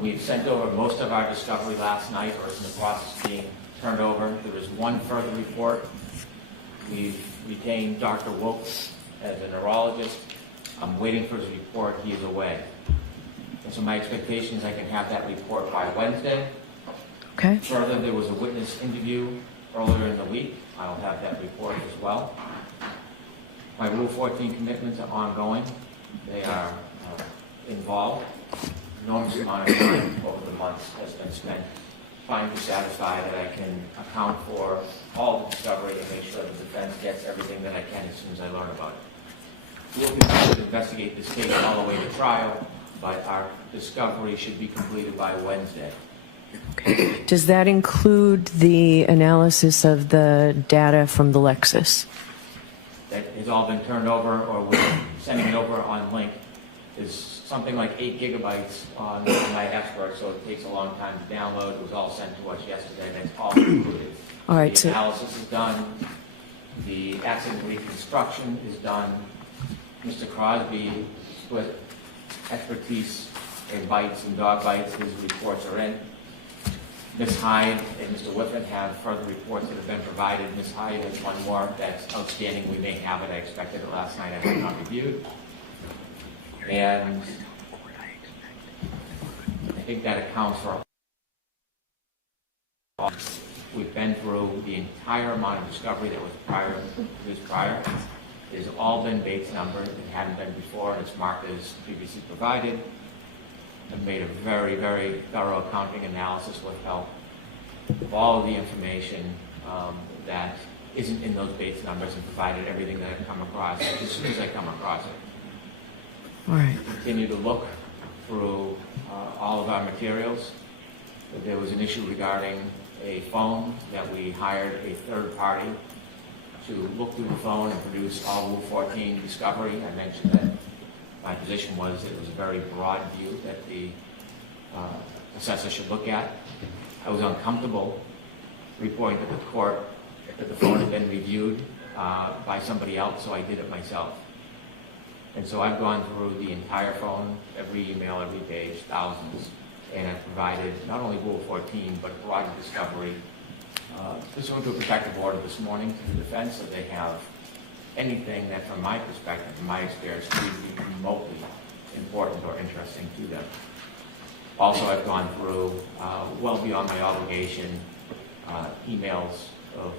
We've sent over most of our discovery last night, or it's in the process of being turned over. There is one further report. We've retained Dr. Wilkes as a neurologist. I'm waiting for his report. He is away. And so my expectation is I can have that report by Wednesday. Okay. Further, there was a witness interview earlier in the week. I'll have that report as well. My Rule 14 commitments are ongoing. They are involved. Enormous amount of time over the months has been spent trying to satisfy that I can account for all the discovery and make sure the defense gets everything that I can as soon as I learn about it. We'll continue to investigate this case all the way to trial, but our discovery should be completed by Wednesday. Okay. Does that include the analysis of the data from the Lexus? that has all been turned over, or we're sending it over on link, is something like 8 gigabytes on my expert, so it takes a long time to download. It was all sent to us yesterday. That's all included. All right, The analysis is done. The accident reconstruction is done. Mr. Crosby, with expertise in bites and dog bites, his reports are in. Ms. Hyde and Mr. Whitman have further reports that have been provided. Ms. Hyde has one more that's outstanding. We may have it. I expected it last night. I have not reviewed. And I think that accounts for. We've been through the entire amount of discovery that was produced prior. It's all been Bates numbered. It hadn't been before, and it's marked as previously provided. I've made a very, very thorough accounting analysis with help of all of the information that isn't in those Bates numbers, and provided everything that I've come across as soon as I come across it. All right. Continue to look through all of our materials. There was an issue regarding a phone that we hired a third party to look through the phone and produce all Rule 14 discovery. I mentioned that my position was it was a very broad view that the assessor should look at. I was uncomfortable reporting to the court that the phone had been reviewed by somebody else, so I did it myself. And so I've gone through the entire phone, every email, every page, thousands, and I've provided not only Rule 14, but broad discovery pursuant to a protective order this morning to the defense, so they have anything that, from my perspective, from my experience, could be remotely important or interesting to them. Also, I've gone through, well beyond my obligation, emails of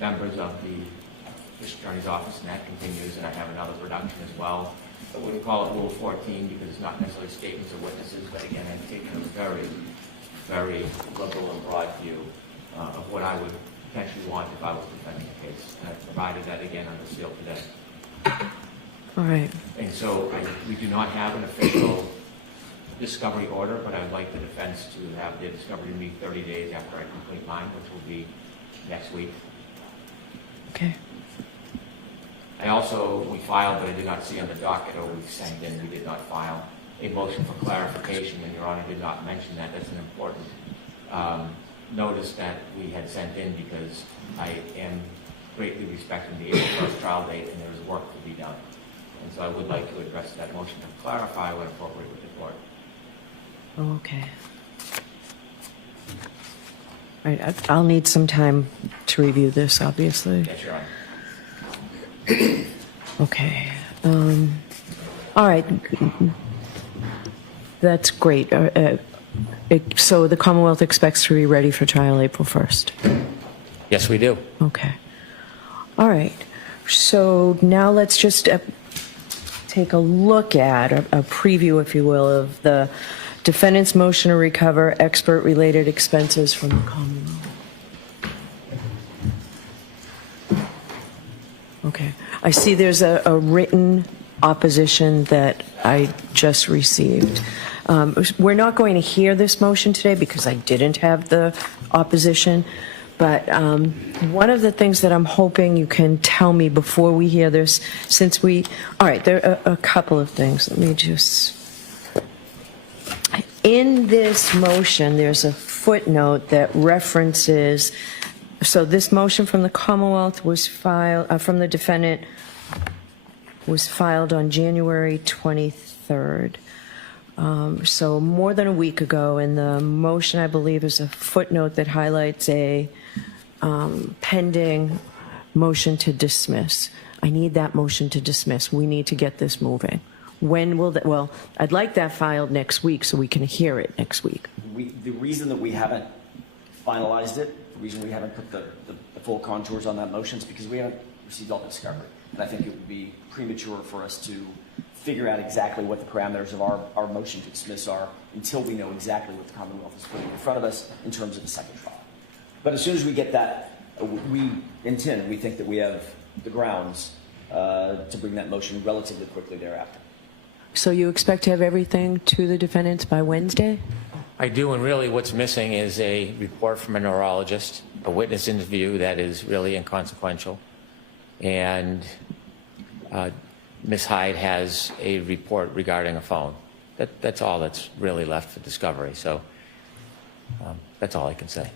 members of the District Attorney's Office, and that continues, and I have another production as well. I wouldn't call it Rule 14 because it's not necessarily statements of witnesses, but again, I've taken a very, very liberal and broad view of what I would potentially want if I was defending a case. And I've provided that again under seal today. All right. And so we do not have an official discovery order, but I would like the defense to have their discovery to me 30 days after I complete mine, which will be next week. Okay. We filed, but I did not see on the docket, or we sent in, we did not file a motion for clarification, and Your Honor did not mention that. That's an important notice that we had sent in, because I am greatly respecting the April 1st trial date, and there is work to be done. And so I would like to address that motion to clarify when appropriate with the court. Okay. All right, I'll need some time to review this, obviously. Yes, Your Honor. Okay. All right. That's great. So the Commonwealth expects to be ready for trial April 1st? Yes, we do. Okay. All right. So now let's just take a look at a preview, if you will, of the defendant's motion to recover expert-related expenses from the Commonwealth. Okay. I see there's a written opposition that I just received. We're not going to hear this motion today because I didn't have the opposition, but one of the things that I'm hoping you can tell me before we hear this, all right, there are a couple of things. Let me just, in this motion, there's a footnote that references, so this motion from the Commonwealth was filed, from the defendant, was filed on January 23rd. So more than a week ago, and the motion, I believe, is a footnote that highlights a pending motion to dismiss. I need that motion to dismiss. We need to get this moving. When will that, well, I'd like that filed next week so we can hear it next week. The reason that we haven't finalized it, the reason we haven't put the full contours on that motion is because we haven't received all the discovery. And I think it would be premature for us to figure out exactly what the parameters of our motion to dismiss are until we know exactly what the Commonwealth is putting in front of us in terms of the second trial. But as soon as we get that, we think that we have the grounds to bring that motion relatively quickly thereafter. So you expect to have everything to the defendants by Wednesday? I do, and really what's missing is a report from a neurologist, a witness interview that is really inconsequential, and Ms. Hyde has a report regarding a phone. That's all that's really left for discovery. So that's all I can say.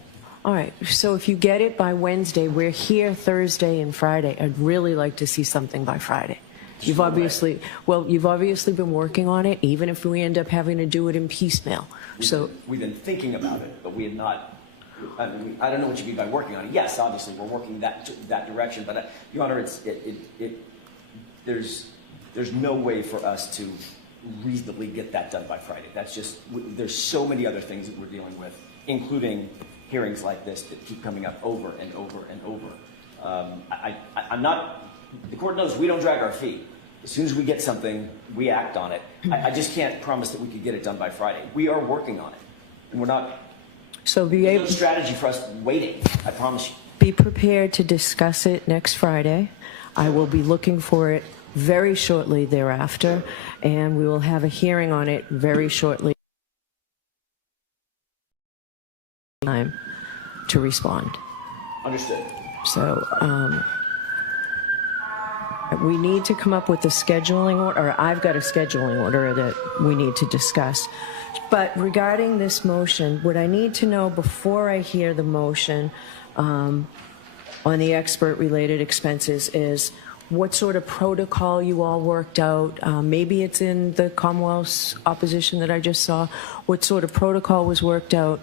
All right, so if you get it by Wednesday, we're here Thursday and Friday. I'd really like to see something by Friday. You've obviously been working on it, even if we end up having to do it in piecemeal. We've been thinking about it, but we have not. I mean, I don't know what you mean by working on it. Yes, obviously we're working that direction, but Your Honor, there's no way for us to reasonably get that done by Friday. That's just, there's so many other things that we're dealing with, including hearings like this that keep coming up over and over and over. I'm not, the court knows we don't drag our feet. As soon as we get something, we act on it. I just can't promise that we could get it done by Friday. We are working on it, and we're not, there's no strategy for us waiting, I promise you. Be prepared to discuss it next Friday. I will be looking for it very shortly thereafter, and we will have a hearing on it very shortly. Time to respond. Understood. So we need to come up with a scheduling order, or I've got a scheduling order that we need to discuss. But regarding this motion, what I need to know before I hear the motion on the expert-related expenses is what sort of protocol you all worked out. Maybe it's in the Commonwealth's opposition that I just saw. What sort of protocol was worked out?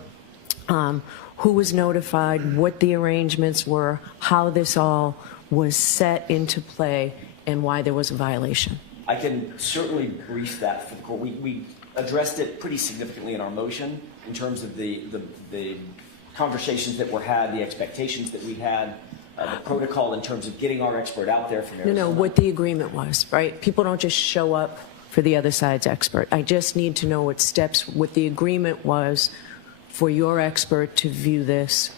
Who was notified? What the arrangements were? How this all was set into play, and why there was a violation? I can certainly brief that for the court. We addressed it pretty significantly in our motion in terms of the conversations that were had, the expectations that we had, the protocol in terms of getting our expert out there from Arizona. No, what the agreement was, right? People don't just show up for the other side's expert. I just need to know what the agreement was for your expert to view this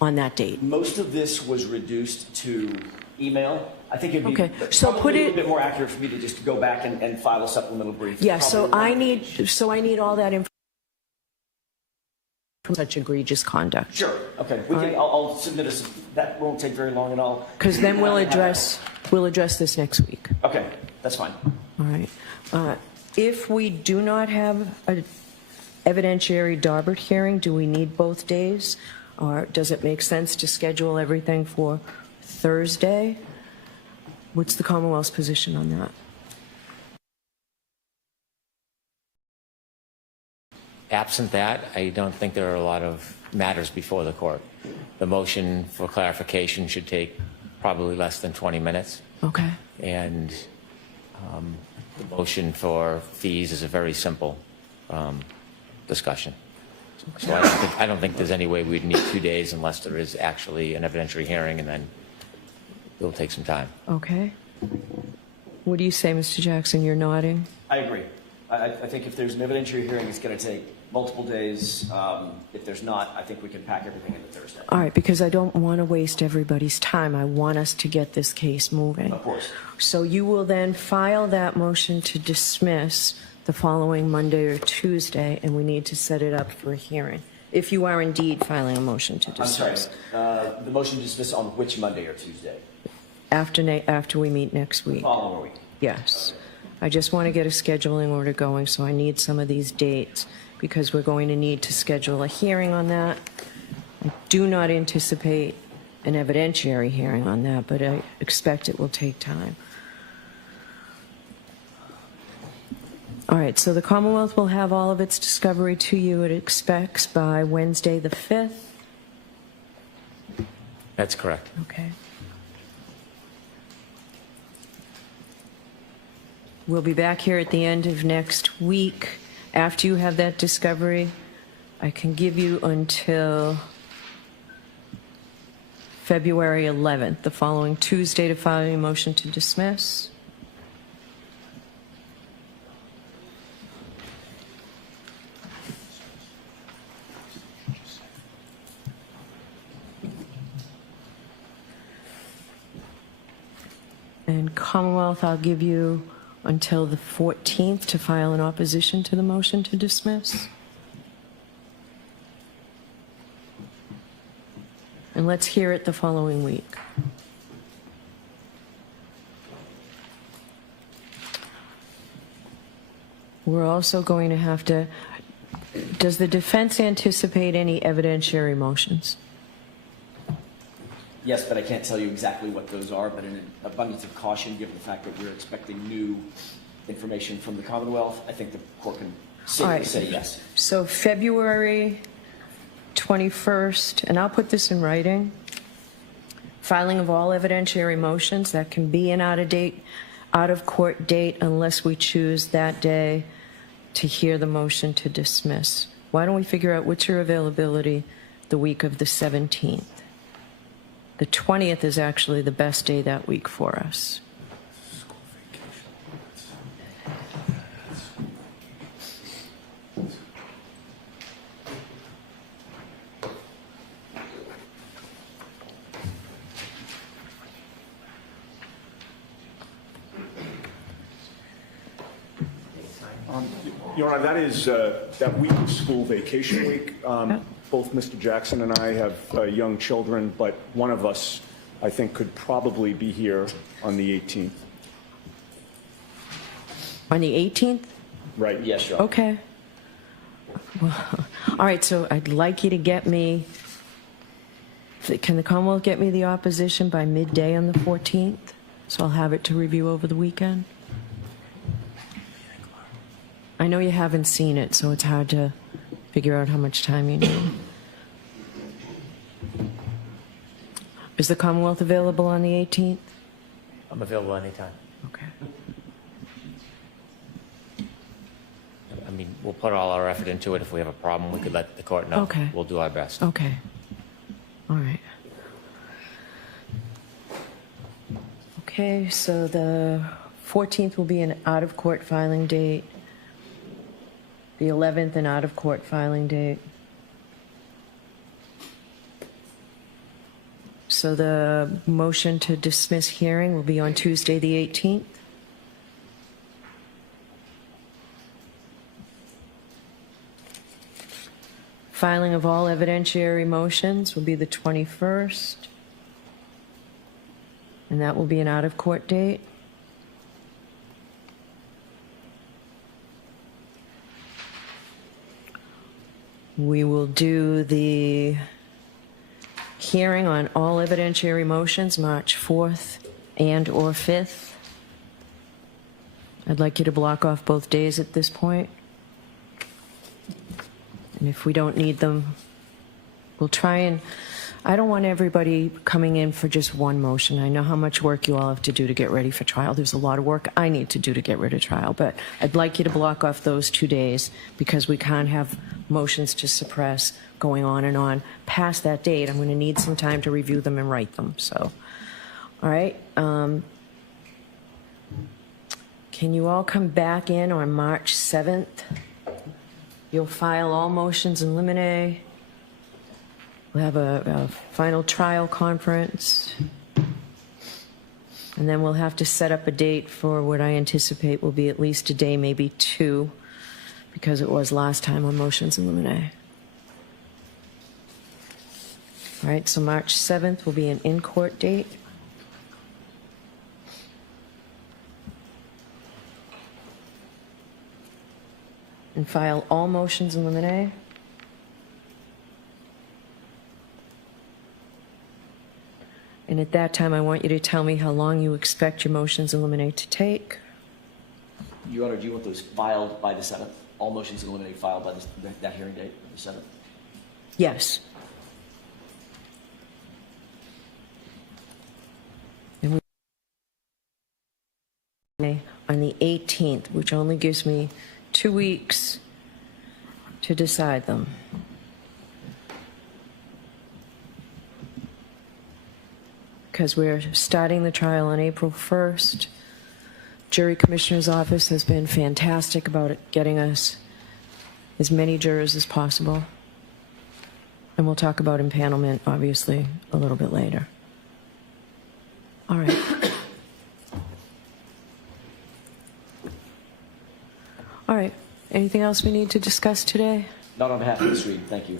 on that date. Most of this was reduced to email. I think it'd be so probably a little bit more accurate for me to just go back and file a supplemental brief. Yeah, so I need all that information from such egregious conduct. Sure. Okay. I'll submit that won't take very long at all. Because then we'll address this next week. Okay, that's fine. All right. If we do not have an evidentiary Daubert hearing, do we need both days? Or does it make sense to schedule everything for Thursday? What's the Commonwealth's position on that? Absent that, I don't think there are a lot of matters before the court. The motion for clarification should take probably less than 20 minutes. Okay. And the motion for fees is a very simple discussion. So I don't think there's any way we'd need 2 days unless there is actually an evidentiary hearing, and then it'll take some time. Okay. What do you say, Mr. Jackson? You're nodding? I agree. I think if there's an evidentiary hearing, it's going to take multiple days. If there's not, I think we can pack everything into Thursday. All right, because I don't want to waste everybody's time. I want us to get this case moving. Of course. So you will then file that motion to dismiss the following Monday or Tuesday, and we need to set it up for a hearing, if you are indeed filing a motion to dismiss. I'm sorry. The motion to dismiss on which Monday or Tuesday? After we meet next week. Following week. Yes. I just want to get a scheduling order going, so I need some of these dates, because we're going to need to schedule a hearing on that. I do not anticipate an evidentiary hearing on that, but I expect it will take time. All right, so the Commonwealth will have all of its discovery to you, it expects, by Wednesday the 5th? That's correct. Okay. We'll be back here at the end of next week. After you have that discovery, I can give you until February 11th, the following Tuesday, to file a motion to dismiss. And Commonwealth, I'll give you until the 14th to file an opposition to the motion to dismiss. And let's hear it the following week. We're also going to have to, does the defense anticipate any evidentiary motions? Yes, but I can't tell you exactly what those are, but in an abundance of caution, given the fact that we're expecting new information from the Commonwealth, I think the court can safely say yes. So February 21st, and I'll put this in writing, filing of all evidentiary motions. That can be an out-of-court date unless we choose that day to hear the motion to dismiss. Why don't we figure out what's your availability the week of the 17th? The 20th is actually the best day that week for us. Your Honor, that is that week of school vacation week. Both Mr. Jackson and I have young children, but one of us, I think, could probably be here on the 18th. On the 18th? Right. Yes, Your Honor. Okay. Well, all right, so I'd like you to get me, can the Commonwealth get me the opposition by midday on the 14th? So I'll have it to review over the weekend. I know you haven't seen it, so it's hard to figure out how much time you need. Is the Commonwealth available on the 18th? I'm available anytime. Okay. I mean, we'll put all our effort into it. If we have a problem, we could let the court know. Okay. We'll do our best. Okay. All right. Okay, so the 14th will be an out-of-court filing date. The 11th, an out-of-court filing date. So the motion to dismiss hearing will be on Tuesday, the 18th. Filing of all evidentiary motions will be the 21st. And that will be an out-of-court date. We will do the hearing on all evidentiary motions March 4th and or 5th. I'd like you to block off both days at this point. And if we don't need them, we'll try and, I don't want everybody coming in for just one motion. I know how much work you all have to do to get ready for trial. There's a lot of work I need to do to get ready for trial, but I'd like you to block off those 2 days because we can't have motions to suppress going on and on past that date. I'm going to need some time to review them and write them. So, all right. Can you all come back in on March 7th? You'll file all motions in limine. We'll have a final trial conference. And then we'll have to set up a date for what I anticipate will be at least a day, maybe two, because it was last time on motions in limine. All right, so March 7th will be an in-court date. And file all motions in limine. And at that time, I want you to tell me how long you expect your motions in limine to take. Your Honor, do you want those filed by the 7th? All motions in limine filed by that hearing date of the 7th? Yes. And we on the 18th, which only gives me 2 weeks to decide them. Because we're starting the trial on April 1st. Jury Commissioner's Office has been fantastic about getting us as many jurors as possible. And we'll talk about empanelment, obviously, a little bit later. All right. All right. Anything else we need to discuss today? Not on behalf of Ms. Reed. Thank you.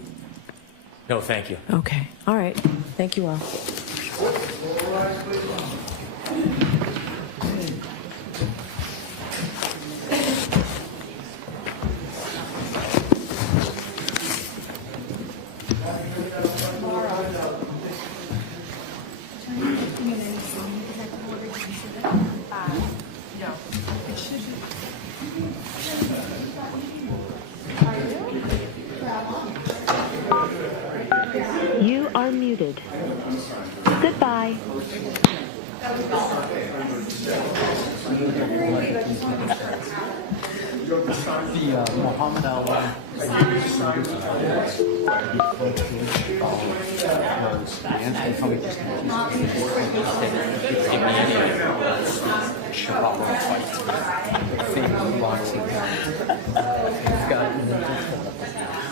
No, thank you. Okay. All right. Thank you all. You are muted. Goodbye. The Muhammad Ali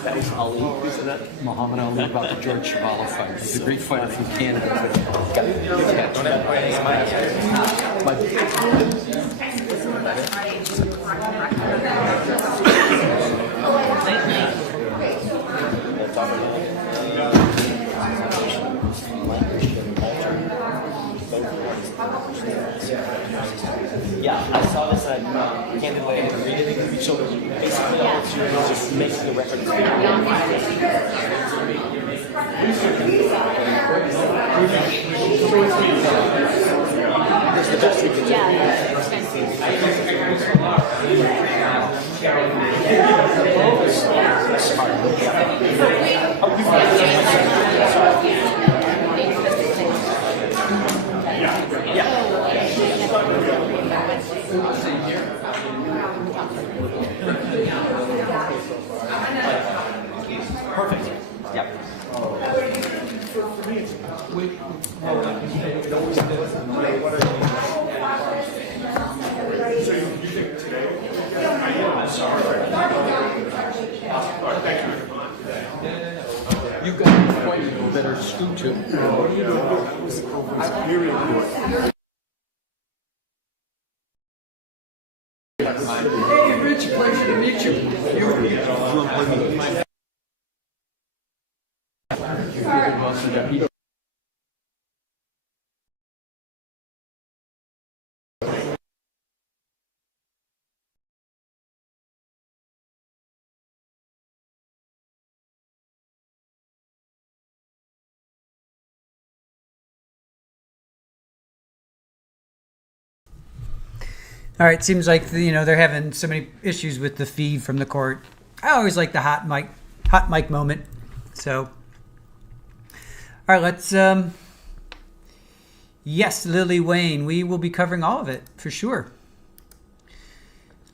that was Ali, isn't it? Muhammad Ali about the George Chuvalo fight. He's a great fighter from Canada. Yeah, I saw this and I can't delay to read it. So basically, all it's doing is just making the record. It's the best we can do. Perfect. Yep. You've got an appointment you better scoot to. Hey, Rich, pleasure to meet you. All right, seems like they're having so many issues with the feed from the court. I always like the hot mic moment. So, all right, let's. Yes, Lily Wayne, we will be covering all of it for sure.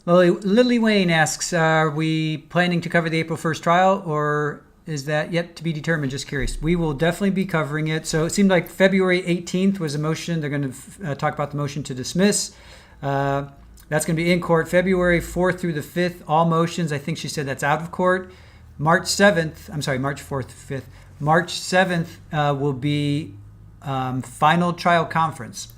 Lily Wayne asks, are we planning to cover the April 1st trial, or is that yet to be determined? Just curious. We will definitely be covering it. So it seemed like February 18th was a motion. They're going to talk about the motion to dismiss. That's going to be in court February 4th through the 5th. All motions, I think she said that's out of court. March 4th, 5th. March 7th will be final trial conference.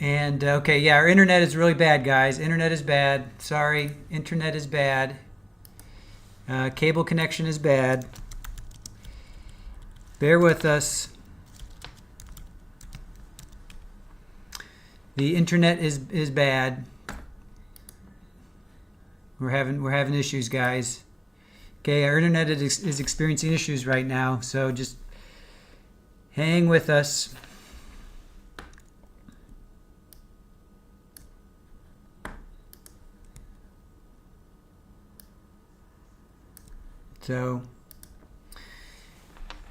And okay, yeah, our internet is really bad, guys. Internet is bad. Sorry, internet is bad. Cable connection is bad. Bear with us. The internet is bad. We're having issues, guys. Okay, our internet is experiencing issues right now, so just hang with us. So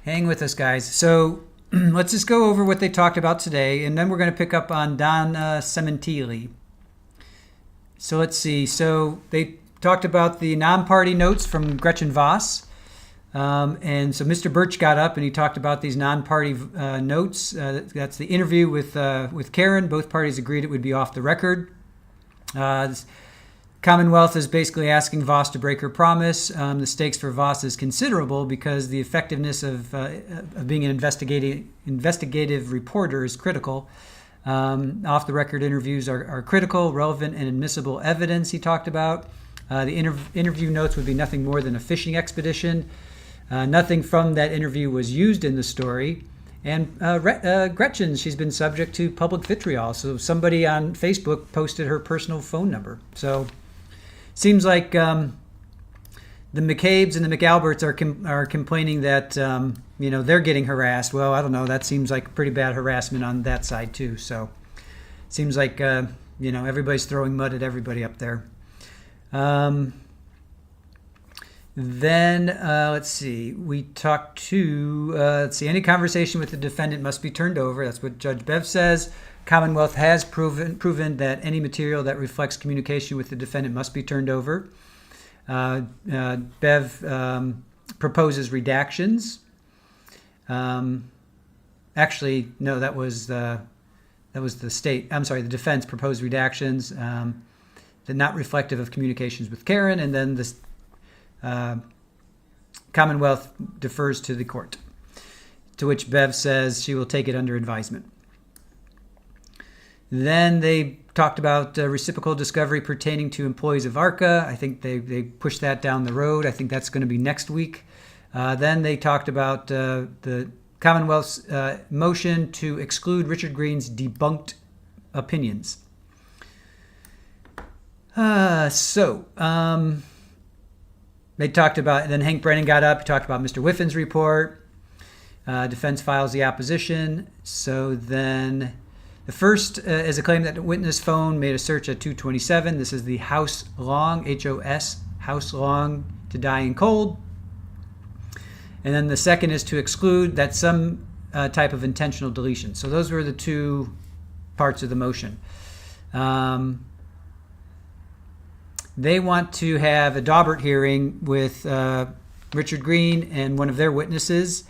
hang with us, guys. So let's just go over what they talked about today, and then we're going to pick up on Don Cementili. So let's see. So they talked about the non-party notes from Gretchen Voss. And so Mr. Bertsche got up and he talked about these non-party notes. That's the interview with Karen. Both parties agreed it would be off the record. Commonwealth is basically asking Voss to break her promise. The stakes for Voss is considerable because the effectiveness of being an investigative reporter is critical. Off-the-record interviews are critical, relevant, and admissible evidence, he talked about. The interview notes would be nothing more than a fishing expedition. Nothing from that interview was used in the story. And Gretchen, she's been subject to public vitriol. So somebody on Facebook posted her personal phone number. So seems like the McCabes and the McAlberts are complaining that they're getting harassed. Well, I don't know. That seems like pretty bad harassment on that side too. So seems like, everybody's throwing mud at everybody up there. Then, let's see, we talked to, any conversation with the defendant must be turned over. That's what Judge Bev says. Commonwealth has proven that any material that reflects communication with the defendant must be turned over. Bev proposes redactions. Actually, no, that was the state. I'm sorry, the defense proposed redactions that not reflective of communications with Karen, and then the Commonwealth defers to the court, to which Bev says she will take it under advisement. Then they talked about reciprocal discovery pertaining to employees of ARCA. I think they pushed that down the road. I think that's going to be next week. Then they talked about the Commonwealth's motion to exclude Richard Greene's debunked opinions. They talked about, then Hank Brennan got up, he talked about Mr. Whiffin's report. Defense files the opposition. So then the first is a claim that the witness phone made a search at 227. This is the House Long, H-O-S, House Long to die in cold. And then the second is to exclude that some type of intentional deletion. So those were the two parts of the motion. They want to have a Daubert hearing with Richard Greene and one of their witnesses.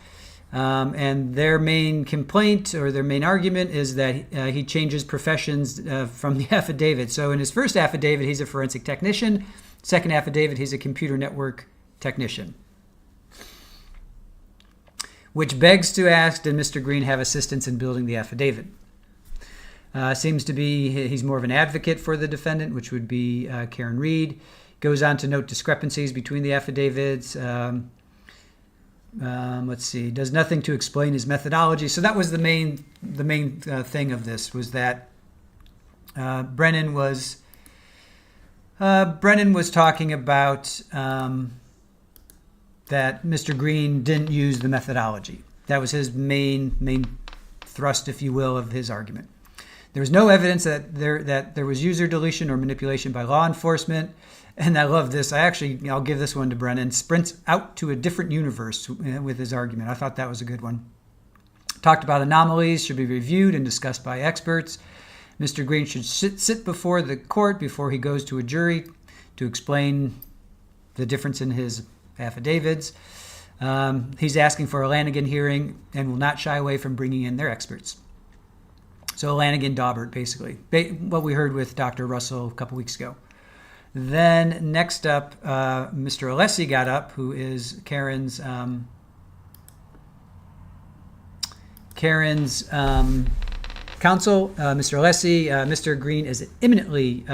And their main complaint or their main argument is that he changes professions from the affidavit. So in his first affidavit, he's a forensic technician. Second affidavit, he's a computer network technician. Which begs to ask, did Mr. Greene have assistance in building the affidavit? Seems to be he's more of an advocate for the defendant, which would be Karen Reed. Goes on to note discrepancies between the affidavits. Let's see. Does nothing to explain his methodology. So that was the main thing of this, was that Brennan was talking about that Mr. Greene didn't use the methodology. That was his main thrust, if you will, of his argument. There was no evidence that there was user deletion or manipulation by law enforcement. And I love this. I'll give this one to Brennan. Sprints out to a different universe with his argument. I thought that was a good one. Talked about anomalies should be reviewed and discussed by experts. Mr. Greene should sit before the court before he goes to a jury to explain the difference in his affidavits. He's asking for a Lanigan hearing and will not shy away from bringing in their experts. So Lanigan-Daubert, basically. What we heard with Dr. Russell a couple weeks ago. Then next up, Mr. Alessi got up, who is Karen's counsel. Mr. Alessi, Mr. Greene is eminently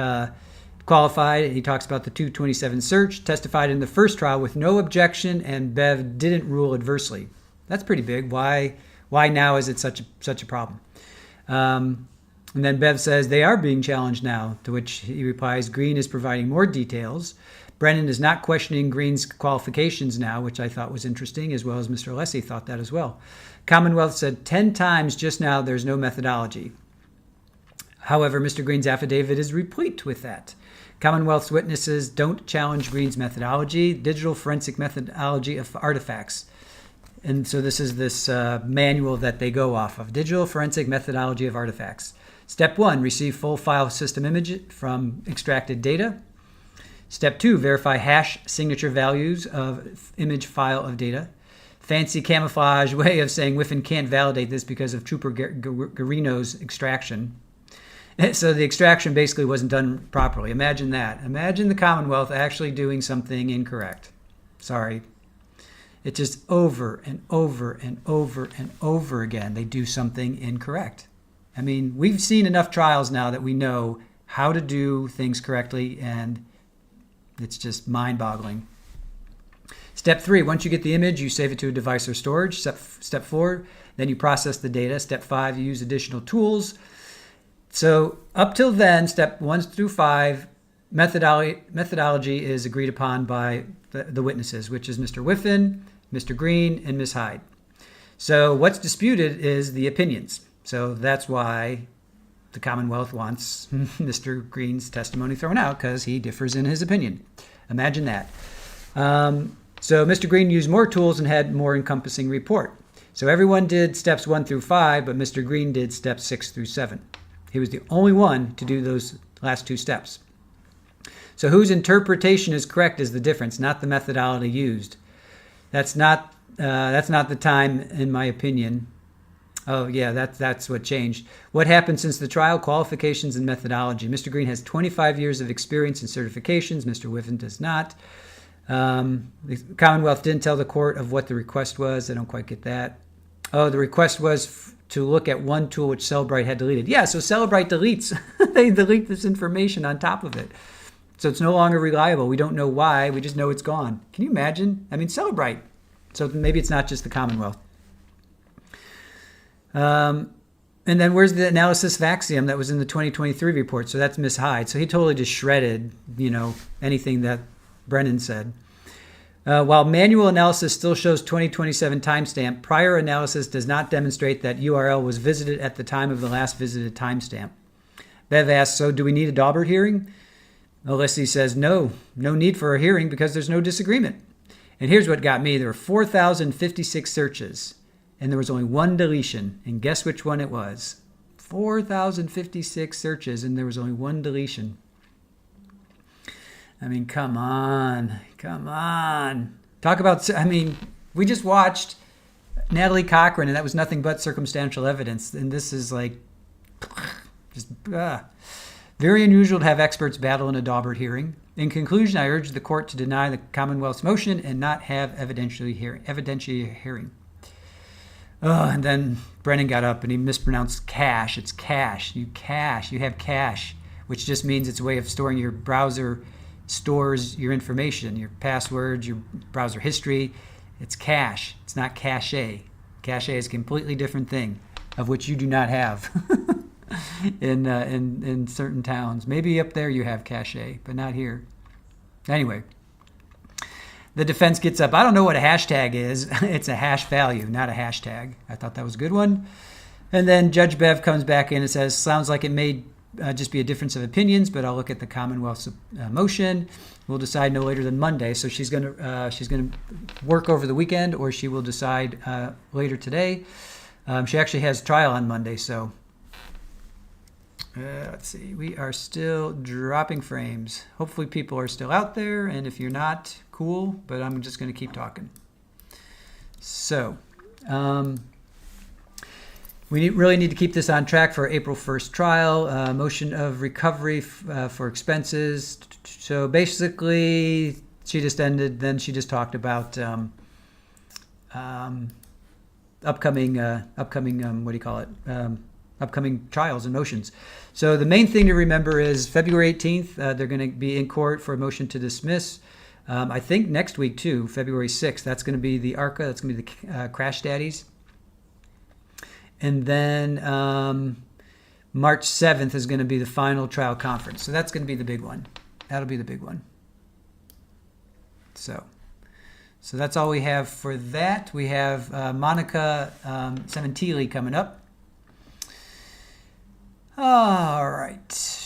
qualified. He talks about the 227 search, testified in the first trial with no objection, and Bev didn't rule adversely. That's pretty big. Why now is it such a problem? And then Bev says they are being challenged now, to which he replies, Greene is providing more details. Brennan is not questioning Greene's qualifications now, which I thought was interesting, as well as Mr. Alessi thought that as well. Commonwealth said 10 times just now there's no methodology. However, Mr. Greene's affidavit is replete with that. Commonwealth's witnesses don't challenge Greene's methodology, digital forensic methodology of artifacts. And so this is this manual that they go off of, digital forensic methodology of artifacts. Step 1, receive full file system image from extracted data. Step 2, verify hash signature values of image file of data. Fancy camouflage way of saying Whiffen can't validate this because of Trooper Garino's extraction. So the extraction basically wasn't done properly. Imagine that. Imagine the Commonwealth actually doing something incorrect. Sorry. It's just over and over and over and over again they do something incorrect. I mean, we've seen enough trials now that we know how to do things correctly, and it's just mind-boggling. Step 3, once you get the image, you save it to a device or storage. Step 4, then you process the data. Step 5, you use additional tools. So up till then, step 1 through 5, methodology is agreed upon by the witnesses, which is Mr. Whiffen, Mr. Greene, and Ms. Hyde. So what's disputed is the opinions. So that's why the Commonwealth wants Mr. Greene's testimony thrown out, because he differs in his opinion. Imagine that. So Mr. Greene used more tools and had more encompassing report. So everyone did steps 1 through 5, but Mr. Greene did steps 6 through 7. He was the only one to do those last 2 steps. So whose interpretation is correct is the difference, not the methodology used. That's not the time, in my opinion. Oh, yeah, that's what changed. What happened since the trial? Qualifications and methodology. Mr. Greene has 25 years of experience and certifications. Mr. Whiffen does not. The Commonwealth didn't tell the court of what the request was. I don't quite get that. Oh, the request was to look at one tool which Celebrite had deleted. Yeah, so Celebrite deletes. They delete this information on top of it. So it's no longer reliable. We don't know why. We just know it's gone. Can you imagine? I mean, Celebrite. So maybe it's not just the Commonwealth. And then where's the analysis of axiom that was in the 2023 report? So that's Ms. Hyde. So he totally just shredded, anything that Brennan said. While manual analysis still shows 2027 timestamp, prior analysis does not demonstrate that URL was visited at the time of the last visited timestamp. Bev asks, so do we need a Daubert hearing? Alessi says, no need for a hearing because there's no disagreement. And here's what got me. There were 4,056 searches, and there was only one deletion. And guess which one it was? 4,056 searches, and there was only one deletion. I mean, come on. Talk about, we just watched Natalie Cochran, and that was nothing but circumstantial evidence. And this is like, very unusual to have experts battle in a Daubert hearing. In conclusion, I urge the court to deny the Commonwealth's motion and not have evidentiary hearing. Oh, and then Brennan got up and he mispronounced cache. It's cache. You have cache, which just means it's a way of storing. Your browser stores your information, your passwords, your browser history. It's cache. It's not cache. Cache is a completely different thing, of which you do not have in certain towns. Maybe up there you have cache, but not here. Anyway, the defense gets up. I don't know what a hashtag is. It's a hash value, not a hashtag. I thought that was a good one. And then Judge Bev comes back in and says, sounds like it may just be a difference of opinions, but I'll look at the Commonwealth's motion. We'll decide no later than Monday. So she's gonna work over the weekend, or she will decide later today. She actually has trial on Monday, so let's see. We are still dropping frames. Hopefully people are still out there, and if you're not, cool, but I'm just going to keep talking. So, we really need to keep this on track for April 1st trial. Motion of recovery for expenses. So basically, she just ended, then she just talked about upcoming trials and motions. So the main thing to remember is February 18th, they're going to be in court for a motion to dismiss. I think next week too, February 6th, that's going to be the ARCA, that's going to be the Crash Daddies. And then March 7th is going to be the final trial conference. So that's going to be the big one. That'll be the big one. So that's all we have for that. We have Monica Cementili coming up. All right.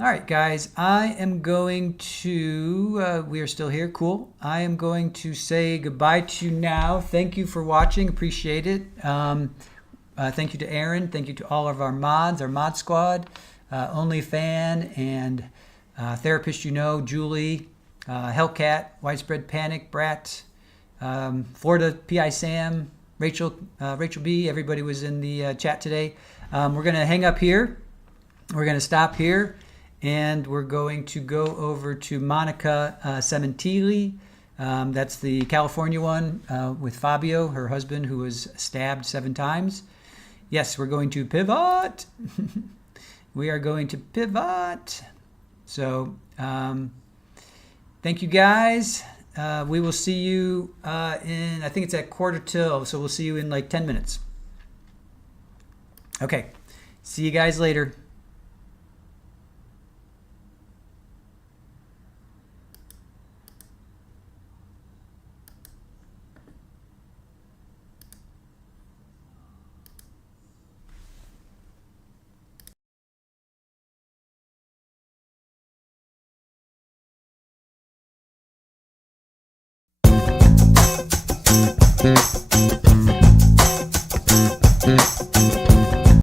All right, guys, I am going to, we are still here, cool. I am going to say goodbye to you now. Thank you for watching, appreciate it. Thank you to Aaron, thank you to all of our mods, our mod squad, OnlyFan, and Therapist Julie, Hellcat, Widespread Panic, Brat, Florida PI Sam, Rachel B, everybody was in the chat today. We're going to hang up here. We're going to stop here. And we're going to go over to Monica Cementili. That's the California one with Fabio, her husband, who was stabbed 7 times. Yes, we're going to pivot. We are going to pivot. So thank you, guys. We will see you I think it's at 11:45, so we'll see you in like 10 minutes. Okay, see you guys later.